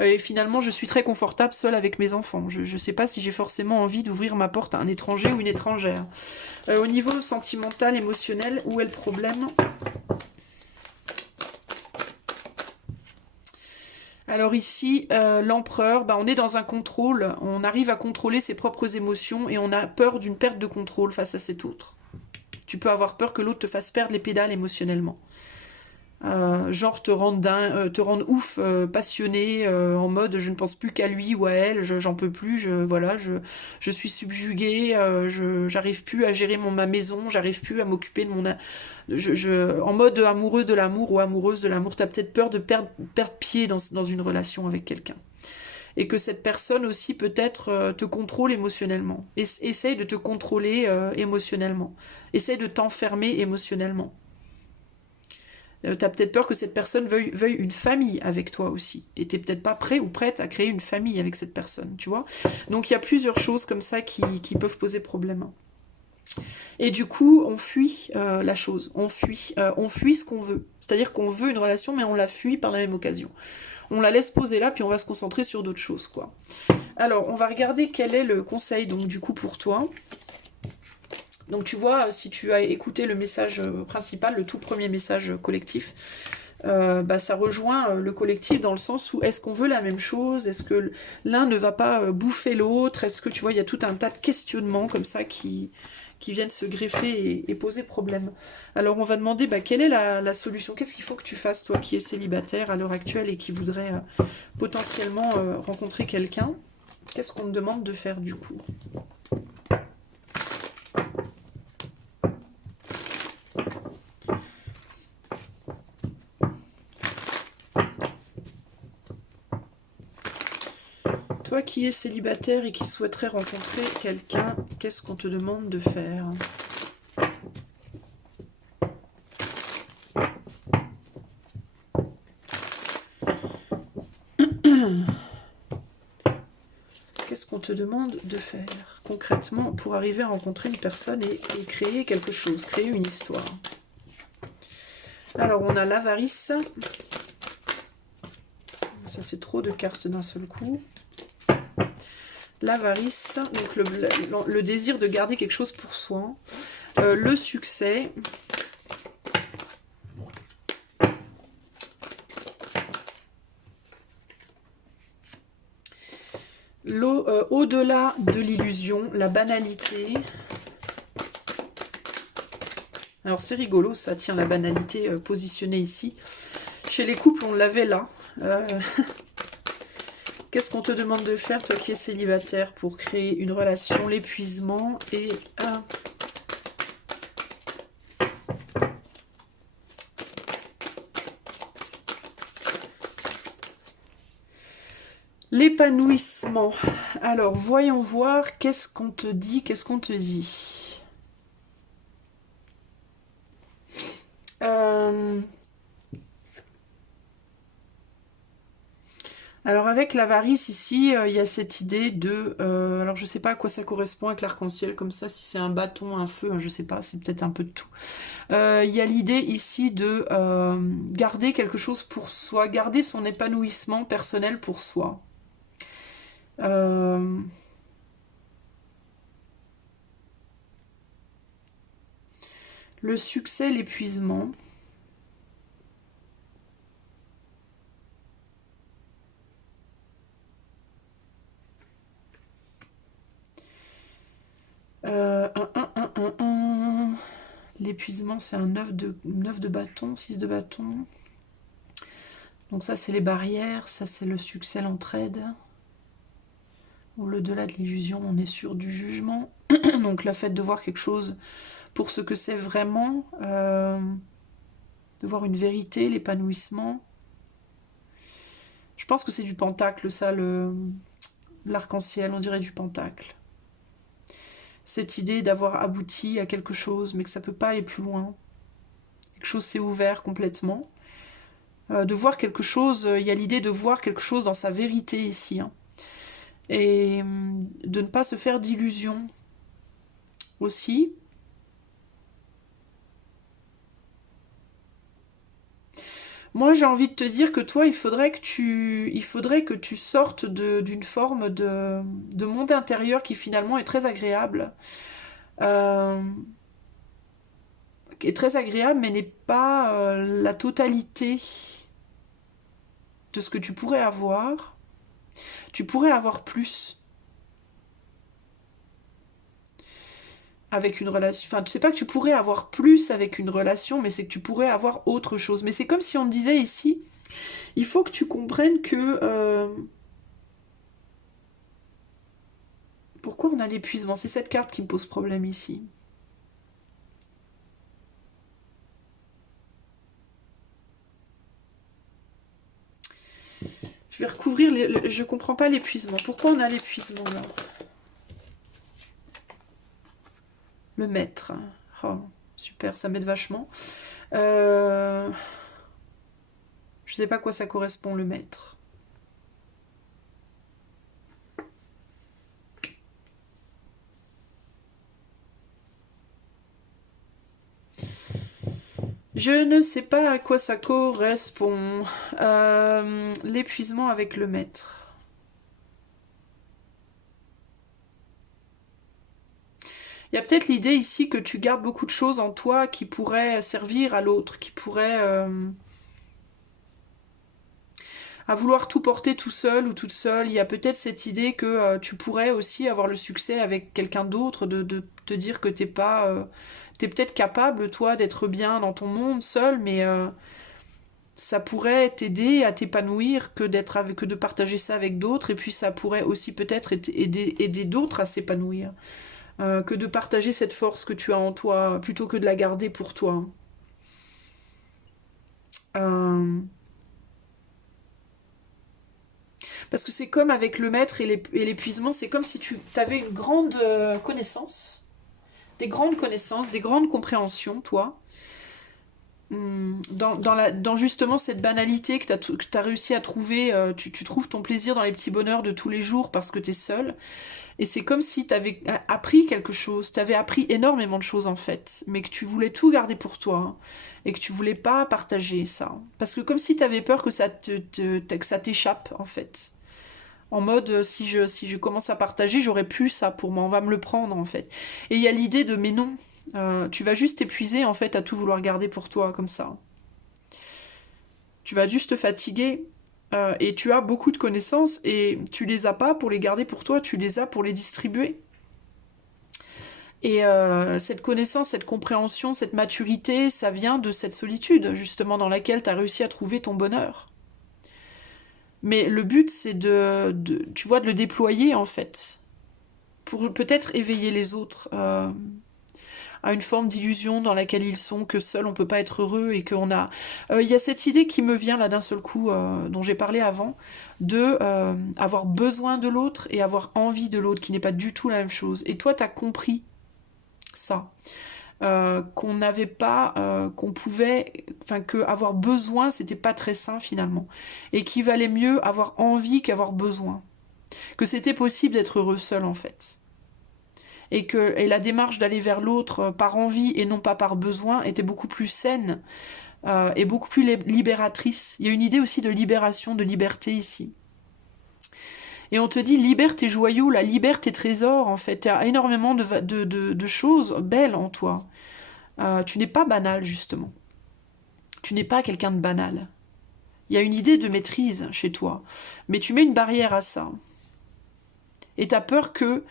Et finalement, je suis très confortable seule avec mes enfants. Je ne sais pas si j'ai forcément envie d'ouvrir ma porte à un étranger ou une étrangère. Au niveau sentimental, émotionnel, où est le problème? Alors ici, l'empereur, bah, on est dans un contrôle. On arrive à contrôler ses propres émotions et on a peur d'une perte de contrôle face à cet autre. Tu peux avoir peur que l'autre te fasse perdre les pédales émotionnellement. Genre te rendre ouf, passionné, en mode je ne pense plus qu'à lui ou à elle, j'en peux plus, je suis subjuguée, j'arrive plus à gérer ma maison, j'arrive plus à m'occuper de en mode amoureux de l'amour ou amoureuse de l'amour, t'as peut-être peur de perdre pied dans une relation avec quelqu'un. Et que cette personne aussi peut-être te contrôle émotionnellement. Essaye de te contrôler émotionnellement. Essaye de t'enfermer émotionnellement. T'as peut-être peur que cette personne veuille une famille avec toi aussi. Et t'es peut-être pas prêt ou prête à créer une famille avec cette personne, tu vois. Donc il y a plusieurs choses comme ça qui peuvent poser problème. Et du coup, on fuit la chose. On fuit ce qu'on veut. C'est-à-dire qu'on veut une relation, mais on la fuit par la même occasion. On la laisse poser là, puis on va se concentrer sur d'autres choses, quoi. Alors, on va regarder quel est le conseil, donc, du coup, pour toi. Donc tu vois, si tu as écouté le message principal, le tout premier message collectif, bah, ça rejoint le collectif dans le sens où est-ce qu'on veut la même chose? Est-ce que l'un ne va pas bouffer l'autre? Est-ce que tu vois, il y a tout un tas de questionnements comme ça qui viennent se greffer et poser problème. Alors on va demander bah, quelle est la solution? Qu'est-ce qu'il faut que tu fasses, toi qui es célibataire à l'heure actuelle et qui voudrait potentiellement rencontrer quelqu'un? Qu'est-ce qu'on te demande de faire du coup? Toi qui es célibataire et qui souhaiterais rencontrer quelqu'un, qu'est-ce qu'on te demande de faire? Qu'est-ce qu'on te demande de faire concrètement pour arriver à rencontrer une personne et créer quelque chose, créer une histoire? Alors on a l'avarice. Ça c'est trop de cartes d'un seul coup. L'avarice, donc le désir de garder quelque chose pour soi. Le succès. Au-delà de l'illusion, la banalité. Alors c'est rigolo ça, tiens, la banalité positionnée ici. Chez les couples, on l'avait là. Qu'est-ce qu'on te demande de faire, toi qui es célibataire, pour créer une relation? L'épuisement et... L'épanouissement. Alors, voyons voir, qu'est-ce qu'on te dit, qu'est-ce qu'on te dit. Alors avec l'avarice ici, il y a cette idée de... alors je sais pas à quoi ça correspond avec l'arc-en-ciel comme ça, si c'est un bâton, un feu, je sais pas, c'est peut-être un peu de tout. Il y a l'idée ici de garder quelque chose pour soi, garder son épanouissement personnel pour soi. Le succès, l'épuisement. L'épuisement, c'est un 9 de bâton, 6 de bâton. Donc ça, c'est les barrières. Ça, c'est le succès, l'entraide. Au-delà de l'illusion, on est sur du jugement. Donc le fait de voir quelque chose pour ce que c'est vraiment, de voir une vérité, l'épanouissement. Je pense que c'est du pentacle, ça, l'arc-en-ciel, on dirait du pentacle. Cette idée d'avoir abouti à quelque chose, mais que ça ne peut pas aller plus loin. Quelque chose s'est ouvert complètement. De voir quelque chose, il y a l'idée de voir quelque chose dans sa vérité ici. Hein. Et de ne pas se faire d'illusions aussi. Moi, j'ai envie de te dire que toi, il faudrait que tu sortes d'une forme de monde intérieur qui finalement est très agréable. Euh, qui est très agréable, mais n'est pas la totalité de ce que tu pourrais avoir. Tu pourrais avoir plus avec une relation. Enfin, tu sais pas que tu pourrais avoir plus avec une relation, mais c'est que tu pourrais avoir autre chose. Mais c'est comme si on te disait ici, il faut que tu comprennes que... pourquoi on a l'épuisement? C'est cette carte qui me pose problème ici. Je vais recouvrir... je comprends pas l'épuisement. Pourquoi on a l'épuisement là? Le maître. Oh, super, ça m'aide vachement. Je sais pas à quoi ça correspond, le maître. Je ne sais pas à quoi ça correspond. L'épuisement avec le maître. Il y a peut-être l'idée ici que tu gardes beaucoup de choses en toi qui pourraient servir à l'autre, qui pourraient... à vouloir tout porter tout seul ou toute seule. Il y a peut-être cette idée que tu pourrais aussi avoir le succès avec quelqu'un d'autre, de te dire que t'es pas... t'es peut-être capable, toi, d'être bien dans ton monde seul, mais ça pourrait t'aider à t'épanouir que de partager ça avec d'autres, et puis ça pourrait aussi peut-être aider d'autres à s'épanouir. Que de partager cette force que tu as en toi, plutôt que de la garder pour toi. Parce que c'est comme avec le maître et l'épuisement, c'est comme si tu avais une grande connaissance, des grandes connaissances, des grandes compréhensions, toi, dans justement cette banalité que tu as réussi à trouver, tu trouves ton plaisir dans les petits bonheurs de tous les jours parce que tu es seul. Et c'est comme si tu avais appris quelque chose, tu avais appris énormément de choses en fait, mais que tu voulais tout garder pour toi, hein, et que tu voulais pas partager ça. Parce que comme si tu avais peur que que ça t'échappe en fait. En mode, si je commence à partager, j'aurais plus ça pour moi, on va me le prendre en fait. Et il y a l'idée de, mais non, tu vas juste t'épuiser en fait à tout vouloir garder pour toi comme ça. Tu vas juste te fatiguer et tu as beaucoup de connaissances et tu les as pas pour les garder pour toi, tu les as pour les distribuer. Et cette connaissance, cette compréhension, cette maturité, ça vient de cette solitude justement dans laquelle tu as réussi à trouver ton bonheur. Mais le but, c'est tu vois, de le déployer, en fait, pour peut-être éveiller les autres. à une forme d'illusion dans laquelle ils sont, que seul on peut pas être heureux et qu'on a... Il y a cette idée qui me vient là d'un seul coup, dont j'ai parlé avant, de avoir besoin de l'autre et avoir envie de l'autre, qui n'est pas du tout la même chose. Et toi, tu as compris ça. Qu'on n'avait pas, qu'on pouvait, enfin que avoir besoin, c'était pas très sain finalement. Et qu'il valait mieux avoir envie qu'avoir besoin. Que c'était possible d'être heureux seul en fait. Et la démarche d'aller vers l'autre par envie et non pas par besoin était beaucoup plus saine et beaucoup plus libératrice. Il y a une idée aussi de libération, de liberté ici. Et on te dit, libère tes joyaux, la libère tes trésors, en fait. Tu as énormément de choses belles en toi. Tu n'es pas banal, justement. Tu n'es pas quelqu'un de banal. Il y a une idée de maîtrise chez toi. Mais tu mets une barrière à ça. Et tu as peur que,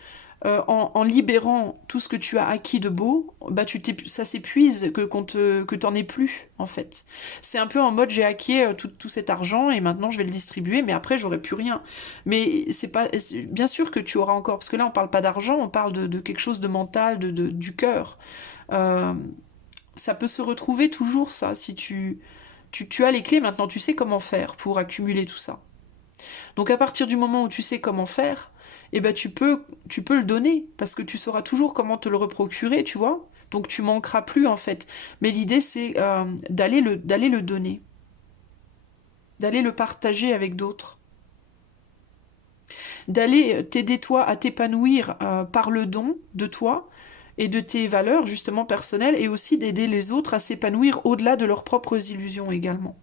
en libérant tout ce que tu as acquis de beau, bah ça s'épuise, que t'en aies plus, en fait. C'est un peu en mode, j'ai acquis tout cet argent et maintenant je vais le distribuer, mais après j'aurai plus rien. Mais c'est pas... Bien sûr que tu auras encore, parce que là on parle pas d'argent, on parle de quelque chose de mental, du cœur. Ça peut se retrouver toujours, ça, si tu as les clés maintenant, tu sais comment faire pour accumuler tout ça. Donc à partir du moment où tu sais comment faire, eh ben tu peux le donner, parce que tu sauras toujours comment te le reprocurer, tu vois. Donc tu manqueras plus en fait. Mais l'idée c'est d'aller le donner, d'aller le partager avec d'autres, d'aller t'aider toi à t'épanouir par le don de toi et de tes valeurs justement personnelles, et aussi d'aider les autres à s'épanouir au-delà de leurs propres illusions également.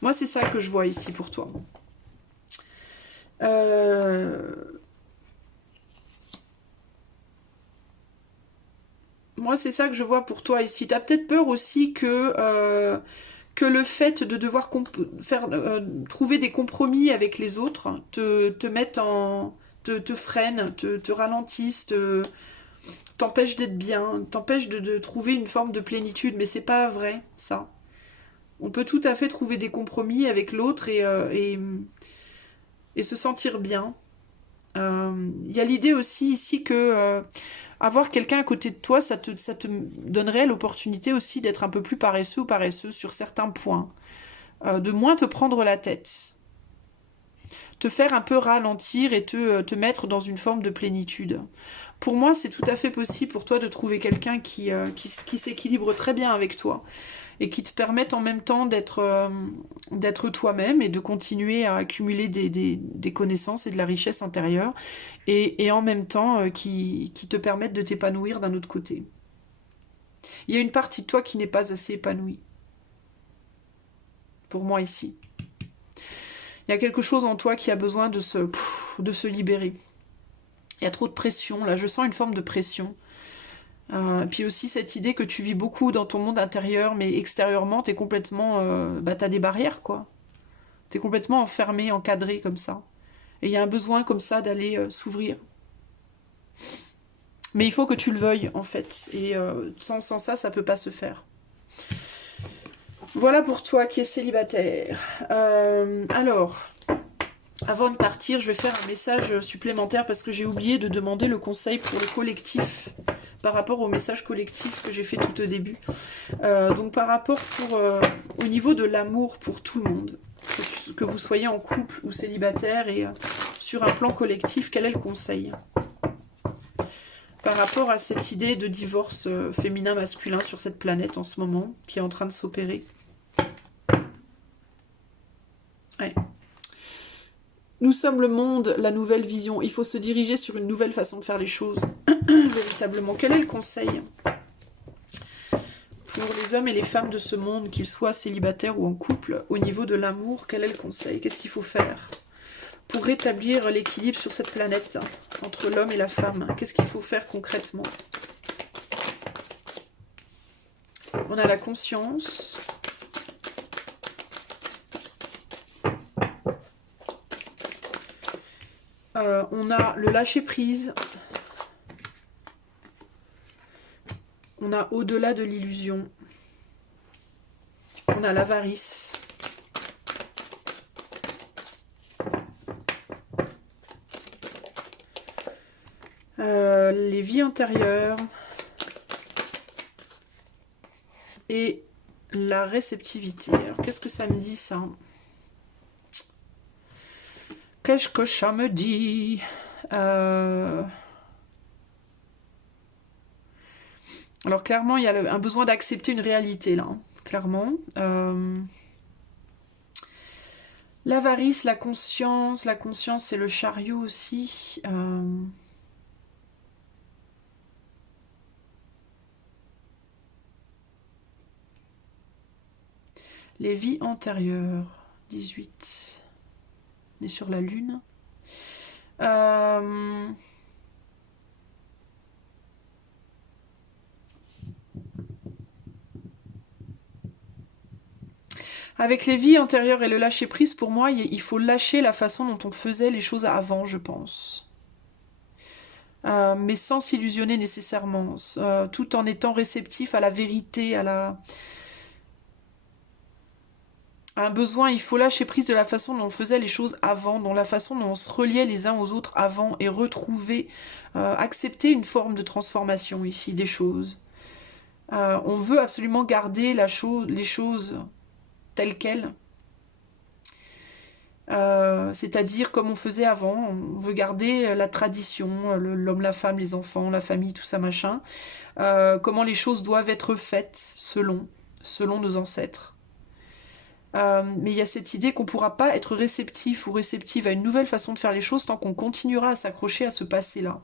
Moi c'est ça que je vois ici pour toi. Moi, c'est ça que je vois pour toi ici. Tu as peut-être peur aussi que le fait de devoir trouver des compromis avec les autres te mette te freine, te ralentisse, t'empêche d'être bien, t'empêche de trouver une forme de plénitude. Mais c'est pas vrai, ça. On peut tout à fait trouver des compromis avec l'autre et se sentir bien. Il y a l'idée aussi ici que avoir quelqu'un à côté de toi, ça te donnerait l'opportunité aussi d'être un peu plus paresseux ou paresseuse sur certains points, de moins te prendre la tête, te faire un peu ralentir et te mettre dans une forme de plénitude. Pour moi, c'est tout à fait possible pour toi de trouver quelqu'un qui s'équilibre très bien avec toi et qui te permette en même temps d'être toi-même et de continuer à accumuler des connaissances et de la richesse intérieure, et en même temps qui te permettent de t'épanouir d'un autre côté. Il y a une partie de toi qui n'est pas assez épanouie. Pour moi ici. Il y a quelque chose en toi qui a besoin de se libérer. Il y a trop de pression. Là, je sens une forme de pression. Puis aussi cette idée que tu vis beaucoup dans ton monde intérieur, mais extérieurement, t'es complètement... t'as des barrières, quoi. T'es complètement enfermé, encadré, comme ça. Et il y a un besoin, comme ça, d'aller s'ouvrir. Mais il faut que tu le veuilles, en fait. Et sans ça, ça peut pas se faire. Voilà pour toi qui es célibataire. Alors... Avant de partir, je vais faire un message supplémentaire parce que j'ai oublié de demander le conseil pour le collectif par rapport au message collectif que j'ai fait tout au début. Donc par rapport au niveau de l'amour pour tout le monde, que vous soyez en couple ou célibataire, et sur un plan collectif, quel est le conseil par rapport à cette idée de divorce féminin-masculin sur cette planète en ce moment, qui est en train de s'opérer? Ouais. Nous sommes le monde, la nouvelle vision. Il faut se diriger sur une nouvelle façon de faire les choses. Véritablement. Quel est le conseil pour les hommes et les femmes de ce monde, qu'ils soient célibataires ou en couple, au niveau de l'amour? Quel est le conseil? Qu'est-ce qu'il faut faire pour rétablir l'équilibre sur cette planète entre l'homme et la femme? Qu'est-ce qu'il faut faire concrètement? On a la conscience. On a le lâcher-prise. On a au-delà de l'illusion. On a l'avarice. Les vies antérieures. et la réceptivité. Alors, qu'est-ce que ça me dit, ça? Qu'est-ce que ça me dit? Alors, clairement, il y a un besoin d'accepter une réalité, là. Hein, clairement. L'avarice, la conscience, c'est le chariot aussi. Les vies antérieures, 18. On est sur la lune. Avec les vies antérieures et le lâcher-prise, pour moi, il faut lâcher la façon dont on faisait les choses avant, je pense. Mais sans s'illusionner nécessairement, tout en étant réceptif à la vérité, à un besoin. Il faut lâcher prise de la façon dont on faisait les choses avant, dans la façon dont on se reliait les uns aux autres avant, et retrouver, accepter une forme de transformation ici des choses. On veut absolument garder les choses telles quelles. C'est-à-dire comme on faisait avant, on veut garder la tradition, l'homme, la femme, les enfants, la famille, tout ça machin, comment les choses doivent être faites selon nos ancêtres. Mais il y a cette idée qu'on ne pourra pas être réceptif ou réceptive à une nouvelle façon de faire les choses tant qu'on continuera à s'accrocher à ce passé-là.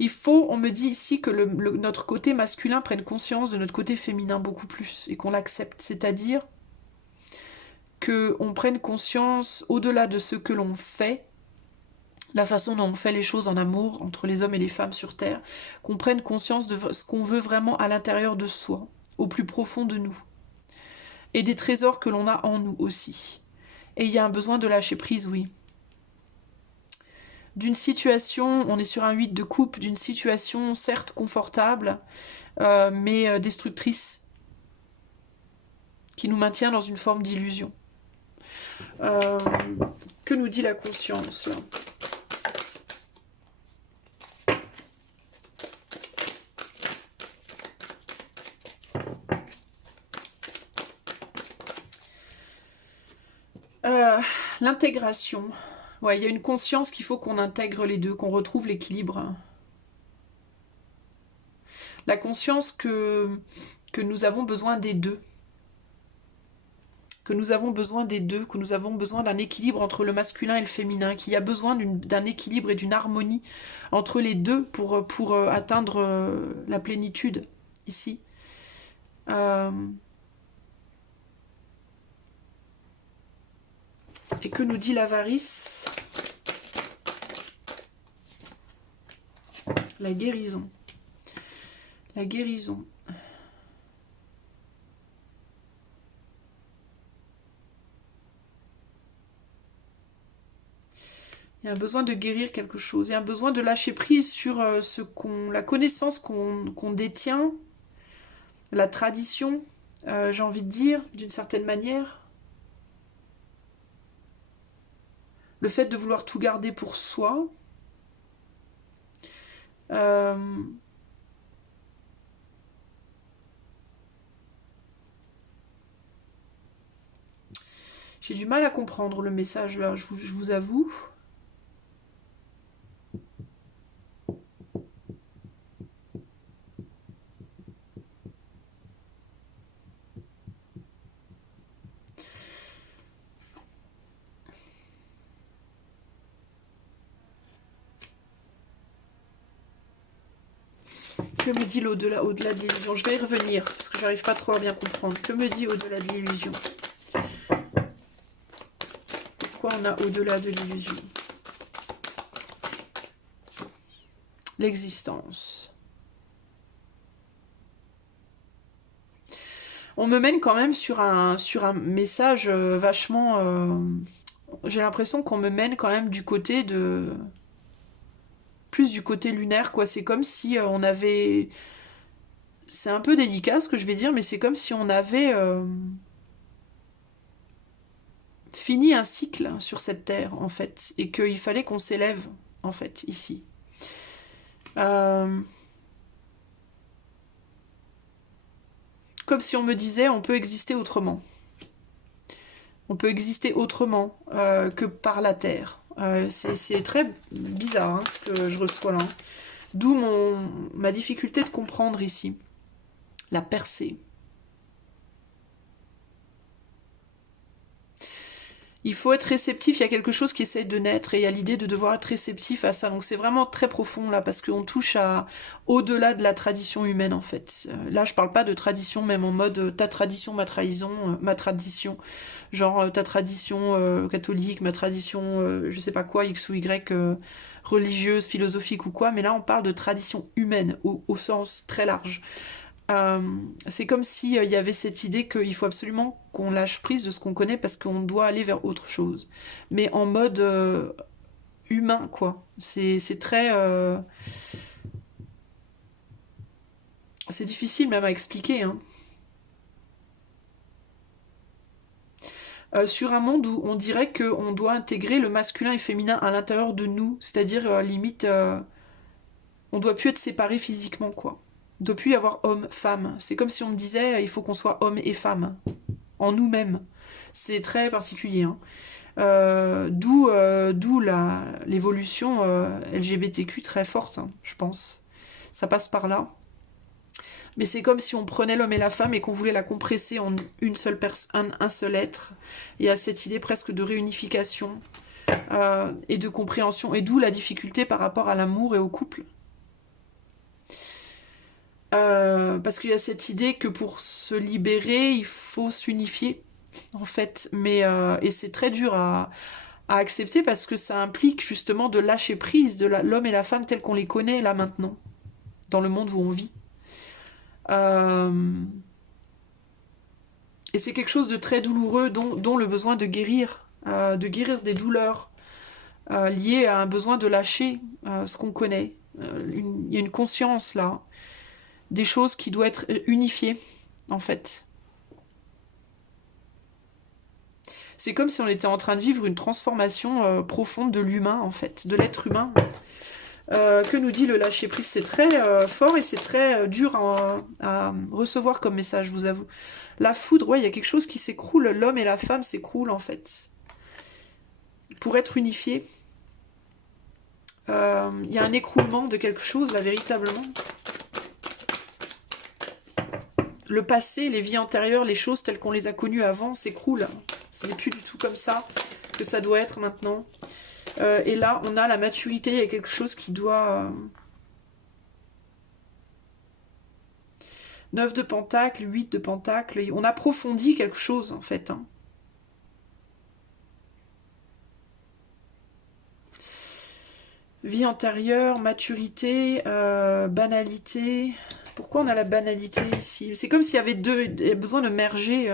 Il faut, on me dit ici, que notre côté masculin prenne conscience de notre côté féminin beaucoup plus et qu'on l'accepte. C'est-à-dire qu'on prenne conscience, au-delà de ce que l'on fait, la façon dont on fait les choses en amour entre les hommes et les femmes sur Terre, qu'on prenne conscience de ce qu'on veut vraiment à l'intérieur de soi, au plus profond de nous. Et des trésors que l'on a en nous aussi. Et il y a un besoin de lâcher prise, oui. D'une situation, on est sur un 8 de coupe, d'une situation certes confortable, mais destructrice, qui nous maintient dans une forme d'illusion. Que nous dit la conscience, là ? L'intégration. Ouais, il y a une conscience qu'il faut qu'on intègre les deux, qu'on retrouve l'équilibre. La conscience que nous avons besoin des deux. Que nous avons besoin des deux, que nous avons besoin d'un équilibre entre le masculin et le féminin, qu'il y a besoin d'un équilibre et d'une harmonie entre les deux pour atteindre la plénitude, ici. Et que nous dit l'avarice? La guérison. La guérison. Il y a un besoin de guérir quelque chose. Il y a un besoin de lâcher prise sur la connaissance qu'on détient, la tradition, j'ai envie de dire, d'une certaine manière. Le fait de vouloir tout garder pour soi. J'ai du mal à comprendre le message là, je vous avoue. Que me dit l'au-delà de l'illusion? Je vais y revenir, parce que j'arrive pas trop à bien comprendre. Que me dit au-delà de l'illusion? Pourquoi on a au-delà de l'illusion? L'existence. On me mène quand même sur un message vachement... J'ai l'impression qu'on me mène quand même du côté de... Plus du côté lunaire, quoi. C'est comme si on avait... C'est un peu délicat ce que je vais dire, mais c'est comme si on avait... fini un cycle sur cette terre, en fait, et qu'il fallait qu'on s'élève, en fait, ici. Comme si on me disait, on peut exister autrement. On peut exister autrement que par la terre. C'est très bizarre hein, ce que je reçois là. D'où ma difficulté de comprendre ici. La percée. Il faut être réceptif, il y a quelque chose qui essaie de naître et il y a l'idée de devoir être réceptif à ça. Donc c'est vraiment très profond là parce qu'on touche à au-delà de la tradition humaine en fait. Là je parle pas de tradition même en mode ta tradition, ma trahison, ma tradition. Genre ta tradition catholique, ma tradition je sais pas quoi, X ou Y religieuse, philosophique ou quoi. Mais là on parle de tradition humaine au sens très large. C'est comme s'il y avait cette idée qu'il faut absolument qu'on lâche prise de ce qu'on connaît parce qu'on doit aller vers autre chose. Mais en mode humain, quoi. C'est très... c'est difficile même à expliquer. Hein. Sur un monde où on dirait qu'on doit intégrer le masculin et féminin à l'intérieur de nous. C'est-à-dire, limite, on doit plus être séparés physiquement, quoi. Il ne doit plus y avoir homme, femme. C'est comme si on me disait il faut qu'on soit homme et femme en nous-mêmes. C'est très particulier. Hein. D'où l'évolution LGBTQ très forte, hein, je pense. Ça passe par là. Mais c'est comme si on prenait l'homme et la femme et qu'on voulait la compresser en une seule un seul être. Il y a cette idée presque de réunification et de compréhension. Et d'où la difficulté par rapport à l'amour et au couple. Parce qu'il y a cette idée que pour se libérer, il faut s'unifier, en fait. Et c'est très dur à accepter parce que ça implique justement de lâcher prise de l'homme et la femme tels qu'on les connaît là maintenant, dans le monde où on vit. Et c'est quelque chose de très douloureux, dont le besoin de guérir des douleurs liées à un besoin de lâcher ce qu'on connaît. Il y a une conscience là. Des choses qui doivent être unifiées, en fait. C'est comme si on était en train de vivre une transformation profonde de l'humain, en fait, de l'être humain. Que nous dit le lâcher-prise? C'est très fort et c'est très dur à recevoir comme message, je vous avoue. La foudre, ouais, il y a quelque chose qui s'écroule. L'homme et la femme s'écroulent, en fait. Pour être unifiés. Il y a un écroulement de quelque chose, là, véritablement. Le passé, les vies antérieures, les choses telles qu'on les a connues avant s'écroulent. Ce n'est plus du tout comme ça que ça doit être maintenant. Et là, on a la maturité, il y a quelque chose qui doit... 9 de pentacles, 8 de pentacles, on approfondit quelque chose en fait. Hein. Vie antérieure, maturité, banalité... Pourquoi on a la banalité ici? C'est comme s'il y avait besoin de merger,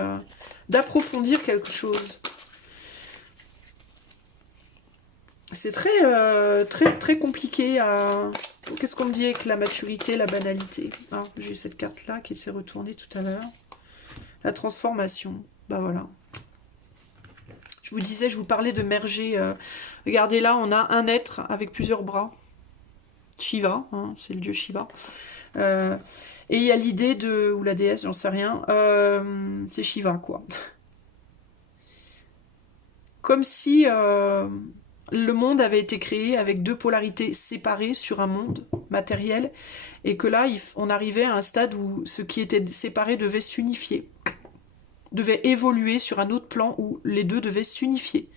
d'approfondir quelque chose. C'est très compliqué à... Qu'est-ce qu'on me dit avec la maturité, la banalité? Ah, j'ai cette carte-là qui s'est retournée tout à l'heure. La transformation. Bah voilà. Je vous disais, je vous parlais de merger. Regardez là, on a un être avec plusieurs bras. Shiva, hein, c'est le dieu Shiva. Et il y a l'idée de... ou la déesse, j'en sais rien. C'est Shiva, quoi. Comme si le monde avait été créé avec deux polarités séparées sur un monde matériel. Et que là, on arrivait à un stade où ce qui était séparé devait s'unifier. Devait évoluer sur un autre plan où les deux devaient s'unifier.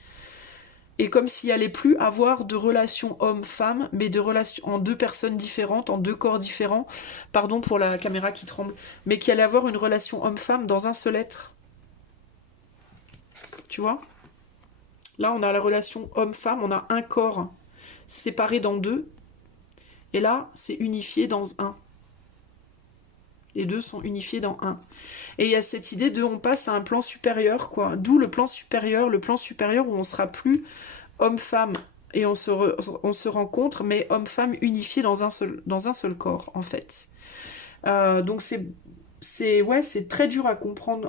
Et comme s'il n'y allait plus avoir de relations homme-femme, mais de relations en deux personnes différentes, en deux corps différents, pardon pour la caméra qui tremble, mais qu'il allait avoir une relation homme-femme dans un seul être. Tu vois? Là, on a la relation homme-femme, on a un corps séparé dans deux, et là, c'est unifié dans un. Les deux sont unifiés dans un. Et il y a cette idée de on passe à un plan supérieur, quoi. D'où le plan supérieur où on sera plus homme-femme et on se rencontre, mais homme-femme unifiés dans un seul corps, en fait. Donc c'est ouais, c'est très dur à comprendre,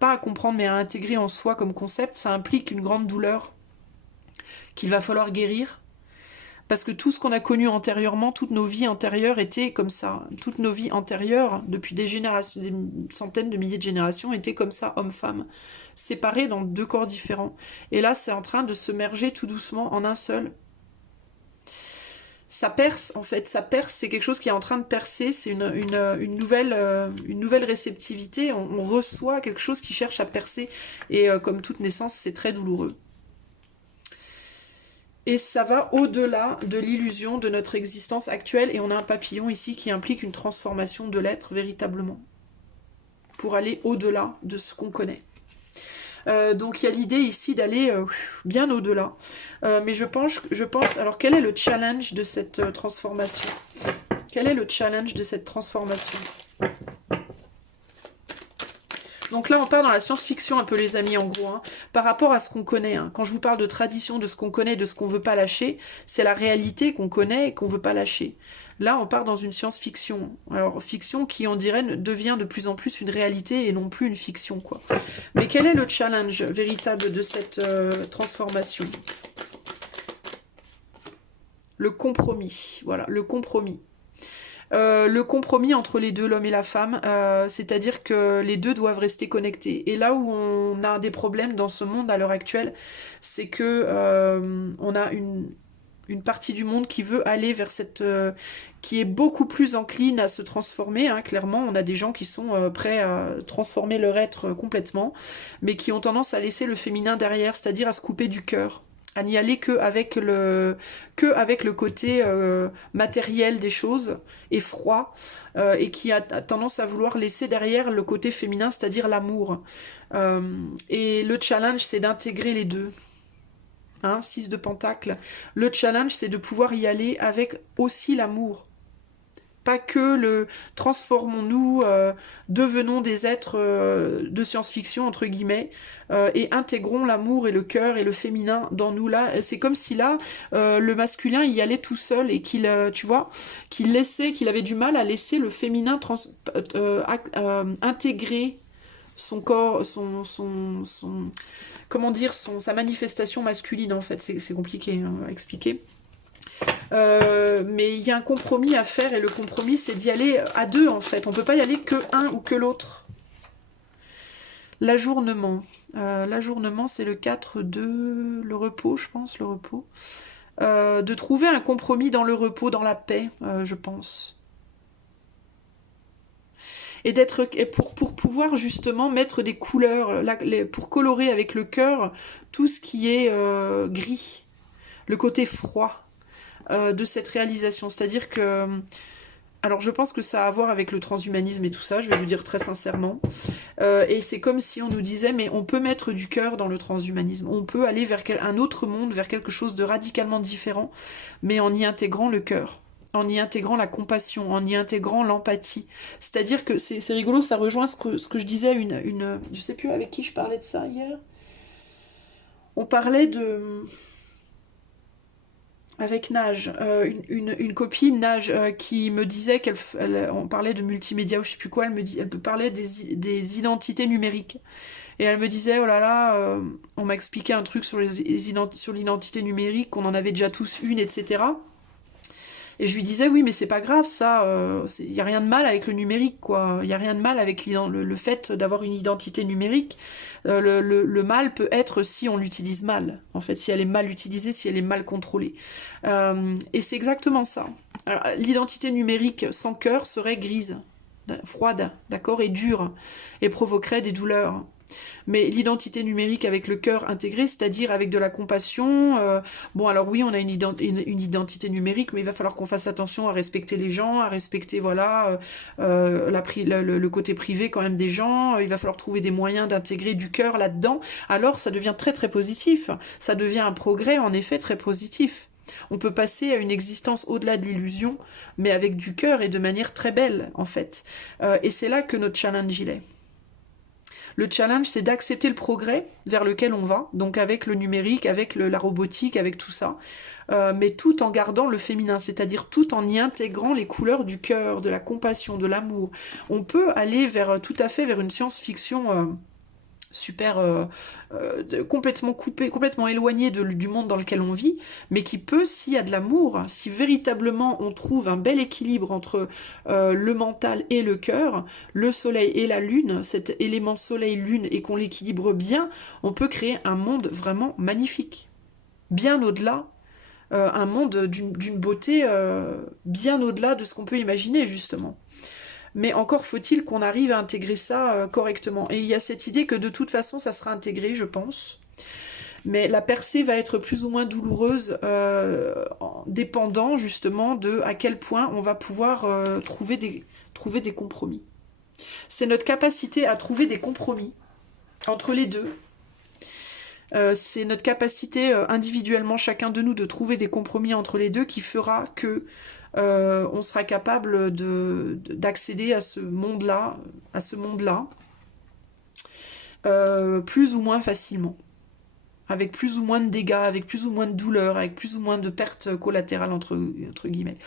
pas à comprendre, mais à intégrer en soi comme concept. Ça implique une grande douleur qu'il va falloir guérir. Parce que tout ce qu'on a connu antérieurement, toutes nos vies antérieures étaient comme ça. Toutes nos vies antérieures, depuis des générations, des centaines de milliers de générations, étaient comme ça, hommes-femmes, séparés dans deux corps différents. Et là, c'est en train de se merger tout doucement en un seul. Ça perce, en fait, ça perce, c'est quelque chose qui est en train de percer, c'est une nouvelle réceptivité, on reçoit quelque chose qui cherche à percer, et comme toute naissance, c'est très douloureux. Et ça va au-delà de l'illusion de notre existence actuelle, et on a un papillon ici qui implique une transformation de l'être véritablement, pour aller au-delà de ce qu'on connaît. Donc il y a l'idée ici d'aller bien au-delà. Mais je pense, alors quel est le challenge de cette transformation? Quel est le challenge de cette transformation? Donc là, on part dans la science-fiction un peu, les amis, en gros, hein, par rapport à ce qu'on connaît. Hein. Quand je vous parle de tradition, de ce qu'on connaît, de ce qu'on veut pas lâcher, c'est la réalité qu'on connaît et qu'on veut pas lâcher. Là, on part dans une science-fiction. Alors, fiction qui, on dirait, devient de plus en plus une réalité et non plus une fiction, quoi. Mais quel est le challenge véritable de cette transformation? Le compromis. Voilà, le compromis. Le compromis entre les deux, l'homme et la femme, c'est-à-dire que les deux doivent rester connectés. Et là où on a des problèmes dans ce monde à l'heure actuelle, c'est que on a une partie du monde qui veut aller vers cette... qui est beaucoup plus encline à se transformer, hein, clairement. On a des gens qui sont prêts à transformer leur être complètement, mais qui ont tendance à laisser le féminin derrière, c'est-à-dire à se couper du cœur. À n'y aller qu'avec le côté matériel des choses et froid, et qui a tendance à vouloir laisser derrière le côté féminin, c'est-à-dire l'amour. Et le challenge, c'est d'intégrer les deux. Hein, 6 de Pentacle. Le challenge, c'est de pouvoir y aller avec aussi l'amour. Pas que le transformons-nous, devenons des êtres de science-fiction, entre guillemets, et intégrons l'amour et le cœur et le féminin dans nous. Là, c'est comme si là, le masculin y allait tout seul et qu'il, tu vois, qu'il avait du mal à laisser le féminin intégrer son corps, comment dire, sa manifestation masculine, en fait. C'est compliqué hein, à expliquer. Mais il y a un compromis à faire, et le compromis, c'est d'y aller à deux, en fait. On peut pas y aller que un ou que l'autre. L'ajournement. L'ajournement, c'est le 4 de... le repos, je pense, le repos. De trouver un compromis dans le repos, dans la paix, je pense. Et pour pouvoir justement mettre des couleurs, pour colorer avec le cœur tout ce qui est gris, le côté froid de cette réalisation. C'est-à-dire que, alors je pense que ça a à voir avec le transhumanisme et tout ça, je vais vous dire très sincèrement. Et c'est comme si on nous disait, mais on peut mettre du cœur dans le transhumanisme, on peut aller vers un autre monde, vers quelque chose de radicalement différent, mais en y intégrant le cœur, en y intégrant la compassion, en y intégrant l'empathie. C'est-à-dire que c'est rigolo, ça rejoint ce que je disais, je sais plus avec qui je parlais de ça hier. On parlait de... avec Nage, une copine Nage qui me disait on parlait de multimédia ou je sais plus quoi, elle parlait des identités numériques. Et elle me disait, oh là là, on m'a expliqué un truc sur l'identité numérique, qu'on en avait déjà tous une, etc. Et je lui disais, oui, mais c'est pas grave, ça, il n'y a rien de mal avec le numérique, quoi. Il n'y a rien de mal avec le fait d'avoir une identité numérique. Le mal peut être si on l'utilise mal, en fait, si elle est mal utilisée, si elle est mal contrôlée. Et c'est exactement ça. L'identité numérique sans cœur serait grise, froide, d'accord, et dure, et provoquerait des douleurs. Mais l'identité numérique avec le cœur intégré, c'est-à-dire avec de la compassion, bon alors oui on a une identité numérique, mais il va falloir qu'on fasse attention à respecter les gens, à respecter voilà le côté privé quand même des gens, il va falloir trouver des moyens d'intégrer du cœur là-dedans, alors ça devient très très positif, ça devient un progrès en effet très positif. On peut passer à une existence au-delà de l'illusion, mais avec du cœur et de manière très belle en fait. Et c'est là que notre challenge il est. Le challenge, c'est d'accepter le progrès vers lequel on va, donc avec le numérique, avec la robotique, avec tout ça, mais tout en gardant le féminin, c'est-à-dire tout en y intégrant les couleurs du cœur, de la compassion, de l'amour. On peut aller tout à fait vers une science-fiction super complètement coupé, complètement éloigné du monde dans lequel on vit, mais qui peut, s'il y a de l'amour, si véritablement on trouve un bel équilibre entre le mental et le cœur, le soleil et la lune, cet élément soleil-lune, et qu'on l'équilibre bien, on peut créer un monde vraiment magnifique. Bien au-delà, un monde d'une beauté bien au-delà de ce qu'on peut imaginer, justement. Mais encore faut-il qu'on arrive à intégrer ça correctement. Et il y a cette idée que de toute façon, ça sera intégré, je pense. Mais la percée va être plus ou moins douloureuse, dépendant justement de à quel point on va pouvoir trouver des compromis. C'est notre capacité à trouver des compromis entre les deux. C'est notre capacité individuellement, chacun de nous, de trouver des compromis entre les deux qui fera que on sera capable d'accéder à ce monde-là, plus ou moins facilement, avec plus ou moins de dégâts, avec plus ou moins de douleurs, avec plus ou moins de pertes collatérales entre guillemets.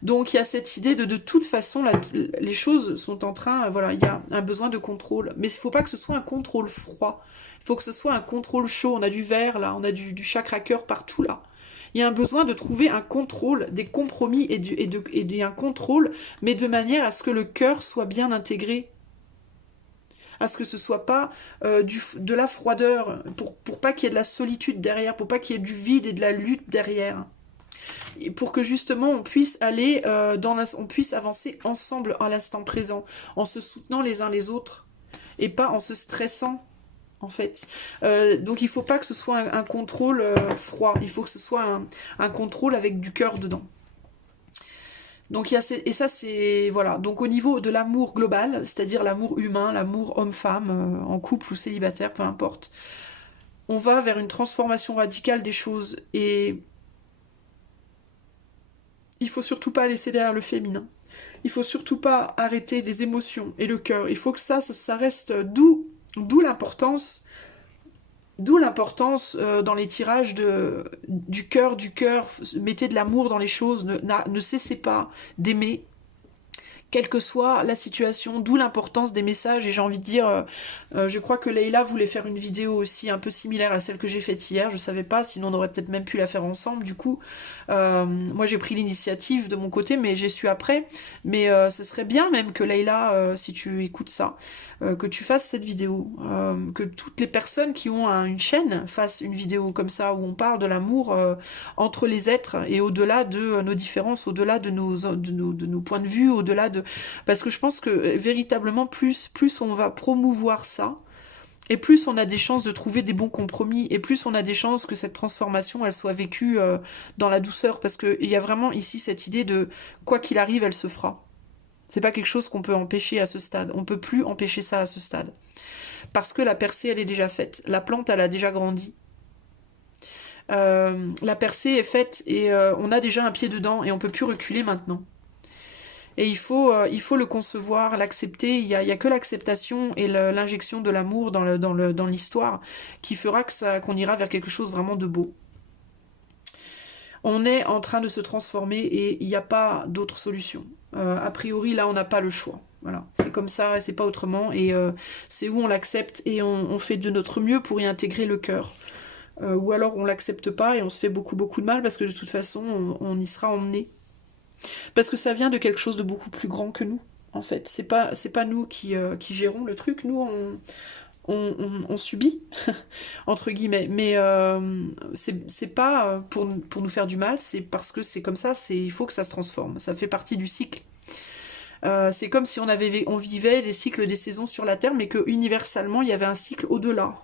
Donc il y a cette idée de toute façon, les choses sont en train, voilà, il y a un besoin de contrôle, mais il ne faut pas que ce soit un contrôle froid, il faut que ce soit un contrôle chaud. On a du vert là, on a du chakra cœur partout là. Il y a un besoin de trouver un contrôle, des compromis et un contrôle, mais de manière à ce que le cœur soit bien intégré. À ce que ce soit pas de la froideur, pour pas qu'il y ait de la solitude derrière, pour pas qu'il y ait du vide et de la lutte derrière. Et pour que justement on puisse aller on puisse avancer ensemble à l'instant présent, en se soutenant les uns les autres, et pas en se stressant. En fait. Donc il ne faut pas que ce soit un contrôle froid, il faut que ce soit un contrôle avec du cœur dedans. Donc et ça c'est, voilà, donc au niveau de l'amour global, c'est-à-dire l'amour humain, l'amour homme-femme, en couple ou célibataire, peu importe, on va vers une transformation radicale des choses, et il faut surtout pas laisser derrière le féminin. Il faut surtout pas arrêter les émotions et le cœur. Il faut que ça reste d'où l'importance dans les tirages du cœur, mettez de l'amour dans les choses, ne cessez pas d'aimer, quelle que soit la situation, d'où l'importance des messages. Et j'ai envie de dire, je crois que Leïla voulait faire une vidéo aussi un peu similaire à celle que j'ai faite hier, je savais pas, sinon on aurait peut-être même pu la faire ensemble. Du coup, moi j'ai pris l'initiative de mon côté, mais j'ai su après. Mais ce serait bien même que Leïla, si tu écoutes ça, que tu fasses cette vidéo, que toutes les personnes qui ont une chaîne fassent une vidéo comme ça, où on parle de l'amour entre les êtres, et au-delà de nos différences, au-delà de nos points de vue, au-delà de... Parce que je pense que véritablement, plus on va promouvoir ça, et plus on a des chances de trouver des bons compromis, et plus on a des chances que cette transformation, elle soit vécue dans la douceur, parce qu'il y a vraiment ici cette idée de quoi qu'il arrive, elle se fera. C'est pas quelque chose qu'on peut empêcher à ce stade. On peut plus empêcher ça à ce stade. Parce que la percée, elle est déjà faite. La plante, elle a déjà grandi. La percée est faite, et on a déjà un pied dedans, et on peut plus reculer maintenant. Et il faut le concevoir, l'accepter. Il y a que l'acceptation et l'injection de l'amour dans l'histoire qui fera qu'on ira vers quelque chose vraiment de beau. On est en train de se transformer, et il n'y a pas d'autre solution. A priori, là, on n'a pas le choix. Voilà, c'est comme ça, et c'est pas autrement. Et c'est où on l'accepte, et on fait de notre mieux pour y intégrer le cœur. Ou alors on l'accepte pas, et on se fait beaucoup de mal, parce que de toute façon, on y sera emmené. Parce que ça vient de quelque chose de beaucoup plus grand que nous, en fait. C'est pas nous qui gérons le truc. Nous, on subit, entre guillemets. Mais c'est pas pour nous faire du mal, c'est parce que c'est comme ça, il faut que ça se transforme. Ça fait partie du cycle. C'est comme si on vivait les cycles des saisons sur la Terre, mais que universellement, il y avait un cycle au-delà.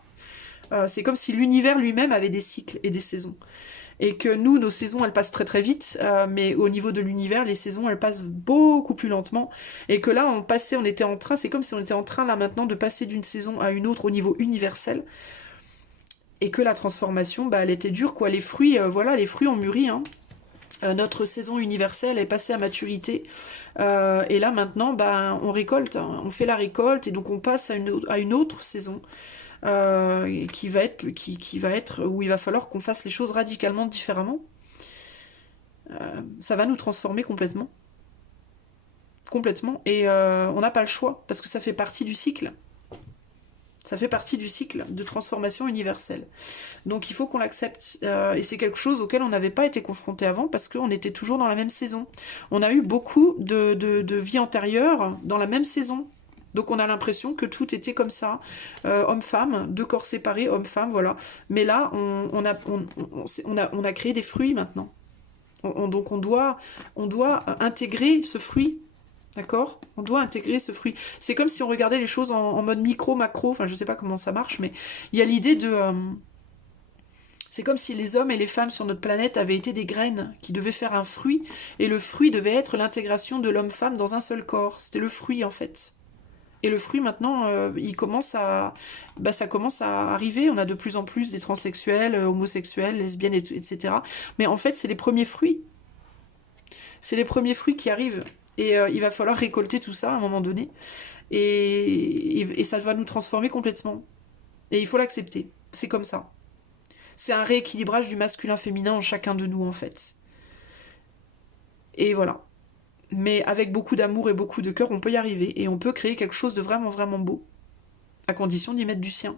C'est comme si l'univers lui-même avait des cycles et des saisons. Et que nous, nos saisons, elles passent très très vite, mais au niveau de l'univers, les saisons, elles passent beaucoup plus lentement. Et que là, c'est comme si on était en train, là maintenant, de passer d'une saison à une autre au niveau universel. Et que la transformation, elle était dure, quoi. Les fruits, voilà, les fruits ont mûri, hein. Notre saison universelle est passée à maturité. Et là maintenant, ben, on récolte, hein, on fait la récolte et donc on passe à une autre saison qui va être où il va falloir qu'on fasse les choses radicalement différemment. Ça va nous transformer complètement. Complètement. Et on n'a pas le choix parce que ça fait partie du cycle. Ça fait partie du cycle de transformation universelle. Donc il faut qu'on l'accepte. Et c'est quelque chose auquel on n'avait pas été confronté avant parce qu'on était toujours dans la même saison. On a eu beaucoup de vies antérieures dans la même saison. Donc on a l'impression que tout était comme ça. Homme-femme, deux corps séparés, homme-femme, voilà. Mais là, on a créé des fruits maintenant. Donc on doit intégrer ce fruit. D'accord? On doit intégrer ce fruit. C'est comme si on regardait les choses en mode micro, macro, enfin je sais pas comment ça marche, mais il y a l'idée de... c'est comme si les hommes et les femmes sur notre planète avaient été des graines qui devaient faire un fruit, et le fruit devait être l'intégration de l'homme-femme dans un seul corps. C'était le fruit en fait. Et le fruit maintenant, ça commence à arriver. On a de plus en plus des transsexuels, homosexuels, lesbiennes, etc. Mais en fait, c'est les premiers fruits. C'est les premiers fruits qui arrivent. Et il va falloir récolter tout ça à un moment donné. Et ça va nous transformer complètement. Et il faut l'accepter. C'est comme ça. C'est un rééquilibrage du masculin-féminin en chacun de nous, en fait. Et voilà. Mais avec beaucoup d'amour et beaucoup de cœur, on peut y arriver. Et on peut créer quelque chose de vraiment, vraiment beau. À condition d'y mettre du sien.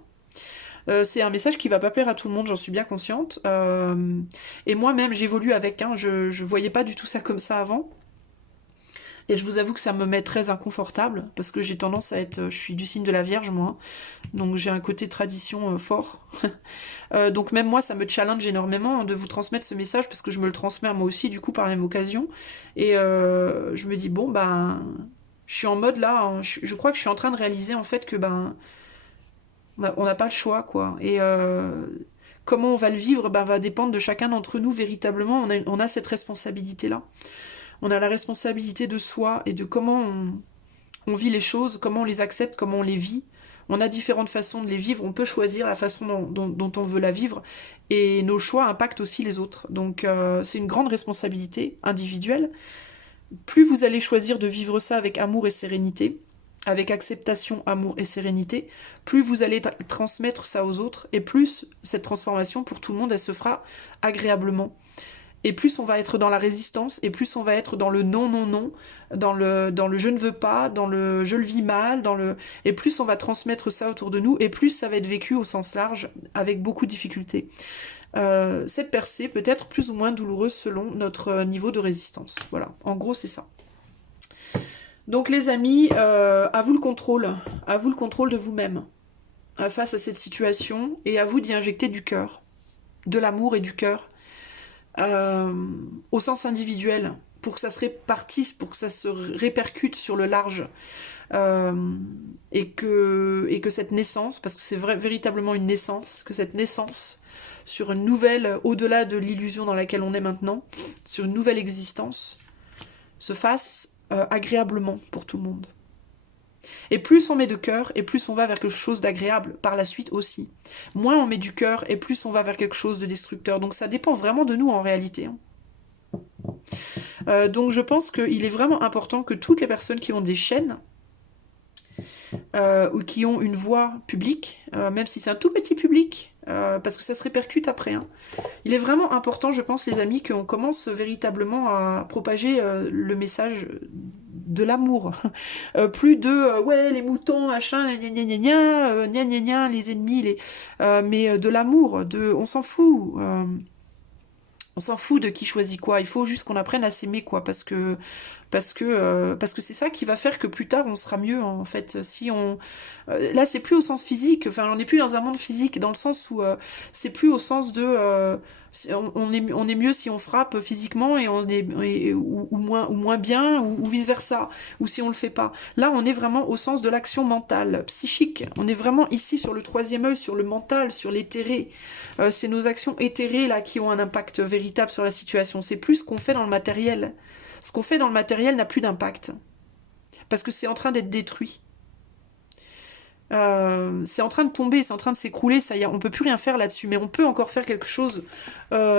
C'est un message qui va pas plaire à tout le monde, j'en suis bien consciente. Et moi-même, j'évolue avec. Hein, je voyais pas du tout ça comme ça avant. Et je vous avoue que ça me met très inconfortable, parce que j'ai tendance à être... Je suis du signe de la Vierge, moi. Donc j'ai un côté tradition fort. Donc même moi, ça me challenge énormément de vous transmettre ce message, parce que je me le transmets à moi aussi, du coup, par la même occasion. Et je me dis, bon, ben... Je suis en mode là, hein, je crois que je suis en train de réaliser, en fait, que, ben... On n'a pas le choix, quoi. Et... comment on va le vivre, ben, va dépendre de chacun d'entre nous, véritablement. On a cette responsabilité-là. On a la responsabilité de soi et de comment on vit les choses, comment on les accepte, comment on les vit. On a différentes façons de les vivre, on peut choisir la façon dont on veut la vivre, et nos choix impactent aussi les autres. Donc c'est une grande responsabilité individuelle. Plus vous allez choisir de vivre ça avec amour et sérénité, avec acceptation, amour et sérénité, plus vous allez transmettre ça aux autres, et plus cette transformation pour tout le monde, elle se fera agréablement. Et plus on va être dans la résistance, et plus on va être dans le non, non, non, dans le je ne veux pas, dans le je le vis mal, et plus on va transmettre ça autour de nous, et plus ça va être vécu au sens large, avec beaucoup de difficultés. Cette percée peut être plus ou moins douloureuse selon notre niveau de résistance. Voilà, en gros c'est ça. Donc les amis, à vous le contrôle de vous-même face à cette situation, et à vous d'y injecter du cœur, de l'amour et du cœur, au sens individuel, pour que ça se répartisse, pour que ça se répercute sur le large, et que cette naissance, parce que c'est véritablement une naissance, que cette naissance sur une nouvelle, au-delà de l'illusion dans laquelle on est maintenant, sur une nouvelle existence, se fasse agréablement pour tout le monde. Et plus on met de cœur, et plus on va vers quelque chose d'agréable par la suite aussi. Moins on met du cœur, et plus on va vers quelque chose de destructeur. Donc ça dépend vraiment de nous en réalité. Donc je pense qu'il est vraiment important que toutes les personnes qui ont des chaînes, ou qui ont une voix publique, même si c'est un tout petit public, parce que ça se répercute après. Hein. Il est vraiment important, je pense, les amis, qu'on commence véritablement à propager le message de l'amour. Plus de ouais, les moutons, machin, gna gna gna, les ennemis, mais de l'amour, on s'en fout. On s'en fout de qui choisit quoi. Il faut juste qu'on apprenne à s'aimer, quoi, parce que c'est ça qui va faire que plus tard on sera mieux, en fait. Si on là, c'est plus au sens physique. Enfin, on n'est plus dans un monde physique, dans le sens où c'est plus au sens de on est mieux si on frappe physiquement, et ou moins bien, ou vice versa, ou si on le fait pas. Là, on est vraiment au sens de l'action mentale, psychique. On est vraiment ici sur le troisième œil, sur le mental, sur l'éthéré. C'est nos actions éthérées là qui ont un impact véritable sur la situation. C'est plus ce qu'on fait dans le matériel. Ce qu'on fait dans le matériel n'a plus d'impact, parce que c'est en train d'être détruit. C'est en train de tomber, c'est en train de s'écrouler, ça y est, on peut plus rien faire là-dessus, mais on peut encore faire quelque chose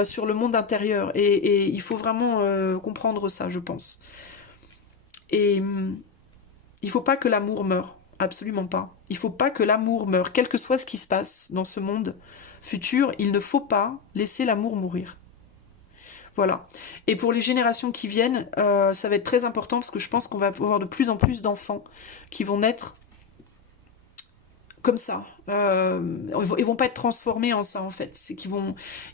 sur le monde intérieur, et il faut vraiment comprendre ça, je pense. Et il faut pas que l'amour meure, absolument pas. Il faut pas que l'amour meure, quel que soit ce qui se passe dans ce monde futur, il ne faut pas laisser l'amour mourir. Voilà. Et pour les générations qui viennent, ça va être très important parce que je pense qu'on va avoir de plus en plus d'enfants qui vont naître comme ça. Ils vont pas être transformés en ça en fait. C'est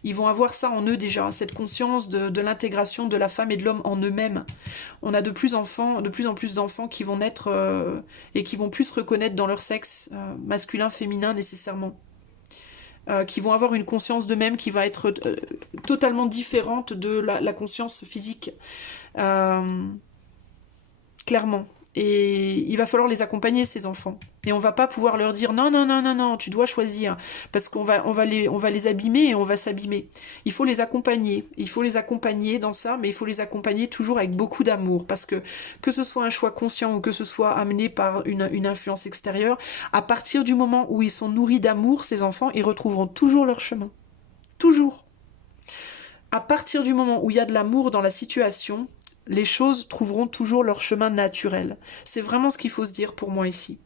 ils vont avoir ça en eux déjà, cette conscience de l'intégration de la femme et de l'homme en eux-mêmes. On a de plus en plus d'enfants qui vont naître et qui vont plus se reconnaître dans leur sexe masculin, féminin nécessairement. Qui vont avoir une conscience d'eux-mêmes qui va être totalement différente de la conscience physique. Clairement. Et il va falloir les accompagner, ces enfants. Et on va pas pouvoir leur dire non, non, non, non, non, tu dois choisir. Parce qu'on va, on va les abîmer et on va s'abîmer. Il faut les accompagner. Il faut les accompagner dans ça, mais il faut les accompagner toujours avec beaucoup d'amour. Parce que ce soit un choix conscient ou que ce soit amené par une influence extérieure, à partir du moment où ils sont nourris d'amour, ces enfants, ils retrouveront toujours leur chemin. Toujours. À partir du moment où il y a de l'amour dans la situation, les choses trouveront toujours leur chemin naturel. C'est vraiment ce qu'il faut se dire pour moi ici.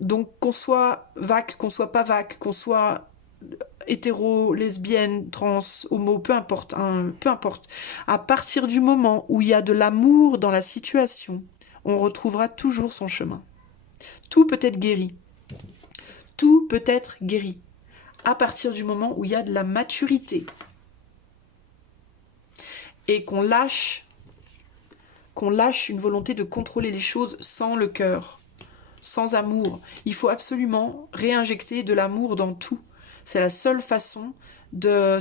Donc qu'on soit vac, qu'on soit pas vac, qu'on soit hétéro, lesbienne, trans, homo, peu importe, hein, peu importe. À partir du moment où il y a de l'amour dans la situation, on retrouvera toujours son chemin. Tout peut être guéri. Tout peut être guéri. À partir du moment où il y a de la maturité. Et qu'on lâche une volonté de contrôler les choses sans le cœur, sans amour. Il faut absolument réinjecter de l'amour dans tout. C'est la seule façon de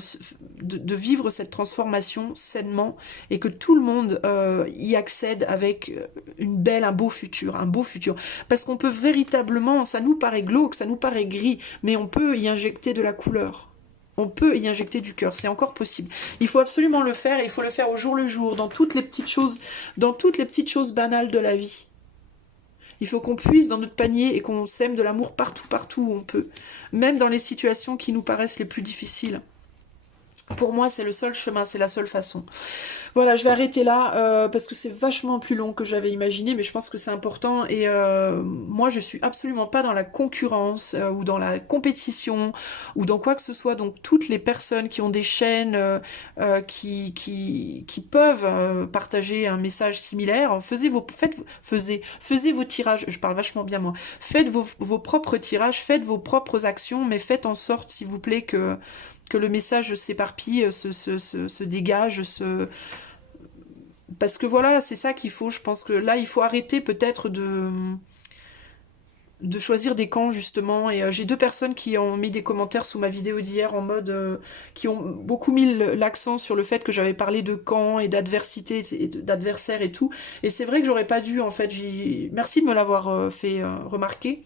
vivre cette transformation sainement et que tout le monde y accède avec un beau futur, un beau futur. Parce qu'on peut véritablement, ça nous paraît glauque, ça nous paraît gris, mais on peut y injecter de la couleur. On peut y injecter du cœur, c'est encore possible. Il faut absolument le faire, et il faut le faire au jour le jour, dans toutes les petites choses banales de la vie. Il faut qu'on puise dans notre panier et qu'on sème de l'amour partout, partout où on peut. Même dans les situations qui nous paraissent les plus difficiles. Pour moi, c'est le seul chemin, c'est la seule façon. Voilà, je vais arrêter là parce que c'est vachement plus long que j'avais imaginé, mais je pense que c'est important. Et moi, je suis absolument pas dans la concurrence ou dans la compétition ou dans quoi que ce soit. Donc, toutes les personnes qui ont des chaînes qui peuvent partager un message similaire, faisez vos tirages. Je parle vachement bien moi. Faites vos propres tirages, faites vos propres actions, mais faites en sorte, s'il vous plaît, que le message s'éparpille, se dégage, parce que voilà, c'est ça qu'il faut. Je pense que là, il faut arrêter peut-être de choisir des camps, justement. Et j'ai 2 personnes qui ont mis des commentaires sous ma vidéo d'hier en mode... qui ont beaucoup mis l'accent sur le fait que j'avais parlé de camps et d'adversité, et d'adversaires et tout. Et c'est vrai que j'aurais pas dû, en fait. Merci de me l'avoir fait remarquer.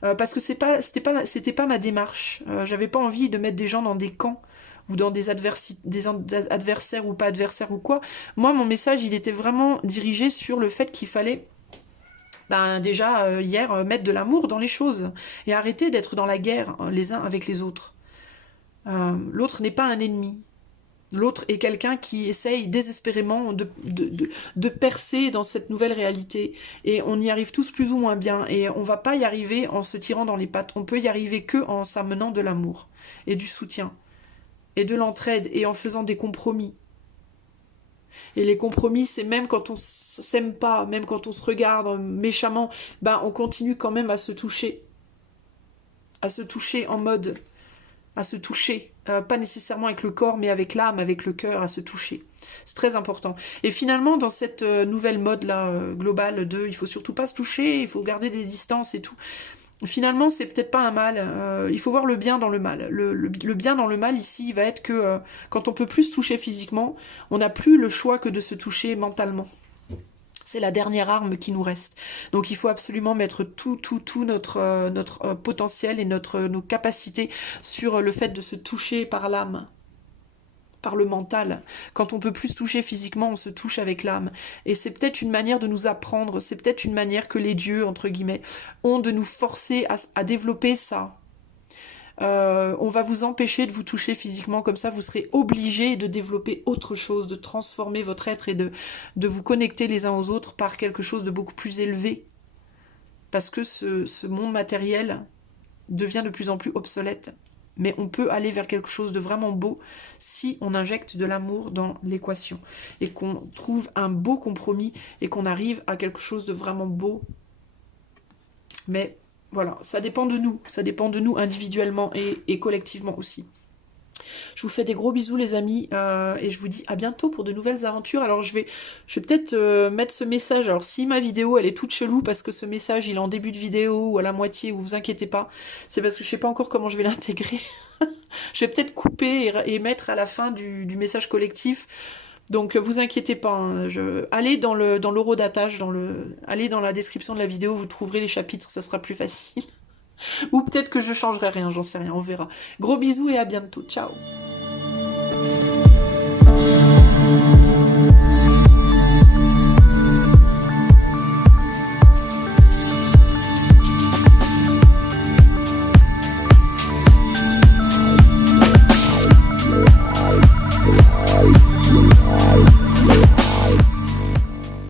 Parce que c'était pas ma démarche. J'avais pas envie de mettre des gens dans des camps ou dans des adversaires ou pas adversaires ou quoi. Moi, mon message, il était vraiment dirigé sur le fait qu'il fallait déjà hier mettre de l'amour dans les choses et arrêter d'être dans la guerre les uns avec les autres. L'autre n'est pas un ennemi. L'autre est quelqu'un qui essaye désespérément de percer dans cette nouvelle réalité. Et on y arrive tous plus ou moins bien. Et on va pas y arriver en se tirant dans les pattes. On peut y arriver que en s'amenant de l'amour et du soutien et de l'entraide et en faisant des compromis. Et les compromis, c'est même quand on s'aime pas, même quand on se regarde méchamment, on continue quand même à se toucher. À se toucher en mode... à se toucher, pas nécessairement avec le corps, mais avec l'âme, avec le cœur, à se toucher. C'est très important. Et finalement, dans cette nouvelle mode-là, globale de « il faut surtout pas se toucher, il faut garder des distances et tout », finalement, c'est peut-être pas un mal. Il faut voir le bien dans le mal. Le bien dans le mal, ici, il va être que quand on peut plus se toucher physiquement, on n'a plus le choix que de se toucher mentalement. C'est la dernière arme qui nous reste. Donc il faut absolument mettre tout notre potentiel et nos capacités sur le fait de se toucher par l'âme. par le mental. Quand on peut plus se toucher physiquement, on se touche avec l'âme. Et c'est peut-être une manière de nous apprendre, c'est peut-être une manière que les dieux, entre guillemets, ont de nous forcer à développer ça. On va vous empêcher de vous toucher physiquement, comme ça vous serez obligé de développer autre chose, de transformer votre être et de vous connecter les uns aux autres par quelque chose de beaucoup plus élevé. Parce que ce monde matériel devient de plus en plus obsolète. Mais on peut aller vers quelque chose de vraiment beau si on injecte de l'amour dans l'équation. Et qu'on trouve un beau compromis et qu'on arrive à quelque chose de vraiment beau. Mais voilà, ça dépend de nous individuellement et collectivement aussi. Je vous fais des gros bisous les amis et je vous dis à bientôt pour de nouvelles aventures. Alors je vais peut-être mettre ce message, alors si ma vidéo elle est toute chelou parce que ce message il est en début de vidéo ou à la moitié, vous inquiétez pas, c'est parce que je sais pas encore comment je vais l'intégrer. Je vais peut-être couper et mettre à la fin du message collectif. Donc vous inquiétez pas, hein, allez dans l'horodatage, allez dans la description de la vidéo, vous trouverez les chapitres, ça sera plus facile. Ou peut-être que je changerai rien, j'en sais rien, on verra. Gros bisous et à bientôt, ciao.